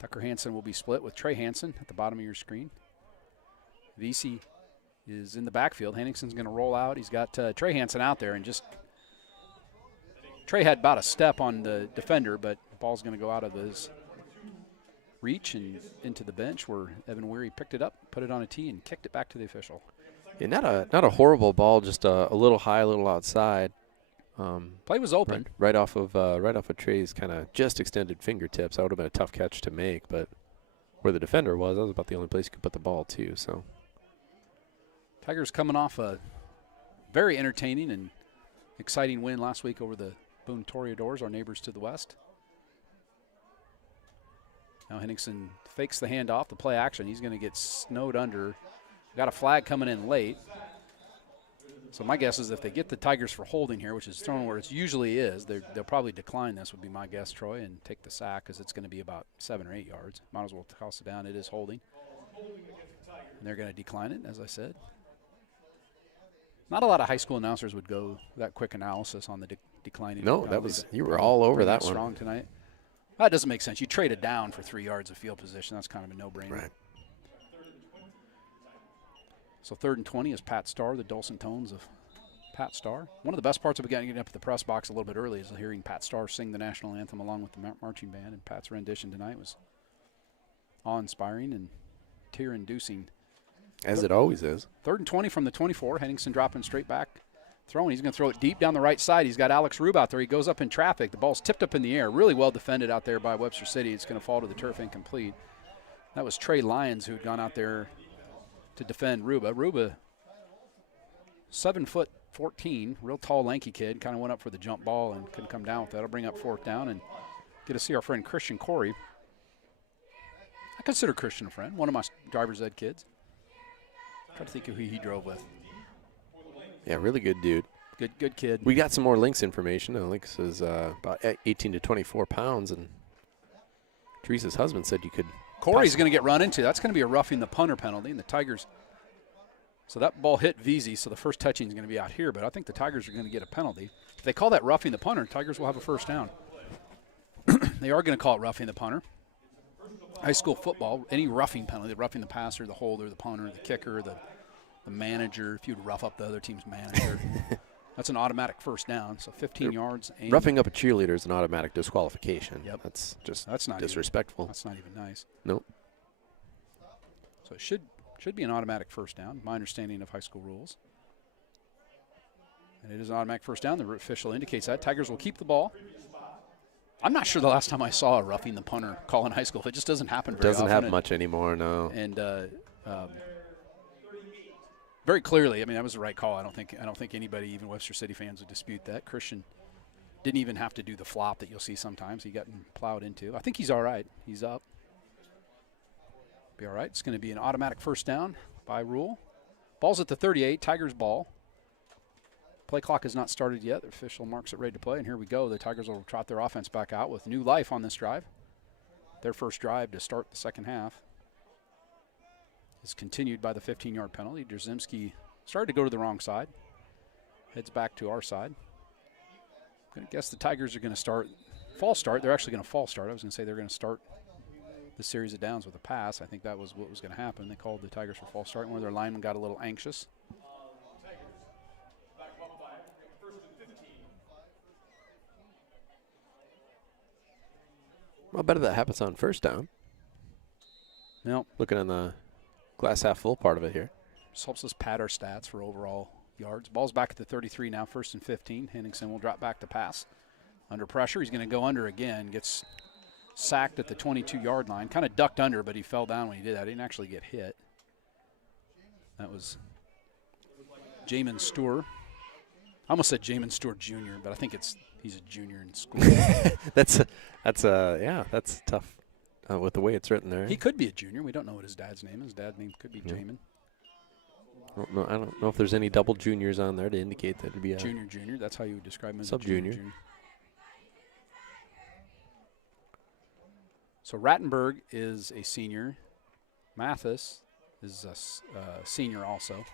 Tucker Hansen will be split with Trey Hansen at the bottom of your screen. VC is in the backfield. Henningsen's going to roll out. He's got Trey Hansen out there, and just Trey had about a step on the defender, but the ball's going to go out of his reach and into the bench where Evan Weary picked it up, put it on a tee, and kicked it back to the official. Yeah, not a horrible ball, just a little high, a little outside. Play was open. Right off of Trey's kind of just extended fingertips. That would have been a tough catch to make, but where the defender was. That was about the only place you could put the ball to. So Tigers coming off a very entertaining and exciting win last week over the Boone Toreadors, our neighbors to the west. Now Henningsen fakes the handoff, the play action. He's going to get snowed under. Got a flag coming in late. So my guess is if they get the Tigers for holding here, which is thrown where it usually is, they'll probably decline this, would be my guess, Troy, and take the sack because it's going to be about 7 or 8 yards. Might as well toss it down. It is holding. And they're going to decline it, as I said. Not a lot of high school announcers would go that quick analysis on the declining. No, that was, you were all over that one. Strong tonight. That doesn't make sense. You trade it down for 3 yards of field position. That's kind of a no-brainer. Right. So 3rd and 20 is Pat Starr, the dulcet tones of Pat Starr. One of the best parts of getting up to the press box a little bit early is hearing Pat Starr sing the national anthem along with the marching band. And Pat's rendition tonight was awe-inspiring and tear-inducing. As it always is. 3rd and 20 from the 24. Henningsen dropping straight back, throwing. He's going to throw it deep down the right side. He's got Alex Rube out there. He goes up in traffic. The ball's tipped up in the air. Really well defended out there by Webster City. It's going to fall to the turf incomplete. That was Trey Lyons who had gone out there to defend Ruba. Ruba, 7'14", real tall, lanky kid. Kind of went up for the jump ball and couldn't come down with that. It'll bring up 4th down and get to see our friend Christian Corey. I consider Christian a friend, one of my driver's ed kids. Try to think of who he drove with. Yeah, really good dude. Good kid. We got some more Lynx information. Lynx is about 18 to 24 pounds, and Teresa's husband said you could. Corey's going to get run into. That's going to be a roughing the punter penalty, and the Tigers. So that ball hit VZ, so the first touching is going to be out here, but I think the Tigers are going to get a penalty. If they call that roughing the punter, Tigers will have a 1st down. They are going to call it roughing the punter. High school football, any roughing penalty, roughing the passer, the holder, the punter, the kicker, the manager, if you'd rough up the other team's manager, that's an automatic 1st down. So 15 yards. And roughing up a cheerleader is an automatic disqualification. Yep. That's not disrespectful. That's not even nice. Nope. So it should be an automatic 1st down, my understanding of high school rules. And it is an automatic 1st down. The official indicates that. Tigers will keep the ball. I'm not sure the last time I saw a roughing the punter call in high school. It just doesn't happen very often. Doesn't happen much anymore, no. And very clearly, I mean, that was the right call. I don't think anybody, even Webster City fans, would dispute that. Christian didn't even have to do the flop that you'll see sometimes. He got plowed into. I think he's all right. He's up. Be all right. It's going to be an automatic 1st down by rule. Ball's at the 38. Tigers ball. Play clock has not started yet. The official marks it ready to play, and here we go. The Tigers will trot their offense back out with new life on this drive. Their first drive to start the 2nd half is continued by the 15-yard penalty. Drzymski started to go to the wrong side. Heads back to our side. I'm going to guess the Tigers are going to false start. They're actually going to false start. I was going to say they're going to start the series of downs with a pass. I think that was what was going to happen. They called the Tigers for false start, and one of their linemen got a little anxious. Well, better that happens on 1st down. Nope. Looking on the glass half full part of it here. Just helps us pad our stats for overall yards. Ball's back at the 33 now, 1st and 15. Henningsen will drop back to pass. Under pressure, he's going to go under again. Gets sacked at the 22-yard line. Kind of ducked under, but he fell down when he did that. He didn't actually get hit. That was Jamin Stewart. I almost said Jamin Stewart Jr., but I think he's a junior in school. That's tough with the way it's written there. He could be a junior. We don't know what his dad's name is. His dad's name could be Jamin. I don't know if there's any double juniors on there to indicate that it'd be a junior. That's how you would describe him as sub-junior. A junior. So Rattenberg is a senior. Mathis is a senior also.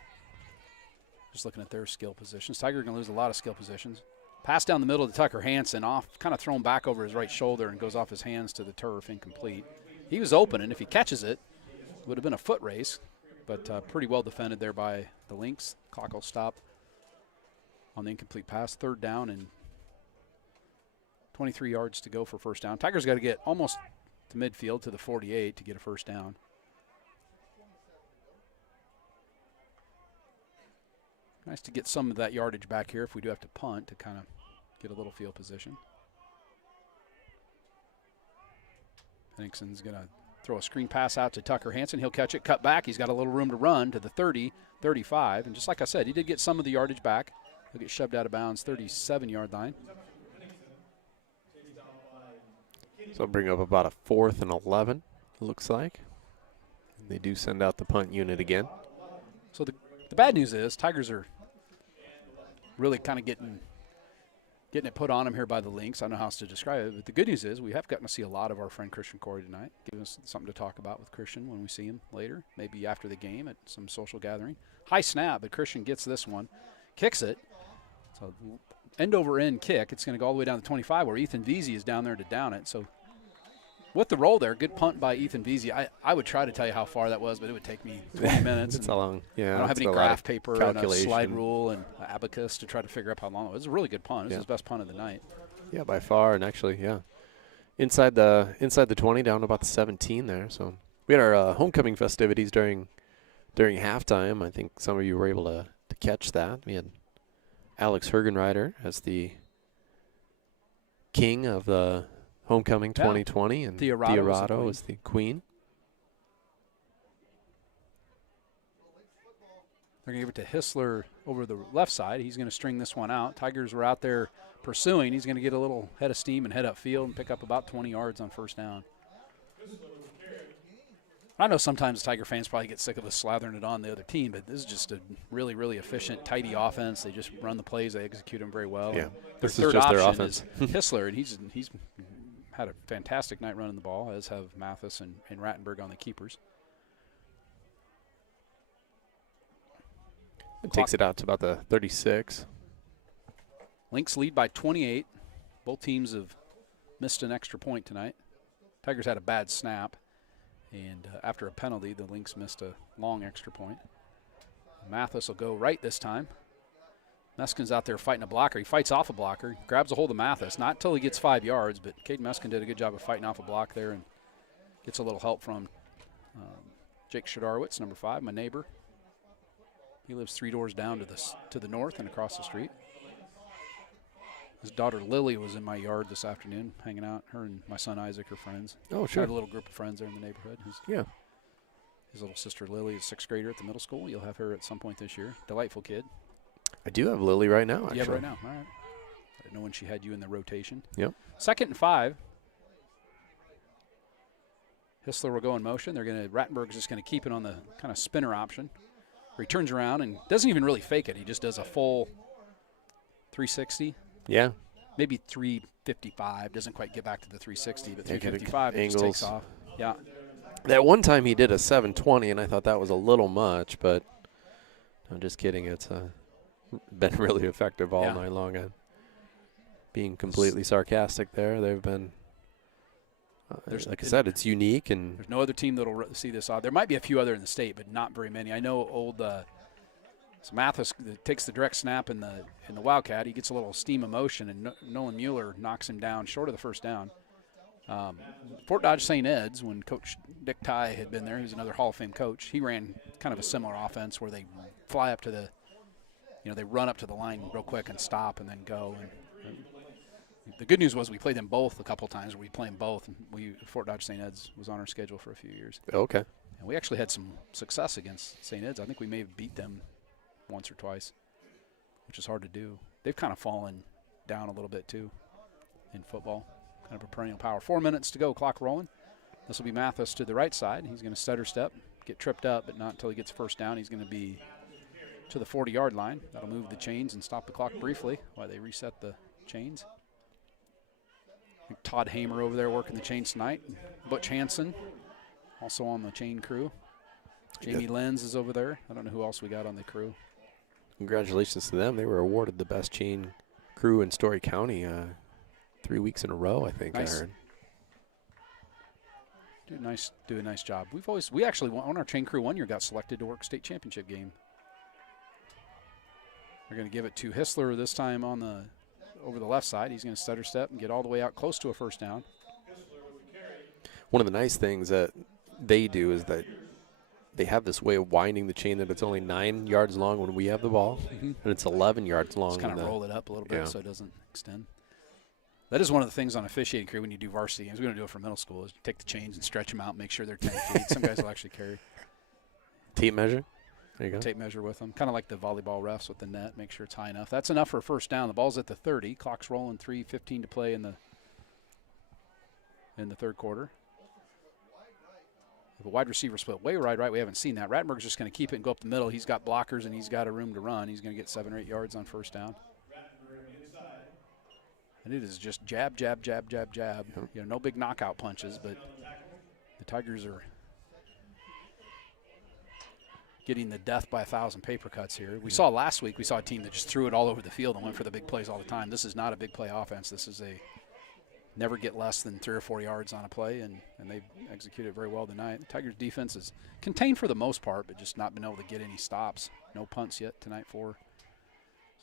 Just looking at their skill positions. Tiger going to lose a lot of skill positions. Pass down the middle to Tucker Hansen, off, kind of thrown back over his right shoulder and goes off his hands to the turf, incomplete. He was open, and if he catches it, it would have been a foot race, but pretty well defended there by the Lynx. Clock will stop on the incomplete pass. 3rd down and 23 yards to go for 1st down. Tigers got to get almost to midfield to the 48 to get a 1st down. Nice to get some of that yardage back here if we do have to punt to kind of get a little field position. Henningsen's going to throw a screen pass out to Tucker Hansen. He'll catch it, cut back. He's got a little room to run to the 30, 35. And just like I said, he did get some of the yardage back. He'll get shoved out of bounds, 37-yard line. So bring up about a 4th and 11, it looks like. They do send out the punt unit again. So the bad news is Tigers are really kind of getting it put on them here by the Lynx. I don't know how else to describe it, but the good news is we have gotten to see a lot of our friend Christian Corey tonight, giving us something to talk about with Christian when we see him later, maybe after the game at some social gathering. High snap, but Christian gets this one, kicks it. So end-over-end kick. It's going to go all the way down to 25 where Ethan Veazey is down there to down it. So with the roll there, good punt by Ethan Veazey. I would try to tell you how far that was, but it would take me 20 minutes. It's a long, yeah. I don't have any graph paper and a slide rule and abacus to try to figure out how long it was. It was a really good punt. It was his best punt of the night. Yeah, by far, and actually, inside the 20, down to about the 17 there. So we had our homecoming festivities during halftime. I think some of you were able to catch that. We had Alex Hergenreiter as the king of the homecoming 2020, and Theorato is the queen. They're going to give it to Hissler over the left side. He's going to string this one out. Tigers were out there pursuing. He's going to get a little head of steam and head up field and pick up about 20 yards on first down. I know sometimes Tiger fans probably get sick of us slathering it on the other team, but this is just a really, really efficient, tidy offense. They just run the plays. They execute them very well. Yeah, this is just their offense. Hissler, and he's had a fantastic night running the ball, as have Mathis and Rattenberg on the keepers. It takes it out to about the 36. Lynx lead by 28. Both teams have missed an extra point tonight. Tigers had a bad snap, and after a penalty, the Lynx missed a long extra point. Mathis will go right this time. Meskin's out there fighting a blocker. He fights off a blocker, grabs a hold of Mathis. Not until he gets 5 yards, but Caden Meskin did a good job of fighting off a block there and gets a little help from Jake Shadarowitz, number 5, my neighbor. He lives 3 doors down to the north and across the street. His daughter Lily was in my yard this afternoon, hanging out. Her and my son Isaac are friends. Oh, sure. Had a little group of friends there in the neighborhood. His little sister Lily is 6th grader at the middle school. You'll have her at some point this year. Delightful kid. I do have Lily right now, actually. You have her right now. All right. I didn't know when she had you in the rotation. Yep. 2nd and 5. Hissler will go in motion. Rattenberg's just going to keep it on the kind of spinner option. He turns around and doesn't even really fake it. He just does a full 360. Yeah. Maybe 355. Doesn't quite get back to the 360, but 355 it just takes off. Yeah. That one time he did a 720, and I thought that was a little much, but I'm just kidding. It's been really effective all night long. Being completely sarcastic there. They've been, like I said, it's unique. And there's no other team that will see this off. There might be a few other in the state, but not very many. I know old Mathis takes the direct snap in the Wildcat. He gets a little steam of motion, and Nolan Mueller knocks him down short of the first down. Fort Dodge St. Ed's, when Coach Dick Ty had been there, he was another Hall of Fame coach. He ran kind of a similar offense where they fly up to they run up to the line real quick and stop and then go. And the good news was we played them both a couple times. We played them both. Fort Dodge St. Ed's was on our schedule for a few years. Okay. And we actually had some success against St. Ed's. I think we may have beat them once or twice, which is hard to do. They've kind of fallen down a little bit too in football. Kind of a perennial power. 4 minutes to go, clock rolling. This will be Mathis to the right side. He's going to stutter step, get tripped up, but not until he gets first down. He's going to be to the 40-yard line. That'll move the chains and stop the clock briefly while they reset the chains. I think Todd Hamer over there working the chains tonight. Butch Hansen also on the chain crew. Jamie Lenz is over there. I don't know who else we got on the crew. Congratulations to them. They were awarded the best chain crew in Story County 3 weeks in a row, I think. Nice. I heard. Do a nice job. We actually on our chain crew one year got selected to work state championship game. They're going to give it to Hissler this time over the left side. He's going to stutter step and get all the way out close to a first down. One of the nice things that they do is that they have this way of winding the chain that it's only 9 yards long when we have the ball, and it's 11 yards long. Just kind of roll it up a little bit so it doesn't extend. That is one of the things on officiating crew when you do varsity games. We don't do it for middle school. Is you take the chains and stretch them out, make sure they're 10 feet. Some guys will actually carry Tape measure. There you go. tape measure with them, kind of like the volleyball refs with the net. Make sure it's high enough. That's enough for a first down. The ball's at the 30. Clock's rolling. 3:15 to play in the third quarter. The wide receiver split way right. We haven't seen that. Rattenberg's just going to keep it and go up the middle. He's got blockers and he's got a room to run. He's going to get 7 or 8 yards on first down. And it is just jab. No big knockout punches, but the Tigers are getting the death by 1,000 paper cuts here. We saw last week, we saw a team that just threw it all over the field and went for the big plays all the time. This is not a big play offense. This is a never get less than 3 or 4 yards on a play, and they've executed very well tonight. The Tigers' defense is contained for the most part, but just not been able to get any stops. No punts yet tonight for.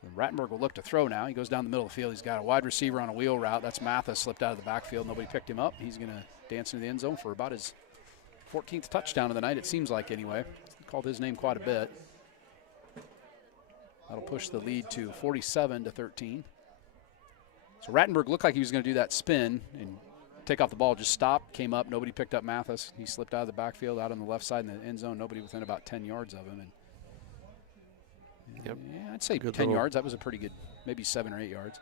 So Rattenberg will look to throw now. He goes down the middle of the field. He's got a wide receiver on a wheel route. That's Mathis, slipped out of the backfield. Nobody picked him up. He's going to dance into the end zone for about his 14th touchdown of the night, it seems like anyway. Called his name quite a bit. That'll push the lead to 47-13. So Rattenberg looked like he was going to do that spin and take off the ball, just stopped, came up. Nobody picked up Mathis. He slipped out of the backfield, out on the left side in the end zone. Nobody within about 10 yards of him. And Yep. yeah, I'd say Good 10 little- yards. That was a pretty good, maybe 7 or 8 yards.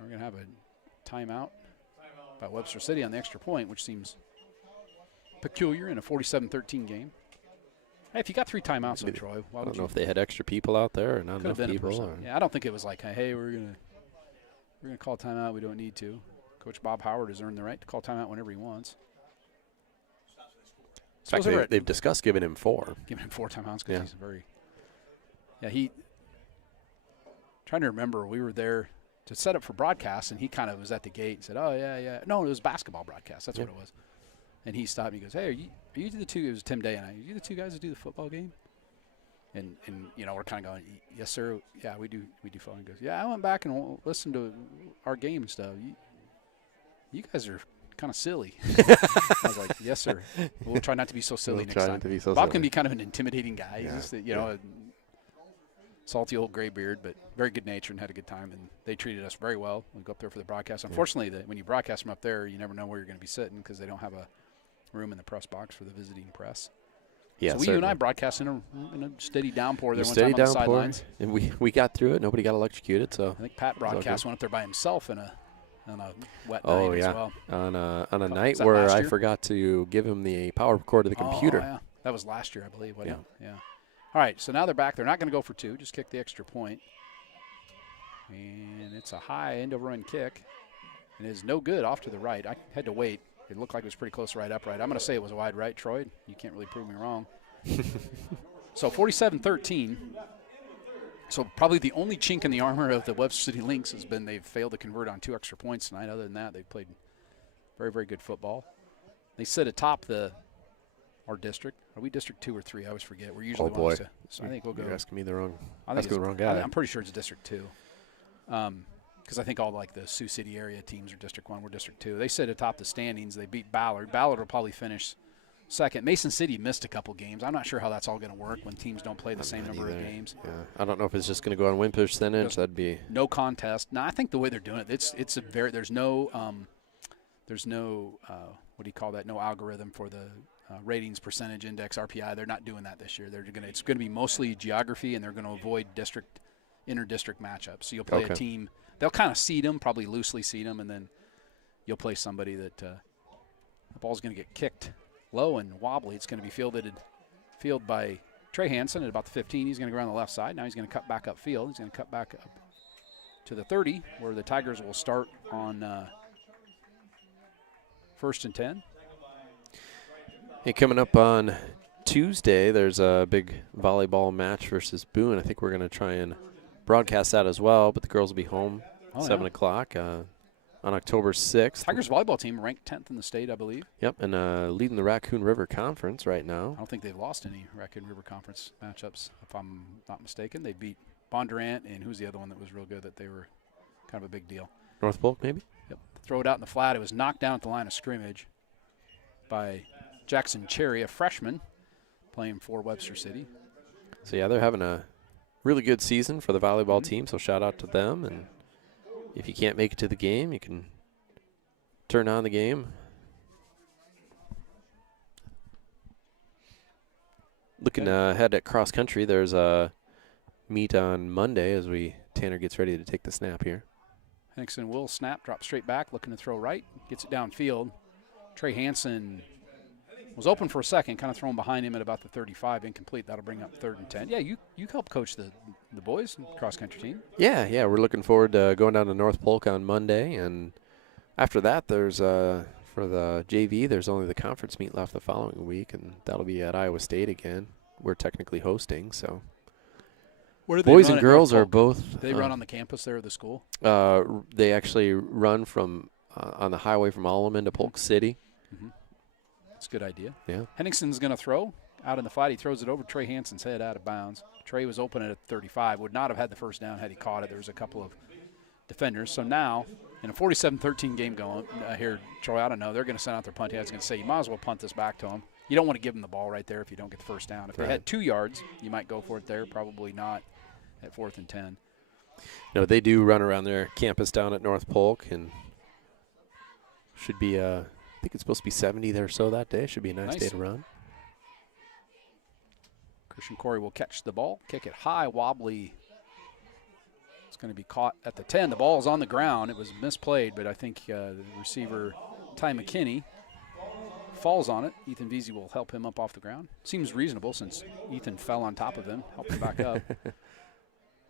We're going to have a timeout by Webster City on the extra point, which seems peculiar in a 47-13 game. Hey, if you got 3 timeouts, though, Troy, why I would don't you? know if they had extra people out there or not Could have enough been a people. person. Or Yeah, I don't think it was like, hey, we're gonna call timeout. We don't need to. Coach Bob Howard has earned the right to call timeout whenever he wants. in fact, they've discussed giving him 4. Giving him 4 timeouts because Yeah. he's very. Yeah, he. Trying to remember, we were there to set up for broadcast, and he kind of was at the gate and said, "Oh yeah." No, it was basketball broadcast. That's Yep. what it was. And he stopped. And he goes, "Hey, are you the two?" It was Tim Day and I. Are you the 2 guys that do the football game? And we're kind of going, "Yes, sir. Yeah, we do phone." He goes, "Yeah, I went back and listened to our game and stuff. You guys are kind of silly." I was like, "Yes, sir. We'll try not to be so silly We'll next try time." not to be so Bob silly. can be kind of an intimidating guy. Yeah, He's just, a salty old gray beard, but very good natured and had a good time. And they treated us very well. We go up there for the broadcast. Unfortunately, when you broadcast from up there, you never know where you're going to be sitting because they don't have a room in the press box for the visiting press. Yeah, so you and I broadcast in a steady downpour there one steady time on the downpour, sidelines. and we got through it. Nobody got electrocuted, so. I think Pat broadcast went up there by himself on a wet Oh night yeah, as well. on a Was night that where last I year? forgot to give him the power cord of the computer. Oh, yeah. That was last year, I believe. wasn't Yeah. it? Yeah. All right, so now they're back. They're not going to go for 2. Just kick the extra point. And it's a high end-over-run kick. And it is no good off to the right. I had to wait. It looked like it was pretty close to right upright. I'm going to say it was a wide right, Troy. You can't really prove me wrong. So 47-13. So probably the only chink in the armor of the Webster City Lynx has been they've failed to convert on 2 extra points tonight. Other than that, they've played very, very good football. They sit atop our district. Are we District 2 or 3? I always forget. We're usually Oh, boy. So I think we'll go. You're asking me the wrong. I think Asking the it's- wrong guy. I'm pretty sure it's District 2. Because I think all like the Sioux City area teams are District 1. We're District 2. They sit atop the standings. They beat Ballard. Ballard will probably finish second. Mason City missed a couple games. I'm not sure how that's all going to work when teams don't play the same Not number of either. games. Yeah, I don't know if it's just going to go on win percentage. Just- That'd be. No contest. No, I think the way they're doing it, it's a very there's no what do you call that? No algorithm for the ratings percentage index RPI. They're not doing that this year. It's going to be mostly geography, and they're going to avoid inter-district matchups. So you'll play Okay. a team. They'll kind of seed them, probably loosely seed them, and then you'll play somebody that the ball's going to get kicked low and wobbly. It's going to be fielded by Trey Hansen at about the 15. He's going to go around the left side. Now he's going to cut back up field. He's going to cut back up to the 30, where the Tigers will start on 1st and 10. Hey, coming up on Tuesday, there's a big volleyball match versus Boone. I think we're going to try and broadcast that as well, but the girls will be home 7 o'clock on October 6th. Tigers volleyball team ranked 10th in the state, I believe. Yep, and leading the Raccoon River Conference right now. I don't think they've lost any Raccoon River Conference matchups, if I'm not mistaken. They beat Bondurant, and who's the other one that was real good that they were kind of a big deal? North Polk, maybe? Yep. Throw it out in the flat. It was knocked down at the line of scrimmage by Jackson Cherry, a freshman, playing for Webster City. So, yeah, they're having a really good season for the volleyball team, so shout out to them. And if you can't make it to the game, you can turn on the game. Looking ahead at cross country, there's a meet on Monday as Tanner gets ready to take the snap here. Henningsen will snap, drop straight back, looking to throw right, gets it downfield. Trey Hansen was open for a second, kind of thrown behind him at about the 35, incomplete. That'll bring up 3rd and 10. Yeah, you help coach the boys cross country team. Yeah, we're looking forward to going down to North Polk on Monday, and after that, there's for the JV, there's only the conference meet left the following week, and that'll be at Iowa State again. We're technically hosting, so. Boys and girls are both. They run on the campus there at the school? They actually run from on the highway from Alleman to Polk City. Mm-hmm. That's a good idea. Yeah. Henningsen's going to throw out in the fight. He throws it over Trey Hansen's head out of bounds. Trey was open at 35. Would not have had the first down had he caught it. There was a couple of defenders. So now, in a 47-13 game going here, Troy, I don't know. They're going to send out their punt. I was going to say, you might as well punt this back to them. You don't want to give them the ball right there if you don't get the first down. If they had 2 yards, you might go for it there. Probably not at 4th and 10. No, they do run around their campus down at North Polk, and should be, I think it's supposed to be 70 there or so that day. Should be a nice day to run. Christian Corey will catch the ball, kick it high, wobbly. It's going to be caught at the 10. The ball is on the ground. It was misplayed, but I think the receiver, Ty McKinney, falls on it. Ethan Vesey will help him up off the ground. Seems reasonable since Ethan fell on top of him, helped him back up.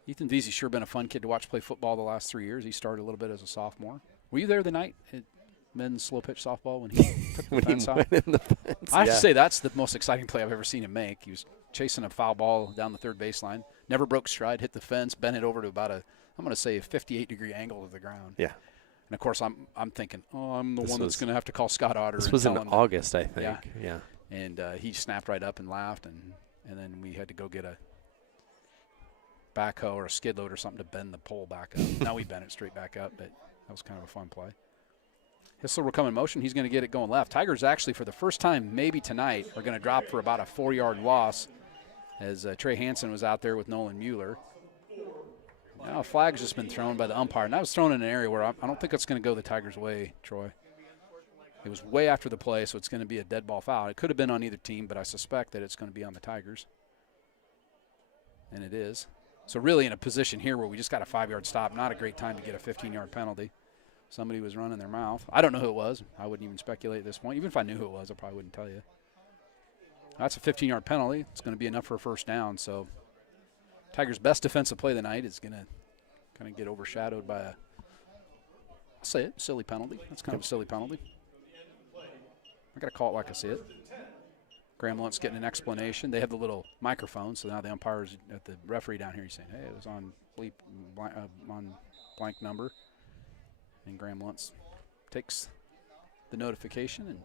Ethan Vesey's sure been a fun kid to watch play football the last 3 years. He started a little bit as a sophomore. Were you there the night at men's slow pitch softball when he took the fence off? I have to say that's the most exciting play I've ever seen him make. He was chasing a foul ball down the 3rd baseline, never broke stride, hit the fence, bent it over to about I'm going to say a 58-degree angle to the ground. Yeah. And of course I'm thinking, I'm the one that's going to have to call Scott Otter. This was in August, I think. Yeah. And he snapped right up and laughed, and then we had to go get a backhoe or a skid load or something to bend the pole back up. Now we bent it straight back up, but that was kind of a fun play. Hissler will come in motion. He's going to get it going left. Tigers actually, for the first time maybe tonight, are going to drop for about a 4-yard loss as Trey Hansen was out there with Nolan Mueller. Now a flag's just been thrown by the umpire, and that was thrown in an area where I don't think it's going to go the Tigers' way, Troy. It was way after the play, so it's going to be a dead ball foul. It could have been on either team, but I suspect that it's going to be on the Tigers. And it is. So really in a position here where we just got a 5-yard stop, not a great time to get a 15-yard penalty. Somebody was running their mouth. I don't know who it was. I wouldn't even speculate at this point. Even if I knew who it was, I probably wouldn't tell you. That's a 15-yard penalty. It's going to be enough for a first down. So Tigers' best defensive play of the night is going to kind of get overshadowed by I'll say it, silly penalty. That's kind of a silly penalty. I got to call it like I see it. Graham Lunt's getting an explanation. They have the little microphone, so now the umpire's at the referee down here. He's saying, hey, it was on blank number. And Graham Luntz takes the notification and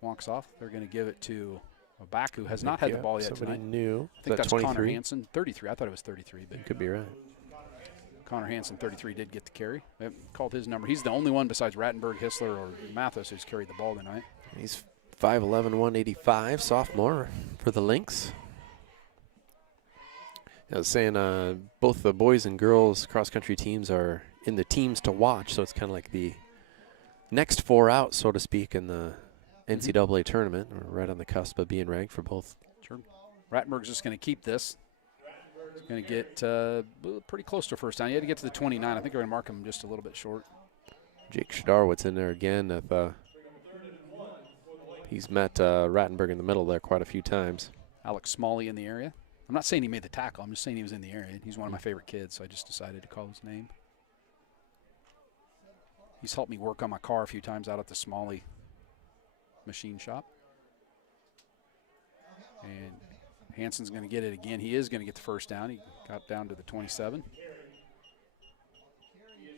walks off. They're going to give it to a back who has not had the ball yet somebody tonight. New. I think that's 23? Connor Hansen, 33. I thought it was 33. But you could be right. Connor Hansen, 33, did get the carry. They called his number. He's the only one besides Rattenberg, Hissler, or Mathis who's carried the ball tonight. He's 5'11", 185, sophomore for the Lynx. I was saying both the boys and girls cross-country teams are in the teams to watch, so it's kind of like the next 4 out, so to speak, in the NCAA tournament. We're right on the cusp of being ranked for both. Sure. Rattenberg's just going to keep this. He's going to get pretty close to a first down. He had to get to the 29. I think we're going to mark him just a little bit short. Jake Shadarwitz in there again. He's met Rattenberg in the middle there quite a few times. Alex Smalley in the area. I'm not saying he made the tackle. I'm just saying he was in the area. He's one of my favorite kids, so I just decided to call his name. He's helped me work on my car a few times out at the Smalley machine shop. And Hansen's going to get it again. He is going to get the first down. He got down to the 27.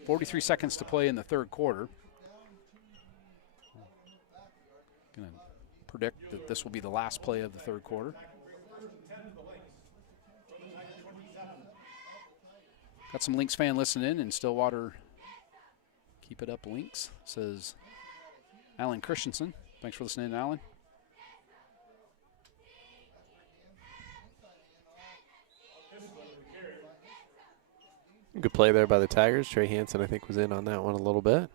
43 seconds to play in the third quarter. Going to predict that this will be the last play of the third quarter. Got some Lynx fan listening in Stillwater. Keep it up, Lynx, says Alan Christensen. Thanks for listening, Alan. Good play there by the Tigers. Trey Hansen, I think, was in on that one a little bit.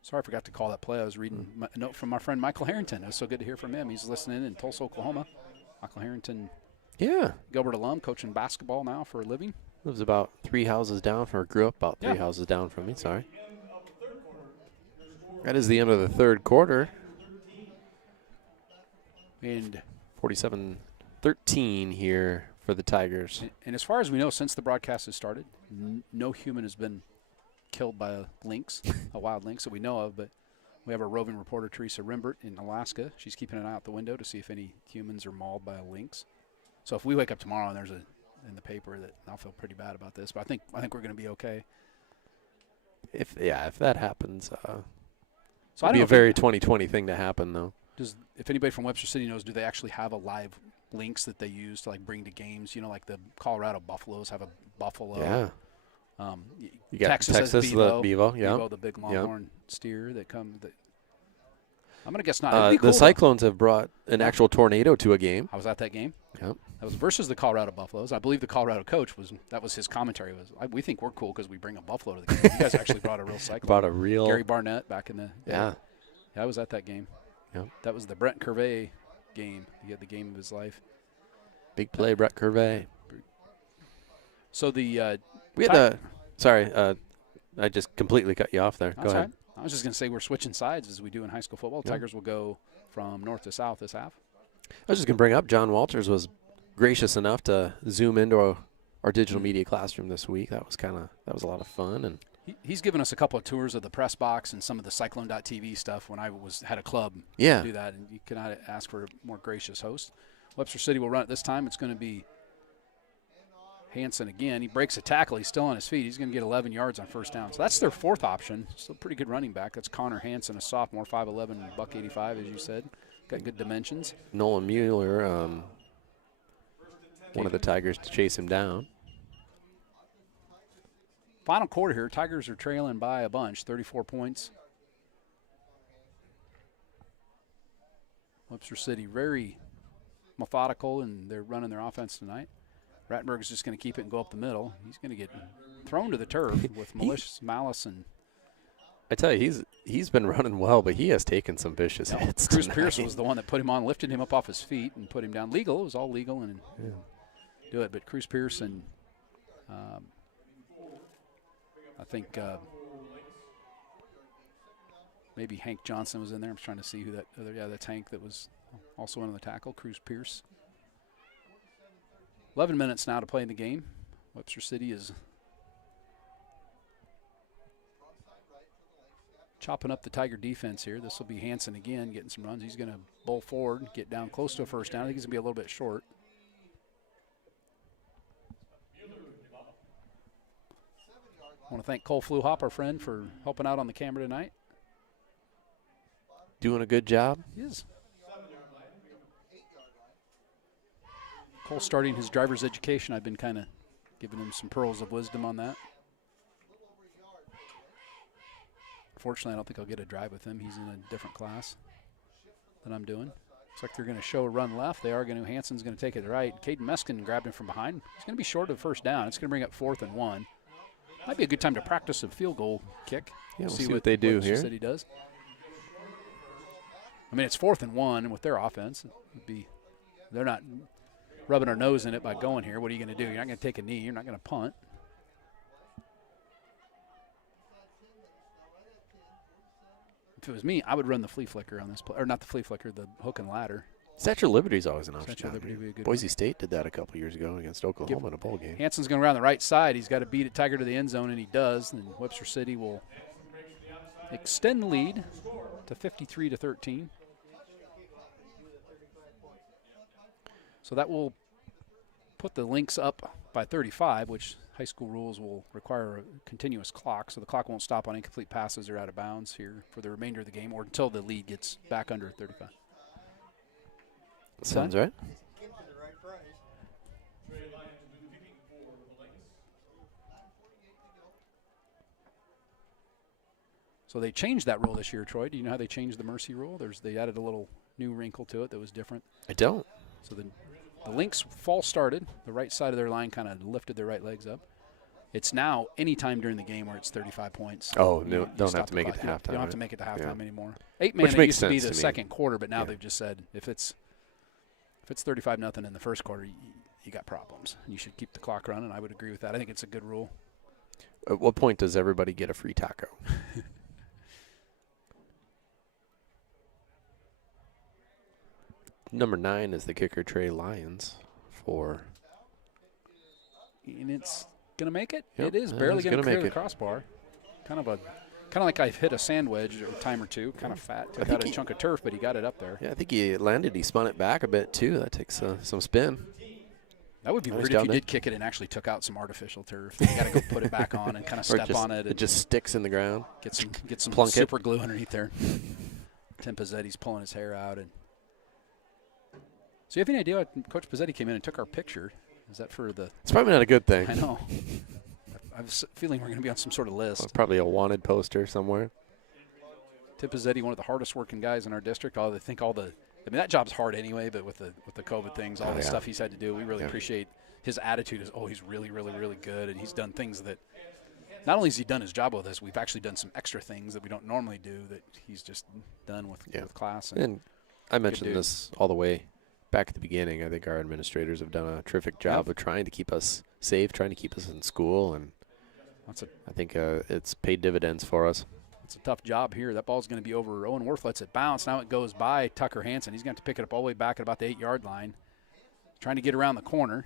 Sorry, I forgot to call that play. I was reading a note from my friend Michael Harrington. It was so good to hear from him. He's listening in Tulsa, Oklahoma. Michael Harrington, Yeah. Gilbert alum, coaching basketball now for a living. Lives about 3 houses down from, or grew up about 3 houses down from me, sorry. That is the end of the third quarter. And 47-13 here for the Tigers. And as far as we know, since the broadcast has started, no human has been killed by a lynx, a wild lynx that we know of, but we have our roving reporter, Teresa Rimbert, in Alaska. She's keeping an eye out the window to see if any humans are mauled by a lynx. So if we wake up tomorrow and there's in the paper, that I'll feel pretty bad about this, but I think we're going to be okay. If that happens, So it'd be a very 2020 thing to happen, though. If anybody from Webster City knows, do they actually have a live lynx that they use to like bring to games? You know, like the Colorado Buffaloes have a buffalo. Yeah. You got Texas has the Bevo, yeah. Bevo, the big longhorn steer that comes. I'm going to guess not. It'd be cool, the Cyclones have brought an actual tornado to a game. I was at that game. Yep. That was versus the Colorado Buffaloes. I believe the Colorado coach that was his commentary. We think we're cool because we bring a buffalo to the game. You guys actually brought a real cyclone. Brought a real Gary Barnett back in the yeah. I was at that game. Yep. That was the Brent Curvey game. He had the game of his life. Big play, Brett Curvey. So the we had sorry, I just completely cut you off there. Go ahead. Right. I was just going to say we're switching sides as we do in high school football. Yep. Tigers will go from north to south this half. I was just going to bring up John Walters was gracious enough to zoom into our digital media classroom this week. That was a lot of fun, and he's given us a couple of tours of the press box and some of the Cyclone.tv stuff when I had a club to do that, and you cannot ask for a more gracious host. Webster City will run it this time. It's going to be Hansen again. He breaks a tackle. He's still on his feet. He's going to get 11 yards on first down. So that's their fourth option. Still a pretty good running back. That's Connor Hansen, a sophomore, 5'11", $185, as you said. Got good dimensions. Nolan Mueller, one of the Tigers to chase him down. Final quarter here. Tigers are trailing by a bunch, 34 points. Webster City very methodical, and they're running their offense tonight. Rattenberg's just going to keep it and go up the middle. He's going to get thrown to the turf with malicious malice. And I tell you, he's been running well, but he has taken some vicious hits. Cruz Pierce was the one that put him on, lifted him up off his feet and put him down. Legal. It was all legal and do it. But Cruz Pierce and I think maybe Hank Johnson was in there. I'm trying to see who that other. Yeah, that's Hank that was also in on the tackle. Cruz Pierce. 11 minutes now to play in the game. Webster City is chopping up the Tiger defense here. This will be Hansen again getting some runs. He's going to bowl forward, get down close to a first down. I think he's going to be a little bit short. I want to thank Cole Fluhop, our friend, for helping out on the camera tonight. Doing a good job. He is. Cole starting his driver's education. I've been kind of giving him some pearls of wisdom on that. Unfortunately, I don't think I'll get a drive with him. He's in a different class than I'm doing. Looks like they're going to show a run left. They are going to. Hansen's going to take it right. Caden Meskin grabbed him from behind. He's going to be short of first down. It's going to bring up 4th and 1. Might be a good time to practice a field goal kick. Yeah, we'll see what they do here. City does. I mean, it's 4th and 1, and with their offense, they're not rubbing our nose in it by going here. What are you going to do? You're not going to take a knee. You're not going to punt. If it was me, I would run the flea flicker on this play. Or not the flea flicker, the hook and ladder. Statue of Liberty is always an option. Statue of Liberty would be a good Boise State did that a couple years ago against Oklahoma in a bowl game. Hansen's going around the right side. He's got to beat it Tiger to the end zone, and he does. And Webster City will extend the lead to 53-13. So that will put the Lynx up by 35, which high school rules will require a continuous clock. So the clock won't stop on incomplete passes or out of bounds here for the remainder of the game or until the lead gets back under 35. Sounds right. So they changed that rule this year, Troy. Do you know how they changed the mercy rule? They added a little new wrinkle to it that was different. I don't. So the Lynx false started. The right side of their line kind of lifted their right legs up. It's now any time during the game where it's 35 points. Oh, no, You don't stop have to the make it clock. to halftime. You don't have right? to make it to halftime Yeah. anymore. 8-man, Which it makes used to be sense the to me. second quarter, but now Yeah. they've just said if it's 35-0 in the first quarter, you got problems. You should keep the clock running. I would agree with that. I think it's a good rule. At what point does everybody get a free taco? Number 9 is the kicker, Trey Lyons, for And it's going to make it. Yep, It is it barely is going to gonna clear make the it. crossbar. Kind of like I've hit a sand wedge a time or two. Kind of fat. Took out a chunk of turf, but he got it up there. Yeah, I think he landed. He spun it back a bit, too. That takes some spin. That would be Nice weird if down you there. did kick it and actually took out some artificial turf. You got to go put it back on and kind of Or step on it. It And just sticks in the ground. get some plunk it. super glue underneath there. Tim Pizzetti's pulling his hair out. And so you have any idea what Coach Pizzetti came in and took our picture? Is that for the? It's probably not a good thing. I know. I have a feeling we're going to be on some sort of list. Probably a wanted poster somewhere. Tim Pizzetti, one of the hardest working guys in our district. That job's hard anyway, but with the COVID things, all the stuff he's had to do, we really appreciate his attitude. He's really, really, really good, and he's done things that not only has he done his job with us, we've actually done some extra things that we don't normally do that he's just done with class. And I mentioned dude. this all the way back at the beginning. I think our administrators have done a terrific job of trying to keep us safe, trying to keep us in school, and I think it's paid dividends for us. It's a tough job here. That ball's going to be over. Owen Worth lets it bounce. Now it goes by Tucker Hansen. He's going to have to pick it up all the way back at about the 8-yard line. Trying to get around the corner.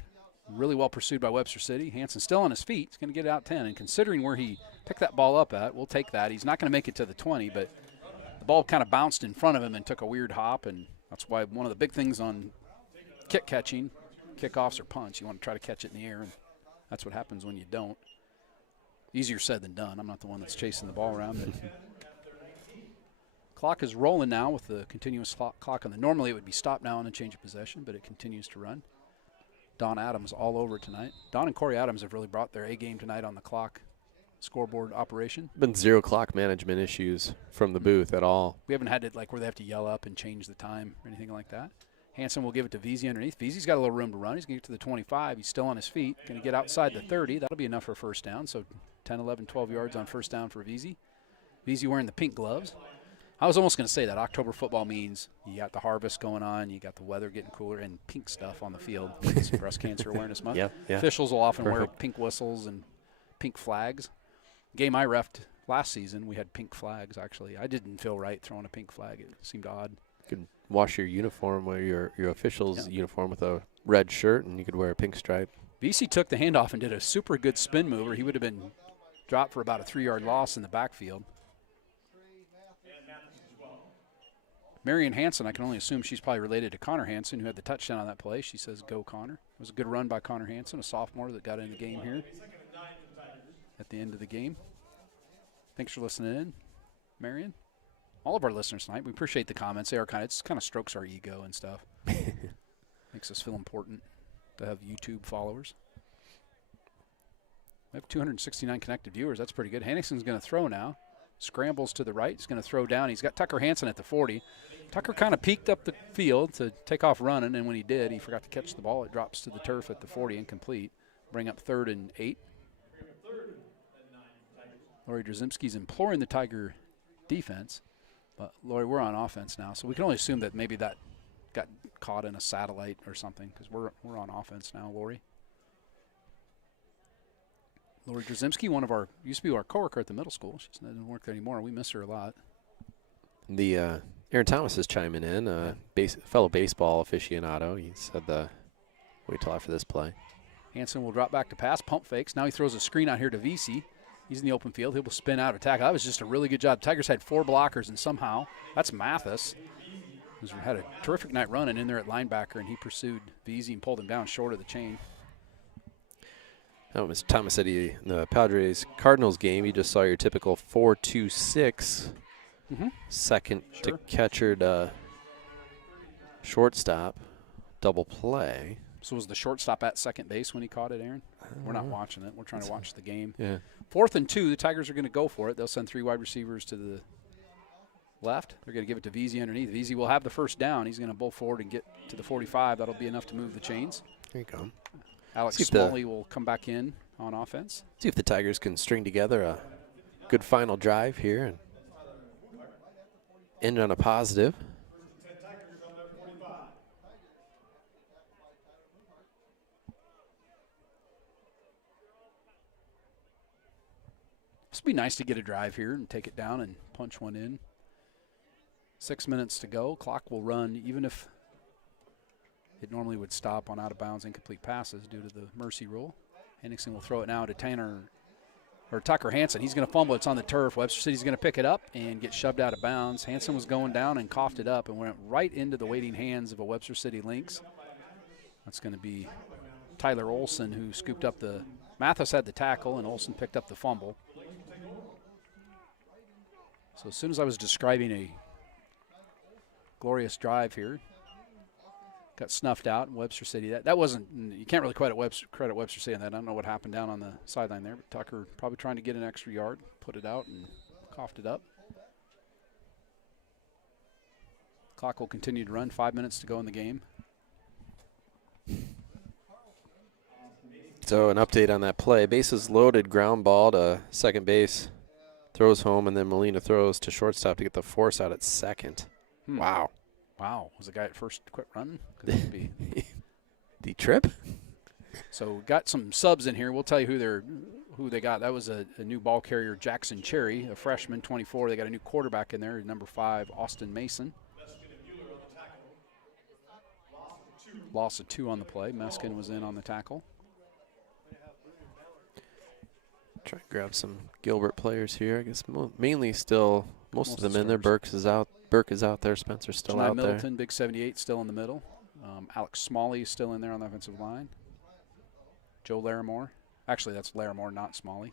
Really well pursued by Webster City. Hansen still on his feet. He's going to get it out 10. And considering where he picked that ball up at, we'll take that. He's not going to make it to the 20, but the ball kind of bounced in front of him and took a weird hop. And that's why one of the big things on kick catching, kickoffs or punts, you want to try to catch it in the air. And that's what happens when you don't. Easier said than done. I'm not the one that's chasing the ball around. But clock is rolling now with the continuous clock on the. Normally it would be stopped now on a change of possession, but it continues to run. Don Adams all over tonight. Don and Corey Adams have really brought their A game tonight on the clock scoreboard operation. Been 0 clock management issues from the booth at all. We haven't had it like where they have to yell up and change the time or anything like that. Hansen will give it to Veazey underneath. Veazey's got a little room to run. He's going to get to the 25. He's still on his feet. Going to get outside the 30. That'll be enough for a first down. So 10, 11, 12 yards on first down for Veazey. Veazey wearing the pink gloves. I was almost going to say that October football means you got the harvest going on, you got the weather getting cooler, and pink stuff on the field. It's Breast Cancer Awareness Month. Yeah. Officials will often wear Perfect. pink whistles and pink flags. Game I refed last season, we had pink flags, actually. I didn't feel right throwing a pink flag. It seemed odd. You could wash your uniform, wear your official's uniform with a red shirt, and you could wear a pink stripe. VC took the handoff and did a super good spin move, or he would have been dropped for about a 3-yard loss in the backfield. Marion Hansen, I can only assume she's probably related to Connor Hansen, who had the touchdown on that play. She says, go Connor. It was a good run by Connor Hansen, a sophomore that got in the game here at the end of the game. Thanks for listening in, Marion. All of our listeners tonight, we appreciate the comments. They are kind of strokes our ego and stuff. Makes us feel important to have YouTube followers. We have 269 connected viewers. That's pretty good. Hannigson's going to throw now. Scrambles to the right. He's going to throw down. He's got Tucker Hansen at the 40. Tucker kind of peeked up the field to take off running, and when he did, he forgot to catch the ball. It drops to the turf at the 40, incomplete. Bring up 3rd and 8. Lori Drzymski's imploring the Tiger defense. But, Lori, we're on offense now, so we can only assume that maybe that got caught in a satellite or something because we're on offense now, Lori. Lori Drzymski, used to be our coworker at the middle school. She doesn't work there anymore. We miss her a lot. The Aaron Thomas is chiming in, fellow baseball aficionado. He said wait till after this play. Hansen will drop back to pass, pump fakes. Now he throws a screen out here to VC. He's in the open field. He will spin out of tackle. That was just a really good job. Tigers had 4 blockers, and somehow, that's Mathis, who's had a terrific night running in there at linebacker, and he pursued VZ and pulled him down short of the chain. That was Thomas said in the Padres-Cardinals game, you just saw your typical 4-2-6 second to catcher to shortstop double play. So was the shortstop at second base when he caught it, Aaron? We're not watching it. We're trying to watch the game. Yeah. 4th and 2, the Tigers are going to go for it. They'll send 3 wide receivers to the left. They're going to give it to VZ underneath. VZ will have the first down. He's going to bowl forward and get to the 45. That'll be enough to move the chains. There you go. Alex Smalley will come back in on offense. See if the Tigers can string together a good final drive here and end on a positive. This would be nice to get a drive here and take it down and punch one in. 6 minutes to go. Clock will run even if it normally would stop on out-of-bounds incomplete passes due to the mercy rule. Henningsen will throw it now to Tucker Hansen. He's going to fumble. It's on the turf. Webster City's going to pick it up and get shoved out of bounds. Hansen was going down and coughed it up and went right into the waiting hands of a Webster City Lynx. That's going to be Tyler Olson, who scooped up the – Mathis had the tackle, and Olson picked up the fumble. So as soon as I was describing a glorious drive here, got snuffed out in Webster City. That wasn't, you can't really credit Webster City on that. I don't know what happened down on the sideline there, but Tucker probably trying to get an extra yard, put it out and coughed it up. Clock will continue to run, 5 minutes to go in the game. So an update on that play. Bases loaded, ground ball to second base. Throws home, and then Molina throws to shortstop to get the force out at second. Wow. Wow. Was the guy at first quit running? Could that be? The trip? So got some subs in here. We'll tell you who they got. That was a new ball carrier, Jackson Cherry, a freshman, 24. They got a new quarterback in there, number 5, Austin Mason. Loss of 2 on the play. Meskin was in on the tackle. Try to grab some Gilbert players here. I guess mainly still most of them in there. Burke is out there. Spencer's still out there. Middleton, big 78, still in the middle. Alex Smalley is still in there on the offensive line. Joe Larimore. Actually, that's Larimore, not Smalley.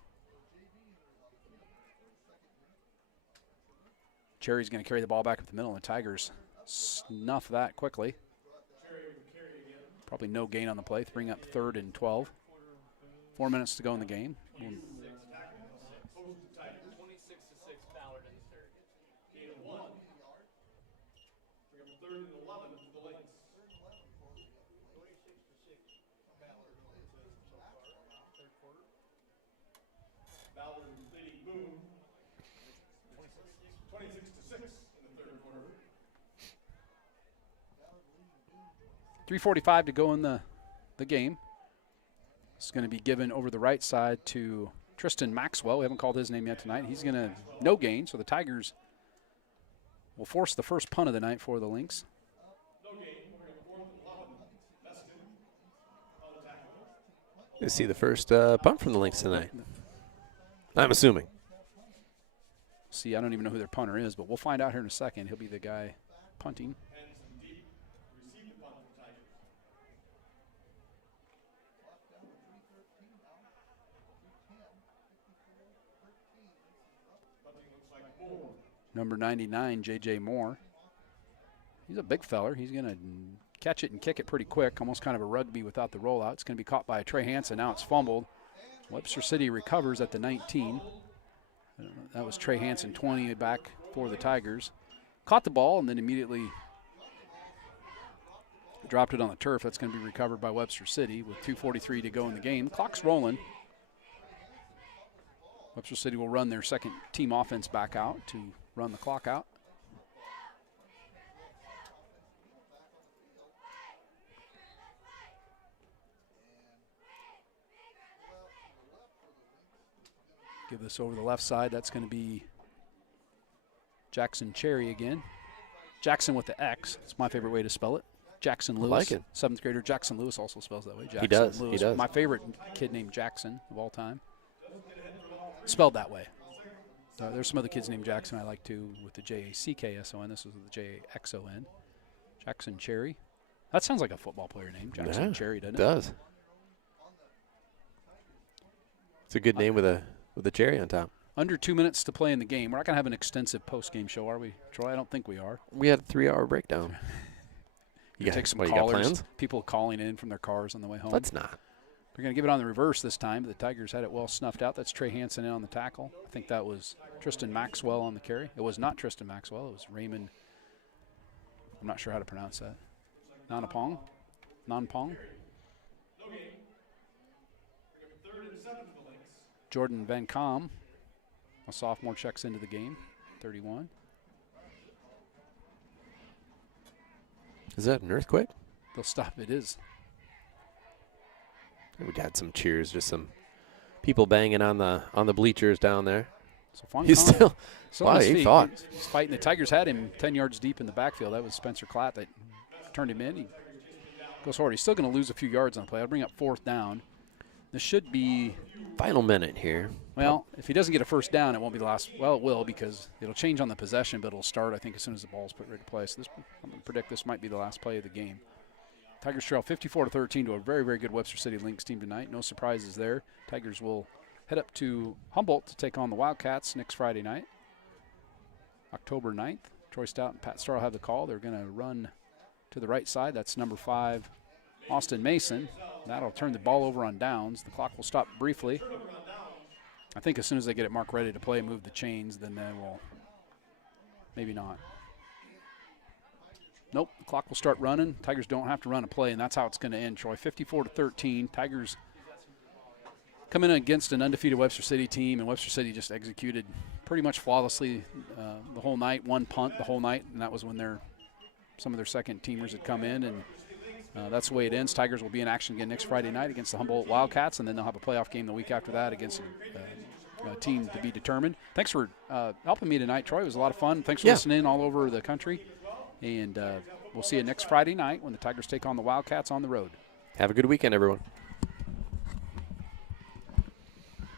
Cherry's going to carry the ball back up the middle, and the Tigers snuff that quickly. Probably no gain on the play. Bring up 3rd and 12. 4 minutes to go in the game. .345 to go in the game. It's going to be given over the right side to Tristan Maxwell. We haven't called his name yet tonight. He's going to no gain, so the Tigers will force the first punt of the night for the Lynx. You see the first punt from the Lynx tonight. I'm assuming. See, I don't even know who their punter is, but we'll find out here in a second. He'll be the guy punting. Number 99, J.J. Moore. He's a big feller. He's going to catch it and kick it pretty quick, almost kind of a rugby without the rollout. It's going to be caught by Trey Hansen. Now it's fumbled. Webster City recovers at the 19. That was Trey Hansen, 20 back for the Tigers. Caught the ball and then immediately dropped it on the turf. That's going to be recovered by Webster City with 2:43 to go in the game. Clock's rolling. Webster City will run their second team offense back out to run the clock out. Give this over the left side. That's going to be Jackson Cherry again. Jackson with the X. It's my favorite way to spell it. Jackson Lewis. I like it. 7th grader Jackson Lewis also spells that way. Jackson He does. Lewis. He does. My favorite kid named Jackson of all time. Spelled that way. There's some other kids named Jackson I like too with the J-A-C-K-S-O-N. This is with the J-A-X-O-N. Jackson Cherry. That sounds like a football player name. Jackson Cherry, doesn't it? It does. It's a good name with a cherry on top. Under 2 minutes to play in the game. We're not going to have an extensive post-game show, are we, Troy? I don't think we are. We had a 3-hour breakdown. You take some you got callers, plans? people calling in from their cars on the way home. Let's not. They're going to give it on the reverse this time. The Tigers had it well snuffed out. That's Trey Hansen in on the tackle. I think that was Tristan Maxwell on the carry. It was not Tristan Maxwell. It was Raymond. I'm not sure how to pronounce that. Nanapong? Non-Pong? Jordan Van Kom, a sophomore, checks into the game, 31. Is that an earthquake? They'll stop. It is. We got some cheers, just some people banging on the bleachers down there. So Van He's Kom, still, wow, he fought. He's fighting. The Tigers had him 10 yards deep in the backfield. That was Spencer Klatt that turned him in. He goes forward. He's still going to lose a few yards on the play. I'll bring up 4th down. This should be Final minute here. Well, if he doesn't get a first down, it won't be the last. Well, it will, because it'll change on the possession, but it'll start, I think, as soon as the ball's put ready to play. So I'm going to predict this might be the last play of the game. Tigers trail 54-13 to a very, very good Webster City Lynx team tonight. No surprises there. Tigers will head up to Humboldt to take on the Wildcats next Friday night, October 9th. Troy Stout and Pat Starr will have the call. They're going to run to the right side. That's number 5, Austin Mason. That'll turn the ball over on downs. The clock will stop briefly. I think as soon as they get it marked ready to play, move the chains, then they will. Maybe not. Nope, the clock will start running. Tigers don't have to run a play, and that's how it's going to end, Troy. 54-13. Tigers come in against an undefeated Webster City team, and Webster City just executed pretty much flawlessly the whole night. One punt the whole night, and that was when some of their second teamers had come in, and that's the way it ends. Tigers will be in action again next Friday night against the Humboldt Wildcats, and then they'll have a playoff game the week after that against a team to be determined. Thanks for helping me tonight, Troy. It was a lot of fun. Thanks for listening all over the country. And we'll see you next Friday night when the Tigers take on the Wildcats on the road. Have a good weekend, everyone.